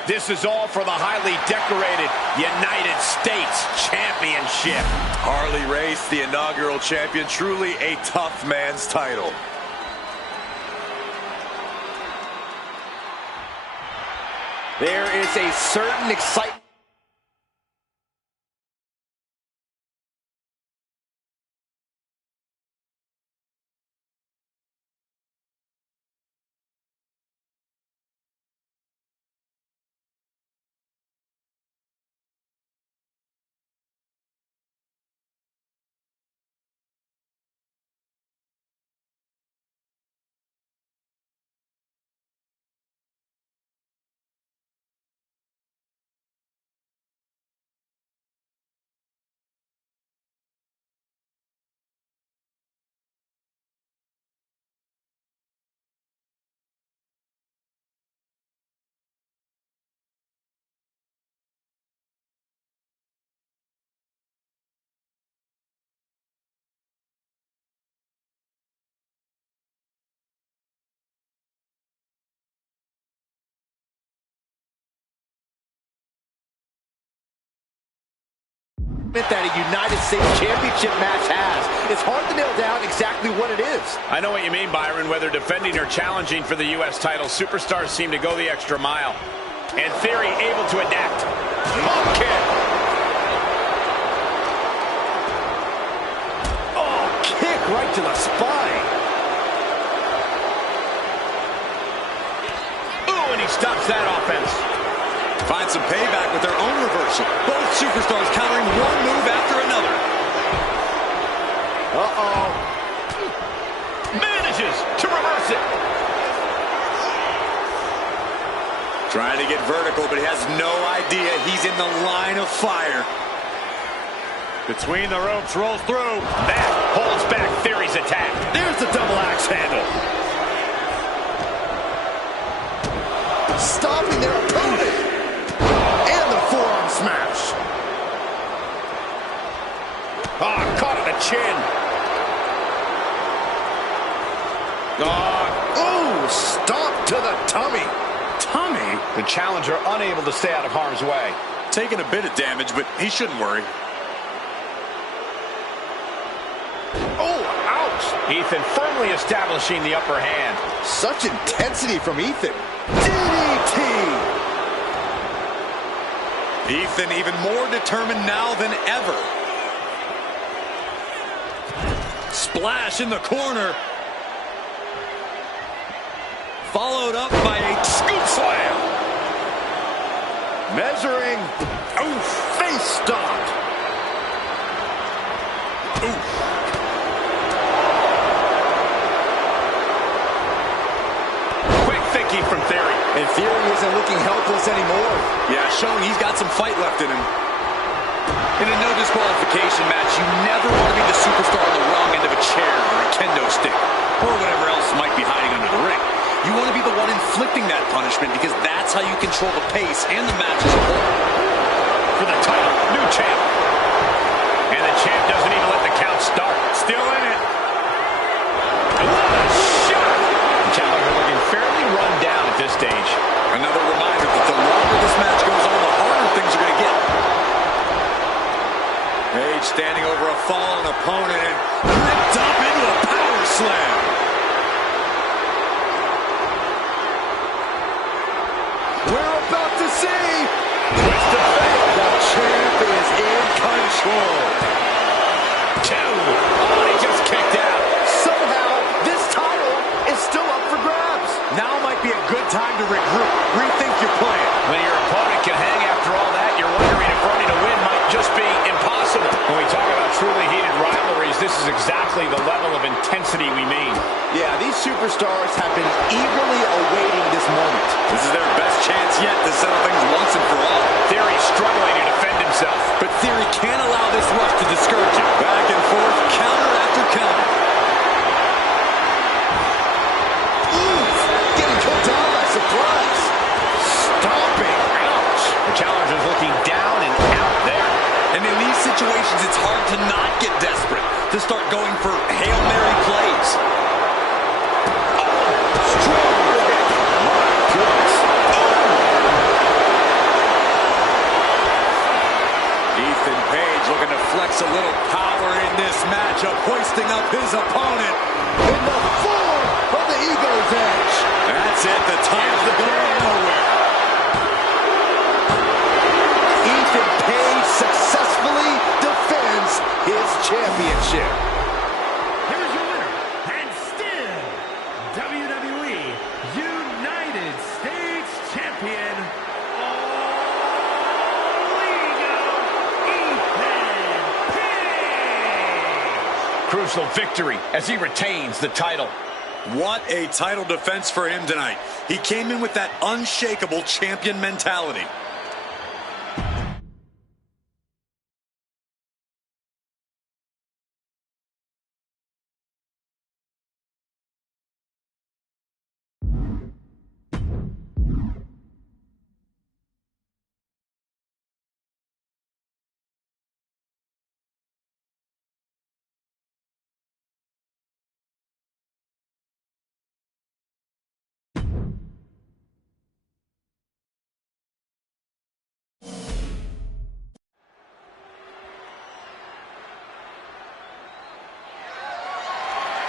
This is all for the highly decorated United States Championship. Harley Race, the inaugural champion, truly a tough man's title. There is a certain excitement. That a United States Championship match has. It's hard to nail down exactly what it is. I know what you mean, Byron. Whether defending or challenging for the U.S. title, superstars seem to go the extra mile. And Theory able to adapt. Mock kick. Oh, kick right to the spine. Ooh, and he stops that offense. Find some payback with their own reversal. Both superstars countering one move after another. Uh-oh. Manages to reverse it. Trying to get vertical, but he has no idea he's in the line of fire. Between the ropes, rolls through. That holds back Theory's attack. There's the double axe handle. Stopping their opponent. And the forearm smash. Ah, caught in the chin. Oh, stop to the tummy. Tummy? The challenger unable to stay out of harm's way. Taking a bit of damage, but he shouldn't worry. Oh, ouch. Ethan firmly establishing the upper hand. Such intensity from Ethan. DDT. Ethan even more determined now than ever. Splash in the corner. Followed up by a scoop slam. Measuring. Oh, face stopped. Oof. Quick thinking from Theory. And Theory isn't looking helpless anymore. Yeah, showing he's got some fight left in him. In a no disqualification match, you never want to be the superstar on the wrong end of a chair or a kendo stick, or whatever else might be hiding under the ring. You want to be the one inflicting that punishment because that's how you control the pace and the match as a whole. For the title, new champ. And the champ doesn't even let the count start. Still in it. What a shot! The challenger looking fairly run down at this stage. Another reminder that the longer this match goes on, the harder things are going to get. Page standing over a fallen opponent and ripped up into a power slam. We're about to see. Twist of fate. The champ is in control. Two. Oh, he just kicked out. Somehow, this title is still up for grabs. Now might be a good time to regroup. Rethink your plan. When your opponent can hang after all that, you're wondering if running a win might just be impossible. When we talk about truly heated rivalries, this is exactly the level of intensity we mean. Yeah, these superstars have been eagerly awaiting this moment. This is their best chance yet to settle things once and for all. Theory struggling to defend himself. But Theory can't allow this rush to discourage him. Back and forth, counter after counter. Oof, getting put down by surprise. Stomping. Ouch. The challenger's looking down and out there. And in these situations, it's hard to not get desperate, to start going for Hail Mary plays. Strong hit. My goodness. Ethan Page looking to flex a little power in this matchup, hoisting up his opponent. In the form of the Eagle's Edge. That's it, the time's going nowhere. Ethan Page successfully defends his championship. Here's your winner, and still WWE United States Champion, Ethan Page. Crucial victory as he retains the title. What a title defense for him tonight. He came in with that unshakable champion mentality.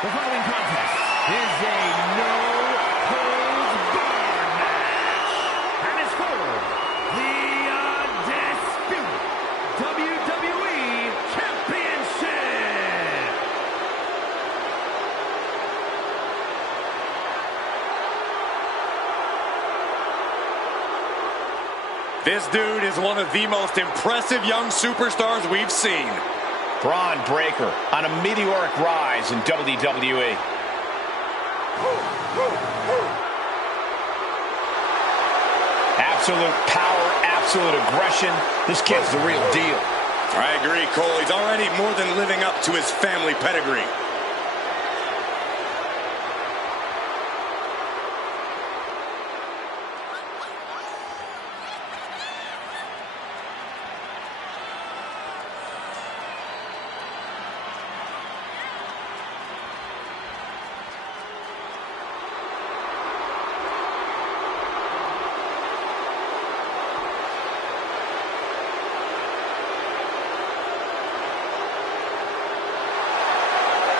The following contest is a no-holds-barred match, and it's for the undisputed WWE Championship. This dude is one of the most impressive young superstars we've seen. Braun Breaker on a meteoric rise in WWE. Absolute power, absolute aggression. This kid's the real deal. I agree, Cole. He's already more than living up to his family pedigree.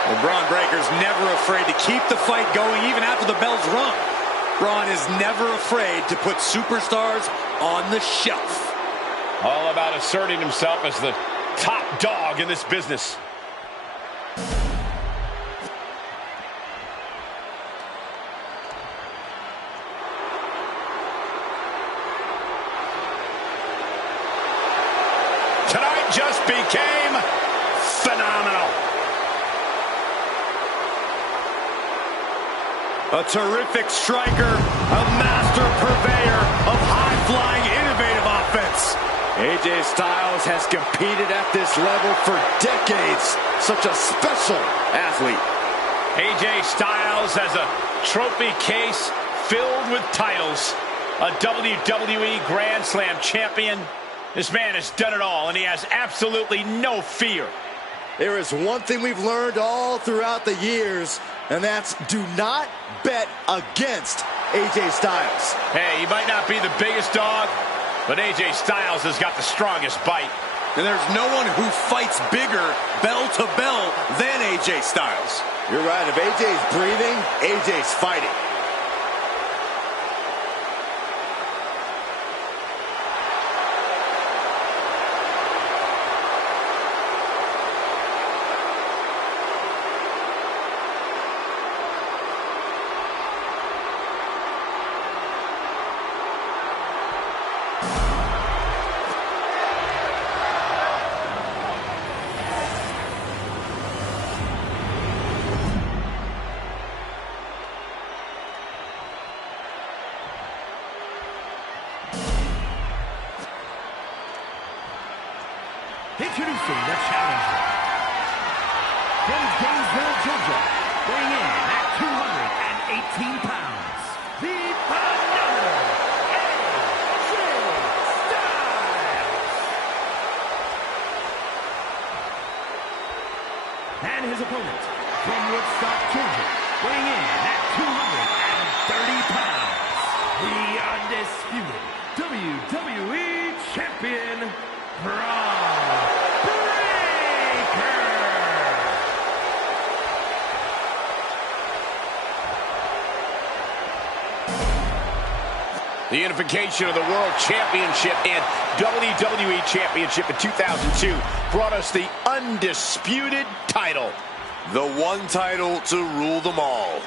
Well, Braun Breaker's never afraid to keep the fight going even after the bell's rung. Braun is never afraid to put superstars on the shelf. All about asserting himself as the top dog in this business. Tonight just became phenomenal. A terrific striker, a master purveyor of high-flying, innovative offense. AJ Styles has competed at this level for decades. Such a special athlete. AJ Styles has a trophy case filled with titles. A WWE Grand Slam champion. This man has done it all, and he has absolutely no fear. There is one thing we've learned all throughout the years, and that's do not bet against AJ Styles. Hey, he might not be the biggest dog, but AJ Styles has got the strongest bite. And there's no one who fights bigger, bell to bell, than AJ Styles. You're right. If AJ's breathing, AJ's fighting. Introducing the challenger. From Gainesville, Georgia, weighing in at 218 pounds, the phenomenal AJ Styles. And his opponent, from Woodstock, Georgia, weighing in at 230 pounds, the undisputed WWE Champion, Braun Breaker. The unification of the World Championship and WWE Championship in 2002 brought us the undisputed title. The one title to rule them all.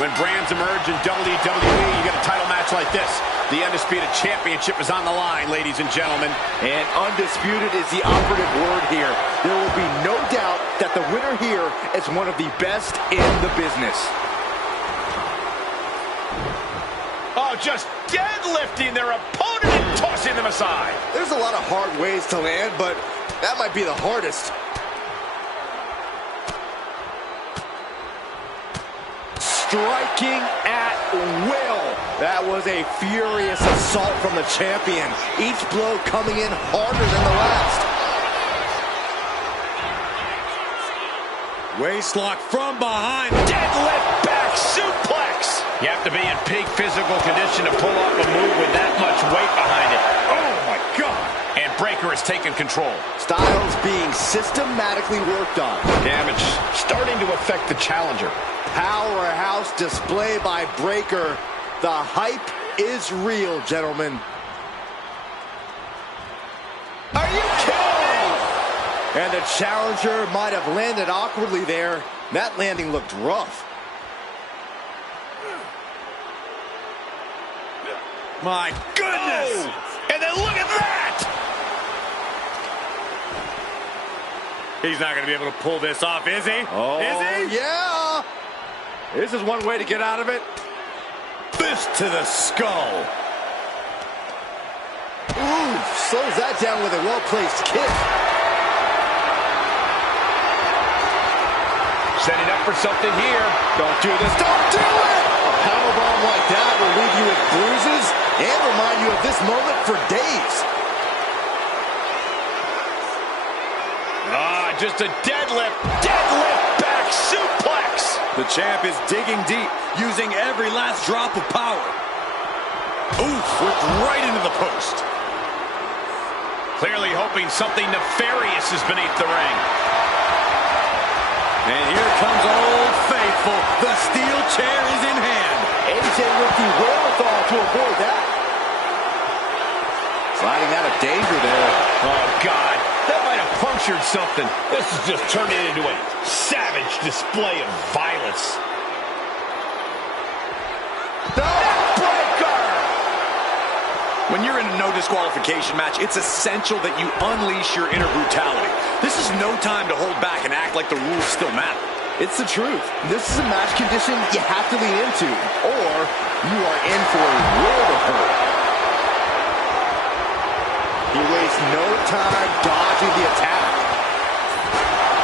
When brands emerge in WWE, you get a title match like this. The Undisputed Championship is on the line, ladies and gentlemen. And undisputed is the operative word here. There will be no doubt that the winner here is one of the best in the business. Oh, just deadlifting their opponent and tossing them aside. There's a lot of hard ways to land, but that might be the hardest. Striking at will. That was a furious assault from the champion. Each blow coming in harder than the last. Waistlock from behind. Deadlift back suplex. You have to be in peak physical condition to pull off a move with that much weight behind it. Oh, my God. And Breaker has taken control. Styles being systematically worked on. Damage starting to affect the challenger. Powerhouse display by Breaker. The hype is real, gentlemen. Are you kidding? And the challenger might have landed awkwardly there. That landing looked rough. My goodness. Oh, and then look at that. He's not going to be able to pull this off, is he? Oh, is he? Yeah. This is one way to get out of it. Fist to the skull. slows that down with a well-placed kick. Setting up for something here. Don't do this. Don't do it! A powerbomb like that will leave you with bruises and remind you of this moment for days. Just a deadlift. Deadlift back suplex. The champ is digging deep, using every last drop of power. Oof, whipped right into the post. Clearly hoping something nefarious is beneath the ring. And here comes Old Faithful. The steel chair is in hand. AJ with the wherewithal to avoid that. Sliding out of danger there. Oh, God. That might have punctured something. This is just turning into a savage display of violence. Neckbreaker! When you're in a no disqualification match, it's essential that you unleash your inner brutality. This is no time to hold back and act like the rules still matter. It's the truth. This is a match condition you have to lean into, or you are in for a world of hurt. He wastes no time dodging the attack.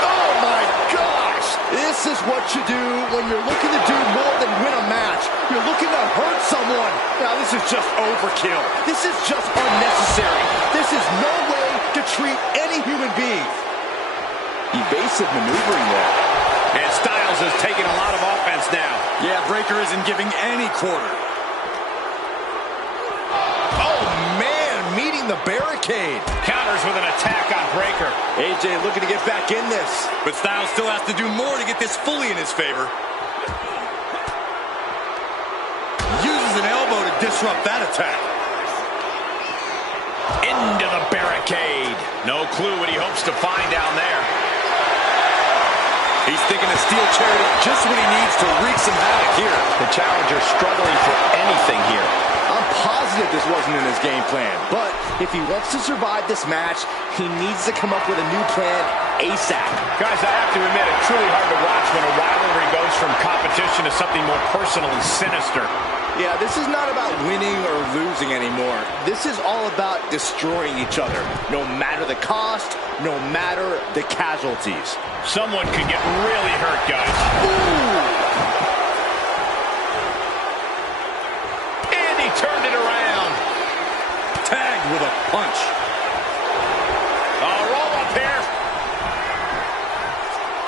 Oh my gosh! This is what you do when you're looking to do more than win a match. You're looking to hurt someone. Now this is just overkill. This is just unnecessary. This is no way to treat any human being. Evasive maneuvering there. And Styles is taking a lot of offense now. Yeah, Breaker isn't giving any quarter. Meeting the barricade. Counters with an attack on Breaker. AJ looking to get back in this. But Styles still has to do more to get this fully in his favor. Uses an elbow to disrupt that attack. Into the barricade. No clue what he hopes to find down there. He's thinking a steel chair is just what he needs to wreak some havoc here. The challenger struggling for anything here. I'm positive this wasn't in his game plan, but if he wants to survive this match, he needs to come up with a new plan ASAP. Guys, I have to admit, it's truly hard to watch when a rivalry goes from competition to something more personal and sinister. Yeah, this is not about winning or losing anymore. This is all about destroying each other, no matter the cost, no matter the casualties. Someone could get really hurt, guys. Ooh! Turned it around. Tagged with a punch. Oh, roll up here.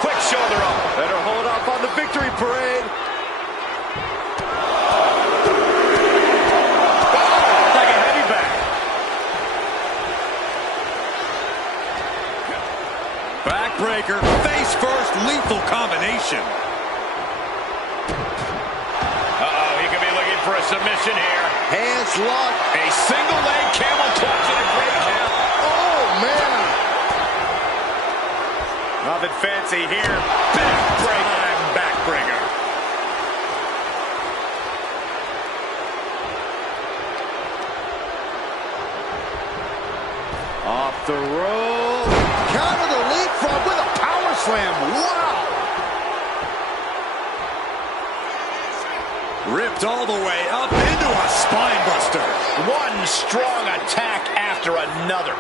Quick shoulder up. Better hold up on the victory parade. Like a heavy back. Backbreaker. Face first. Lethal combination. For a submission here. Hands locked. A single leg camel clutch and a great count. Oh, man. Nothing fancy here. Big break. Backbreaker. Off the rope. Counter the leapfrog with a power slam. Wow. Ripped all the way up into a spine buster. One strong attack after another.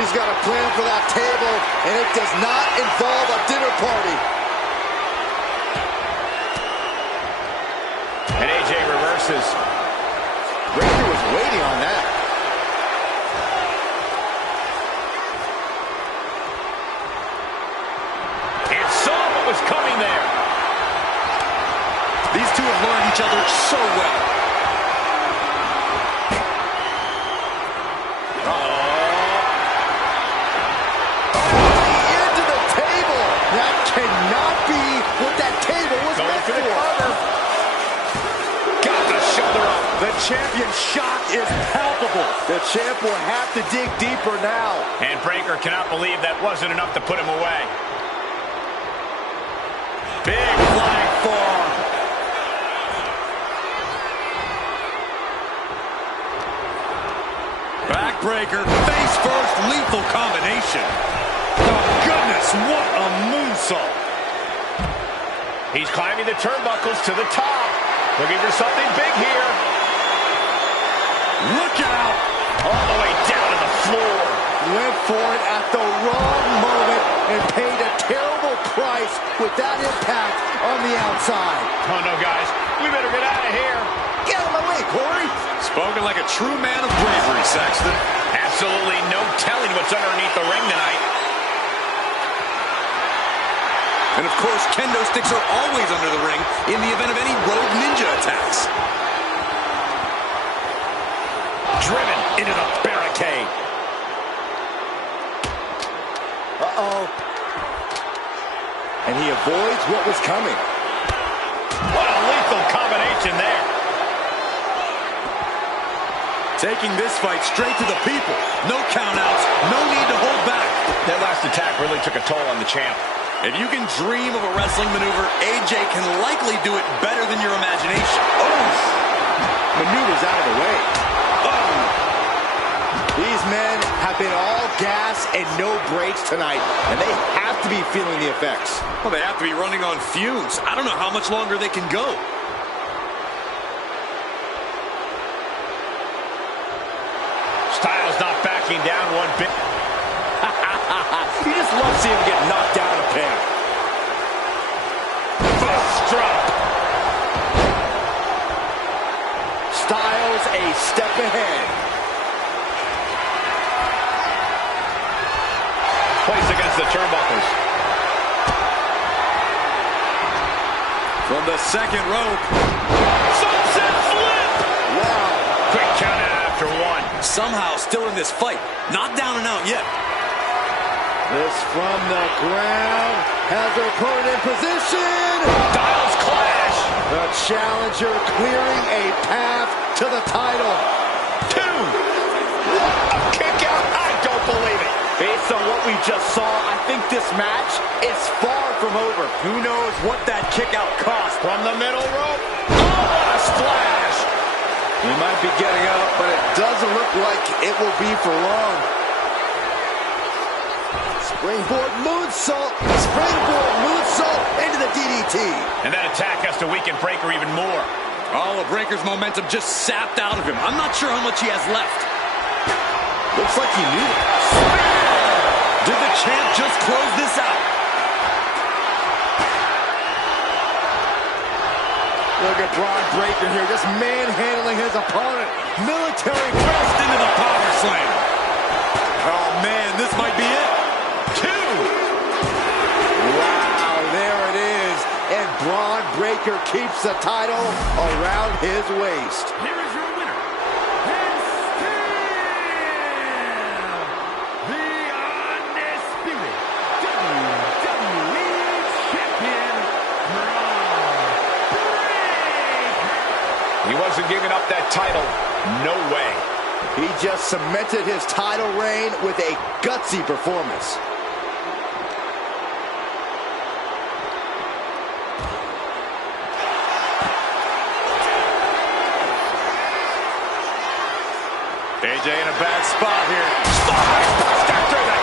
He's got a plan for that table, and it does not involve a dinner party. And AJ reverses. Breaker was waiting on that. Was coming there. These two have learned each other so well. Into the table. That cannot be what that table was meant for. Got the shoulder up. The champion's shock is palpable. The champ will have to dig deeper now. And Breaker cannot believe that wasn't enough to put him away. Big flying forearm. Backbreaker, face first, lethal combination. Oh goodness, what a moonsault. He's climbing the turnbuckles to the top. Looking for something big here. Look out! All the way down to the floor. Went for it at the wrong moment and paid a terrible price with that impact on the outside. Oh no, guys. We better get out of here. Get out of my way, Corey! Spoken like a true man of bravery, Saxton. Absolutely no telling what's underneath the ring tonight. And of course, kendo sticks are always under the ring in the event of any rogue ninja attacks. Driven into the barricade. Uh-oh. And he avoids what was coming. What a lethal combination there. Taking this fight straight to the people. No countouts, no need to hold back. That last attack really took a toll on the champ. If you can dream of a wrestling maneuver, AJ can likely do it better than your imagination. Oh! Maneuvers out of the way. Oh! These men have been all gas and no brakes tonight, and they have to be feeling the effects. Well, they have to be running on fumes. I don't know how much longer they can go. Styles not backing down one bit. You just love seeing him get knocked down a pin. Fist drop. Styles a step ahead. Placed against the turnbuckles. From the second rope. Sunset flip. Wow. Quick count out after one. Somehow still in this fight. Not down and out yet. This from the ground has their opponent in position. Styles clash. The challenger clearing a path to the title. 2. A kick out. I don't believe it. Based on what we just saw, I think this match is far from over. Who knows what that kick out cost? From the middle rope. Oh, what a splash. He might be getting up, but it doesn't look like it will be for long. Springboard moonsault. Springboard moonsault into the DDT. And that attack has to weaken Breaker even more. All of Breaker's momentum just sapped out of him. I'm not sure how much he has left. Looks like he knew it. Did the champ just close this out? Look at Braun Breaker here, just manhandling his opponent. Military Pressed into the power slam. Oh, man, this might be it. 2. Wow, there it is. And Braun Breaker keeps the title around his waist. Here is your winner, and still the undisputed WWE Champion, Braun Breaker. He wasn't giving up that title. No way. He just cemented his title reign with a gutsy performance. AJ in a bad spot here. Buster through the